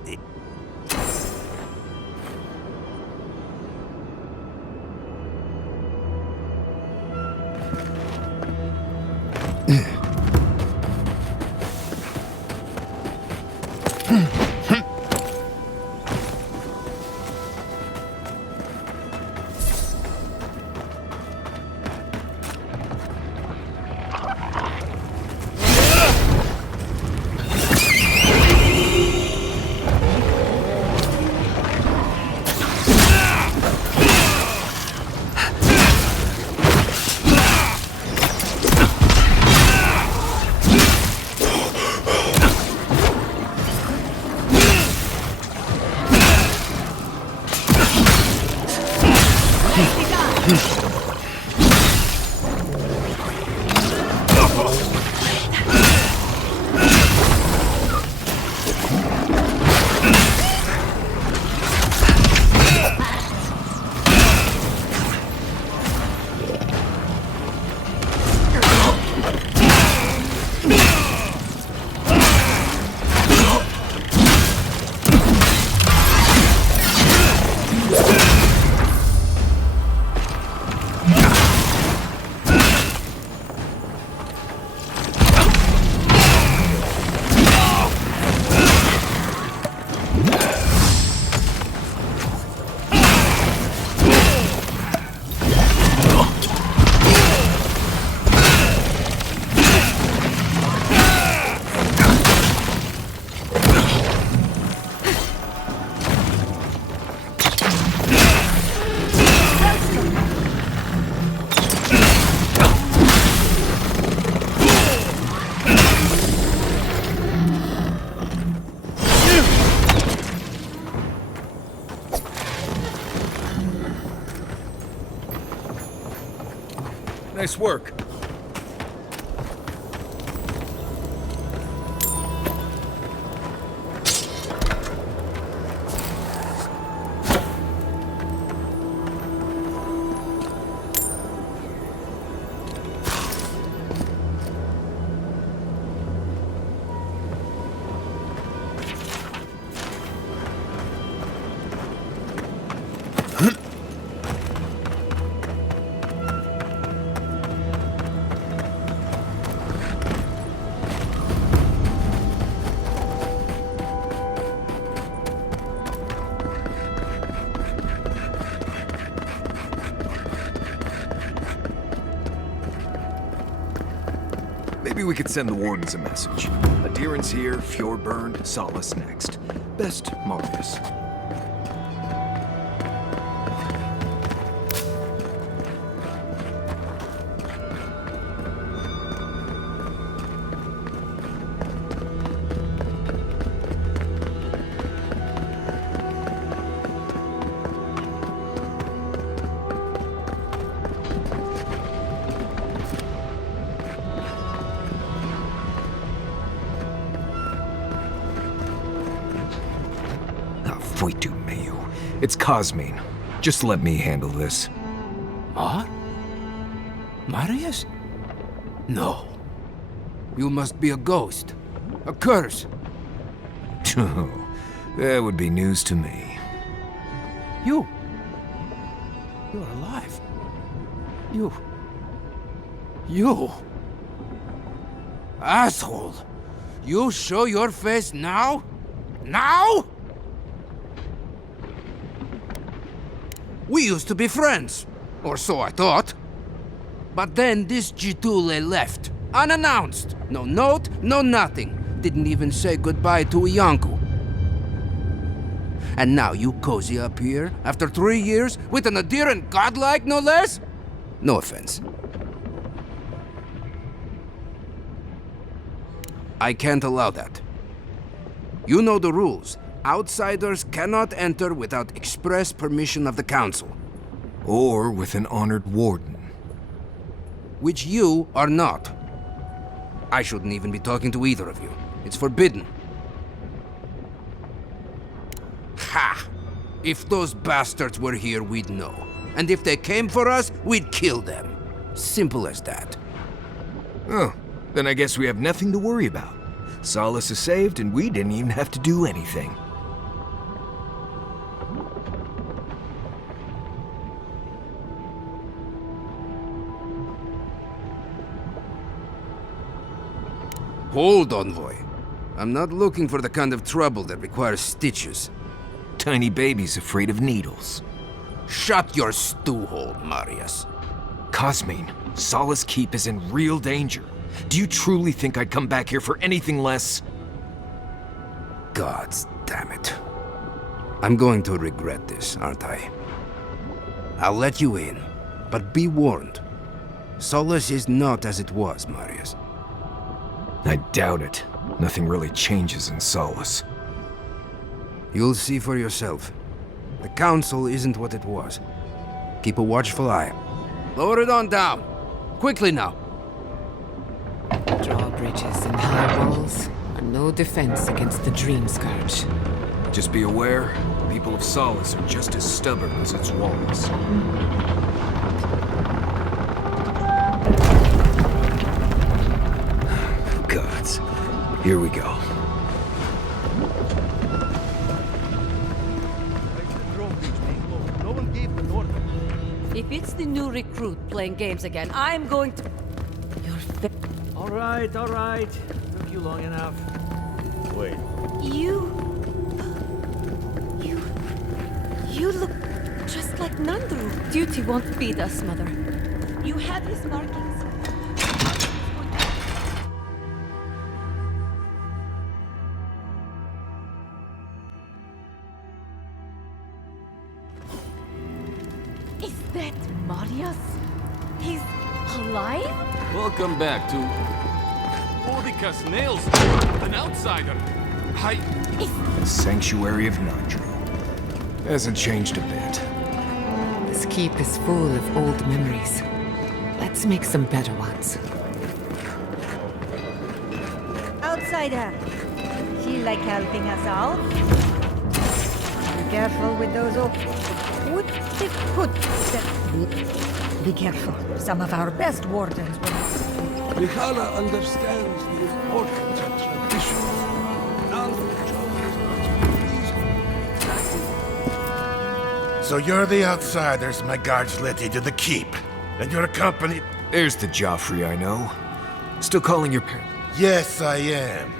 Nice work. Maybe we could send the wardens a message. Adherence here, Fjordburn, Solace next. Best, Marius. Voitu meu. It's Cosmine. Just let me handle this. What? Marius? No. You must be a ghost. A curse. Oh, that would be news to me. You're alive. You. Asshole. You show your face now? Now? We used to be friends, or so I thought. But then this Jitule left, unannounced. No note, no nothing. Didn't even say goodbye to Iancu. And now you cozy up here, after 3 years, with an adherent godlike, no less? No offense. I can't allow that. You know the rules. Outsiders cannot enter without express permission of the Council. Or with an honored warden. Which you are not. I shouldn't even be talking to either of you. It's forbidden. Ha! If those bastards were here, we'd know. And if they came for us, we'd kill them. Simple as that. Oh, then I guess we have nothing to worry about. Solace is saved, and we didn't even have to do anything. Hold, Envoy. I'm not looking for the kind of trouble that requires stitches. Tiny babies afraid of needles. Shut your stew hole, Marius. Cosmine, Solace Keep is in real danger. Do you truly think I'd come back here for anything less? Gods damn it. I'm going to regret this, aren't I? I'll let you in, but be warned. Solace is not as it was, Marius. I doubt it. Nothing really changes in Solace. You'll see for yourself. The Council isn't what it was. Keep a watchful eye. Lower it on down. Quickly now. Drawbridges and high walls are no defense against the Dream Scourge. Just be aware, the people of Solace are just as stubborn as its walls. Gods. Here we go. If it's the new recruit playing games again, I'm going to... All right, all right. Took you long enough. Wait. You look just like Nandru. Duty won't beat us, Mother. You have his markings. Is that Marius? He's alive? Welcome back to... Mordicus Nails, an outsider. The Sanctuary of Nandru. Hasn't changed a bit. This keep is full of old memories. Let's make some better ones. Outsider. She like helping us out? Be careful with those Be careful. Some of our best wardens will... Mikhala understands the importance of tradition. So you're the outsiders my guards led you to the keep, and you're accompanied... There's the Joffrey I know. Still calling your parents. Yes, I am.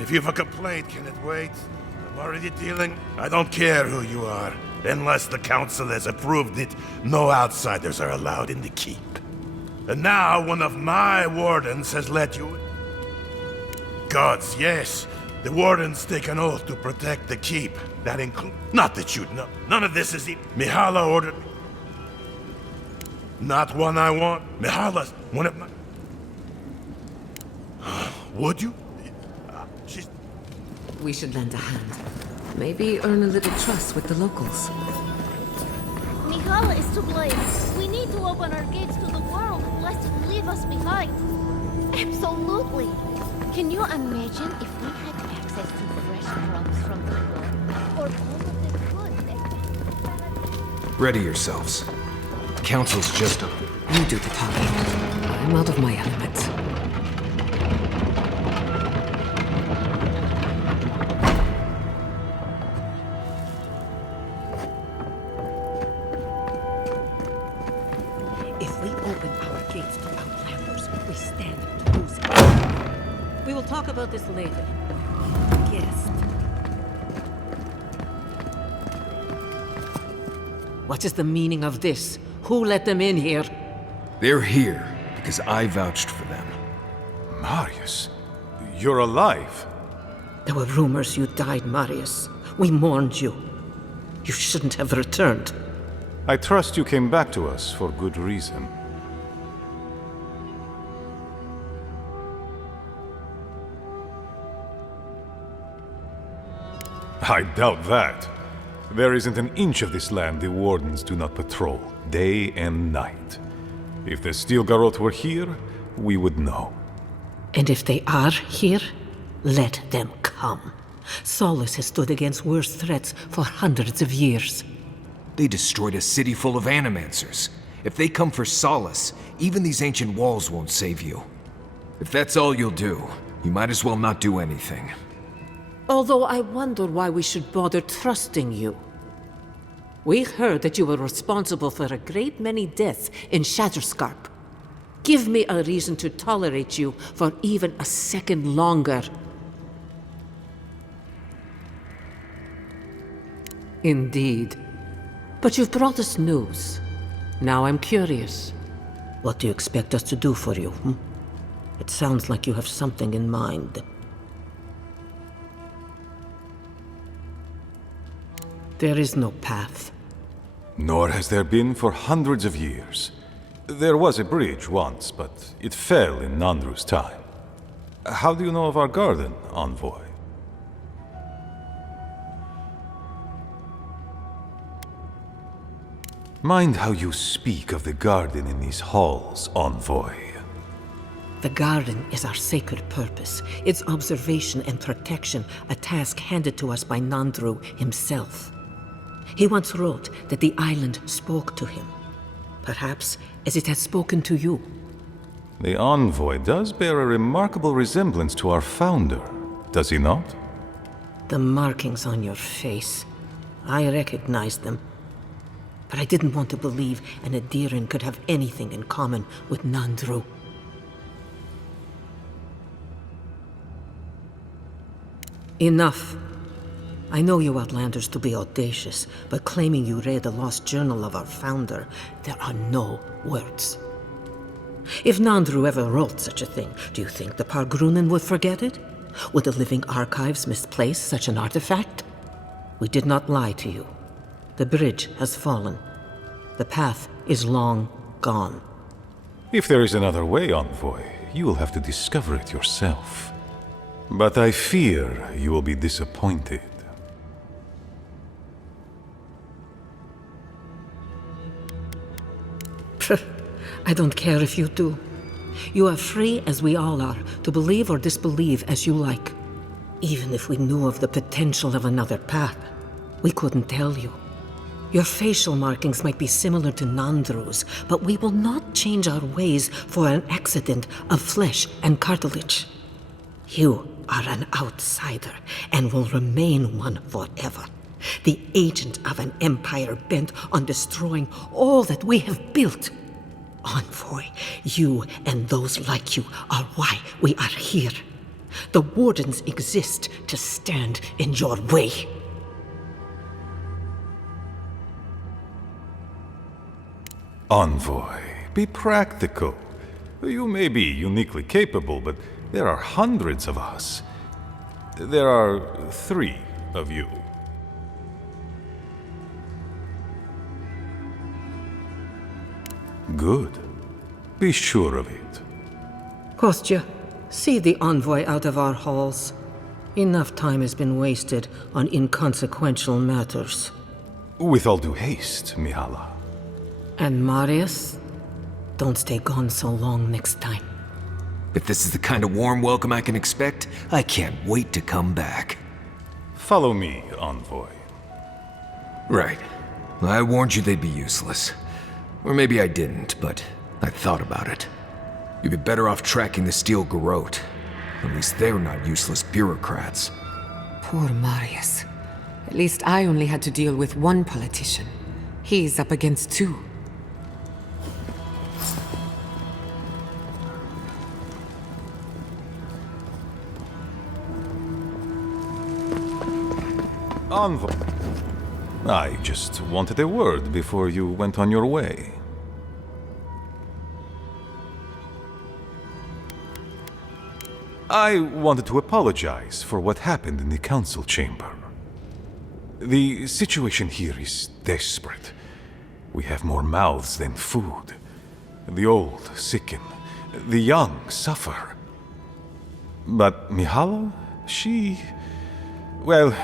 If you've a complaint, can it wait? I'm already dealing... I don't care who you are. Unless the council has approved it, no outsiders are allowed in the keep. And now one of my wardens has let you... Gods, yes. The wardens take an oath to protect the keep. That includes... Not that you'd know. None of this is... Mihala ordered... Not one I want. Mihala's one of my... Would you? She's... We should lend a hand. Maybe earn a little trust with the locals. Mihala is to blame. We need to open our gates to the world, lest it leave us behind. Absolutely. Can you imagine if we had access to fresh crumbs from the world, or all of the good that... Ready yourselves. Council's just a... You do the talking. I'm out of my element. If we open our gates to outlanders, we stand to lose it. We will talk about this later. Guest. What is the meaning of this? Who let them in here? They're here because I vouched for them. Marius, you're alive. There were rumors you died, Marius. We mourned you. You shouldn't have returned. I trust you came back to us for good reason. I doubt that. There isn't an inch of this land the Wardens do not patrol, day and night. If the Stilgarroth were here, we would know. And if they are here, let them come. Solus has stood against worse threats for hundreds of years. They destroyed a city full of animancers. If they come for solace, even these ancient walls won't save you. If that's all you'll do, you might as well not do anything. Although I wonder why we should bother trusting you. We heard that you were responsible for a great many deaths in Shatterscarp. Give me a reason to tolerate you for even a second longer. Indeed. But you've brought us news. Now I'm curious. What do you expect us to do for you, It sounds like you have something in mind. There is no path. Nor has there been for hundreds of years. There was a bridge once, but it fell in Nandru's time. How do you know of our garden, Envoy? Mind how you speak of the garden in these halls, Envoy. The garden is our sacred purpose, its observation and protection, a task handed to us by Nandru himself. He once wrote that the island spoke to him, perhaps as it has spoken to you. The Envoy does bear a remarkable resemblance to our founder, does he not? The markings on your face, I recognized them. But I didn't want to believe an Adiran could have anything in common with Nandru. Enough. I know you Outlanders to be audacious, but claiming you read the lost journal of our founder, there are no words. If Nandru ever wrote such a thing, do you think the Pargrunen would forget it? Would the living archives misplace such an artifact? We did not lie to you. The bridge has fallen. The path is long gone. If there is another way, Envoy, you will have to discover it yourself. But I fear you will be disappointed. I don't care if you do. You are free, as we all are, to believe or disbelieve as you like. Even if we knew of the potential of another path, we couldn't tell you. Your facial markings might be similar to Nandru's, but we will not change our ways for an accident of flesh and cartilage. You are an outsider, and will remain one forever. The agent of an empire bent on destroying all that we have built. Envoy, you and those like you are why we are here. The Wardens exist to stand in your way. Envoy, be practical. You may be uniquely capable, but there are hundreds of us. There are 3 of you. Good. Be sure of it. Kostya, see the envoy out of our halls. Enough time has been wasted on inconsequential matters. With all due haste, Mihala. And Marius? Don't stay gone so long next time. If this is the kind of warm welcome I can expect, I can't wait to come back. Follow me, envoy. Right. I warned you they'd be useless. Or maybe I didn't, but I thought about it. You'd be better off tracking the Steel Garrote. At least they're not useless bureaucrats. Poor Marius. At least I only had to deal with one politician. He's up against 2. Envoy. I just wanted a word before you went on your way. I wanted to apologize for what happened in the council chamber. The situation here is desperate. We have more mouths than food. The old sicken, the young suffer. But Mihala, well,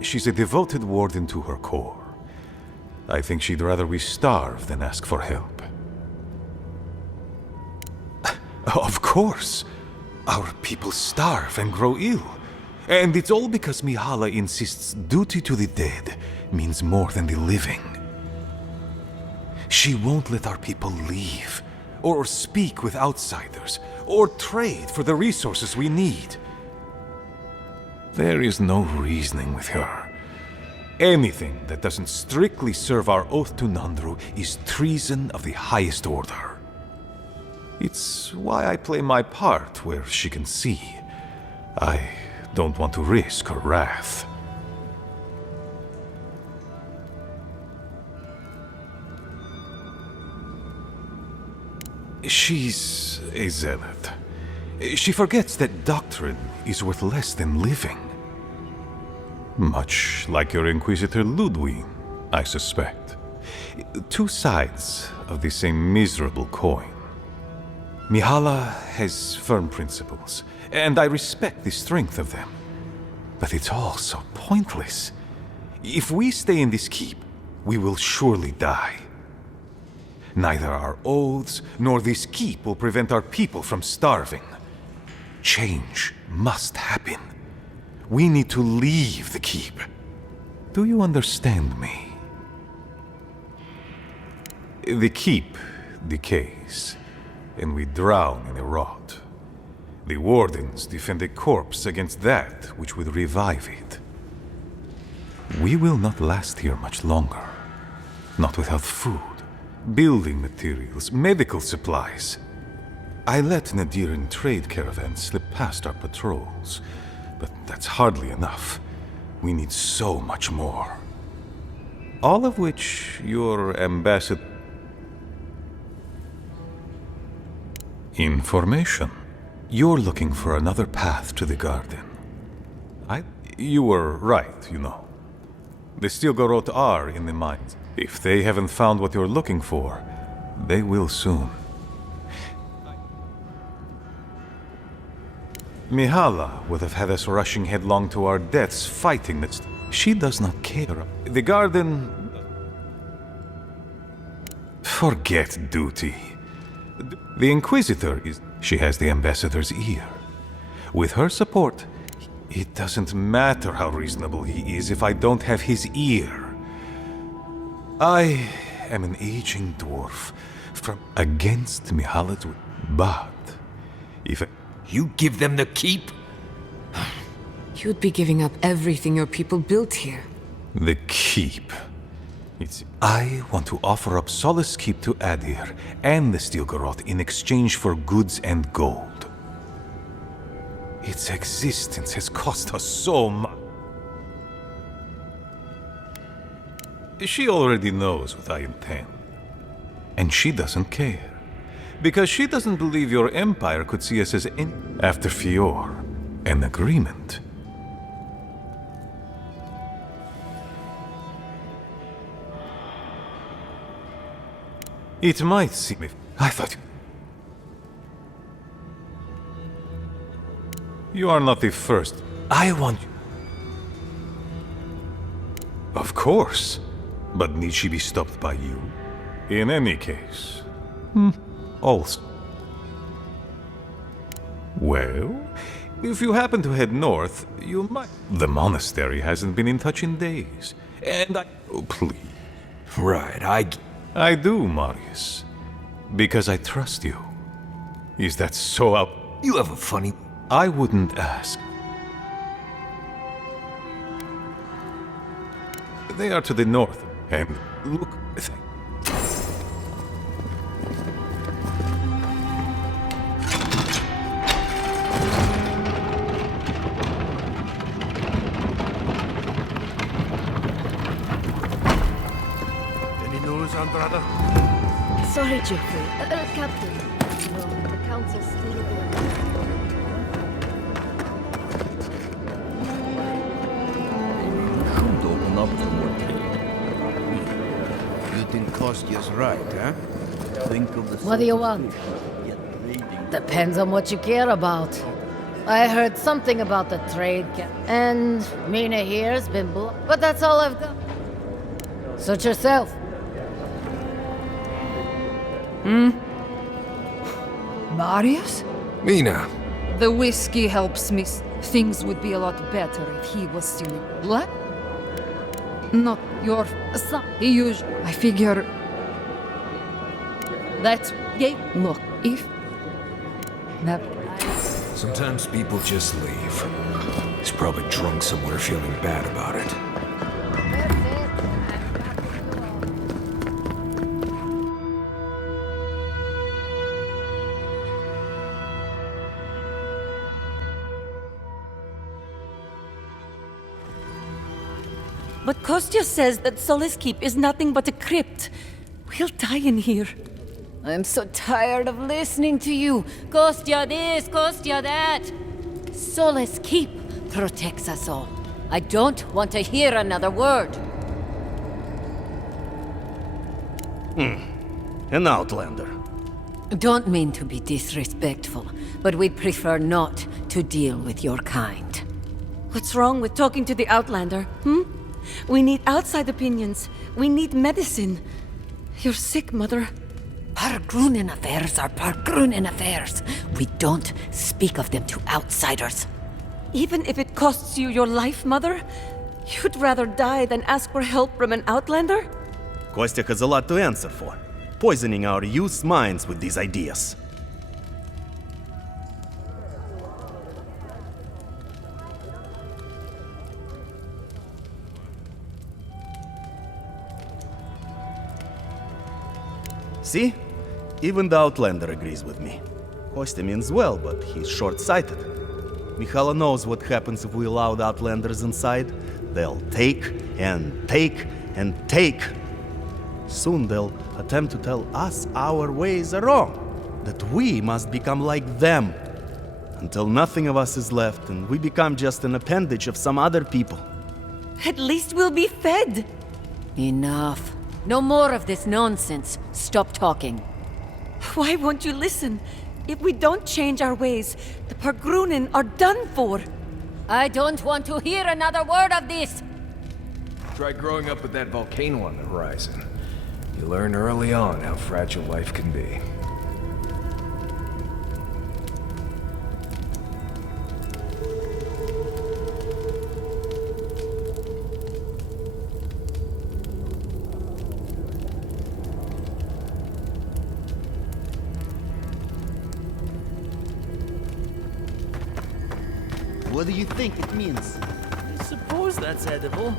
she's a devoted warden to her core. I think she'd rather we starve than ask for help. Of course. Our people starve and grow ill. And it's all because Mihala insists duty to the dead means more than the living. She won't let our people leave, or speak with outsiders, or trade for the resources we need. There is no reasoning with her. Anything that doesn't strictly serve our oath to Nandru is treason of the highest order. It's why I play my part where she can see. I don't want to risk her wrath. She's a zealot. She forgets that doctrine is worth less than living. Much like your Inquisitor Ludwig, I suspect. 2 sides of the same miserable coin. Mihala has firm principles, and I respect the strength of them. But it's all so pointless. If we stay in this keep, we will surely die. Neither our oaths nor this keep will prevent our people from starving. Change must happen. We need to leave the keep. Do you understand me? The keep decays, and we drown in a rot. The wardens defend a corpse against that which would revive it. We will not last here much longer. Not without food, building materials, medical supplies. I let Nadiran trade caravans slip past our patrols, but that's hardly enough. We need so much more. All of which your ambassador... Information. You're looking for another path to the garden. You were right, you know. The Stilgarot are in the mines. If they haven't found what you're looking for, they will soon. Mihala would have had us rushing headlong to our deaths fighting that. She does not care. The garden... Forget duty. The Inquisitor is... She has the Ambassador's ear. With her support, it doesn't matter how reasonable he is if I don't have his ear. I am an aging dwarf from against Mihala's... But if You give them the keep? You'd be giving up everything your people built here. The keep. I want to offer up Solace Keep to Adir and the Stilgarot in exchange for goods and gold. Its existence has cost us so much. She already knows what I intend. And she doesn't care. Because she doesn't believe your empire could see us as after Fior, an agreement. It might seem if I thought you are not the first. I want you. Of course. But need she be stopped by you? In any case. Also. Well, if you happen to head north, you might. The monastery hasn't been in touch in days. And oh, please. Right, I do, Marius. Because I trust you. Is that so out? You have a funny... I wouldn't ask. They are to the north, and look... Any news, Andrada? Sorry, Geoffrey. Captain. No, the council's still Open up to more trade. You think Kostya's right, huh? Think of the... What do you want? Depends on what you care about. I heard something about the trade and Mina here's been but that's all I've got. Suit yourself. Marius? Mina. The whiskey helps me. Things would be a lot better if he was still black. Not your son. He usually. I figure. That's gay. Look, if. That. Sometimes people just leave. He's probably drunk somewhere feeling bad about it. But Kostya says that Solace Keep is nothing but a crypt. We'll die in here. I'm so tired of listening to you. Kostya this, Kostya that. Solace Keep protects us all. I don't want to hear another word. An outlander. Don't mean to be disrespectful, but we'd prefer not to deal with your kind. What's wrong with talking to the Outlander, We need outside opinions. We need medicine. You're sick, Mother. Pargrunen affairs are Pargrunen affairs. We don't speak of them to outsiders. Even if it costs you your life, Mother? You'd rather die than ask for help from an Outlander? Kostya has a lot to answer for, poisoning our youth's minds with these ideas. See? Even the Outlander agrees with me. Kostya means well, but he's short-sighted. Mihala knows what happens if we allow the Outlanders inside. They'll take and take and take. Soon they'll attempt to tell us our ways are wrong, that we must become like them, until nothing of us is left and we become just an appendage of some other people. At least we'll be fed. Enough. No more of this nonsense. Stop talking. Why won't you listen? If we don't change our ways, the Pargrunen are done for. I don't want to hear another word of this. Try growing up with that volcano on the horizon. You learn early on how fragile life can be. What do you think it means? I suppose that's edible.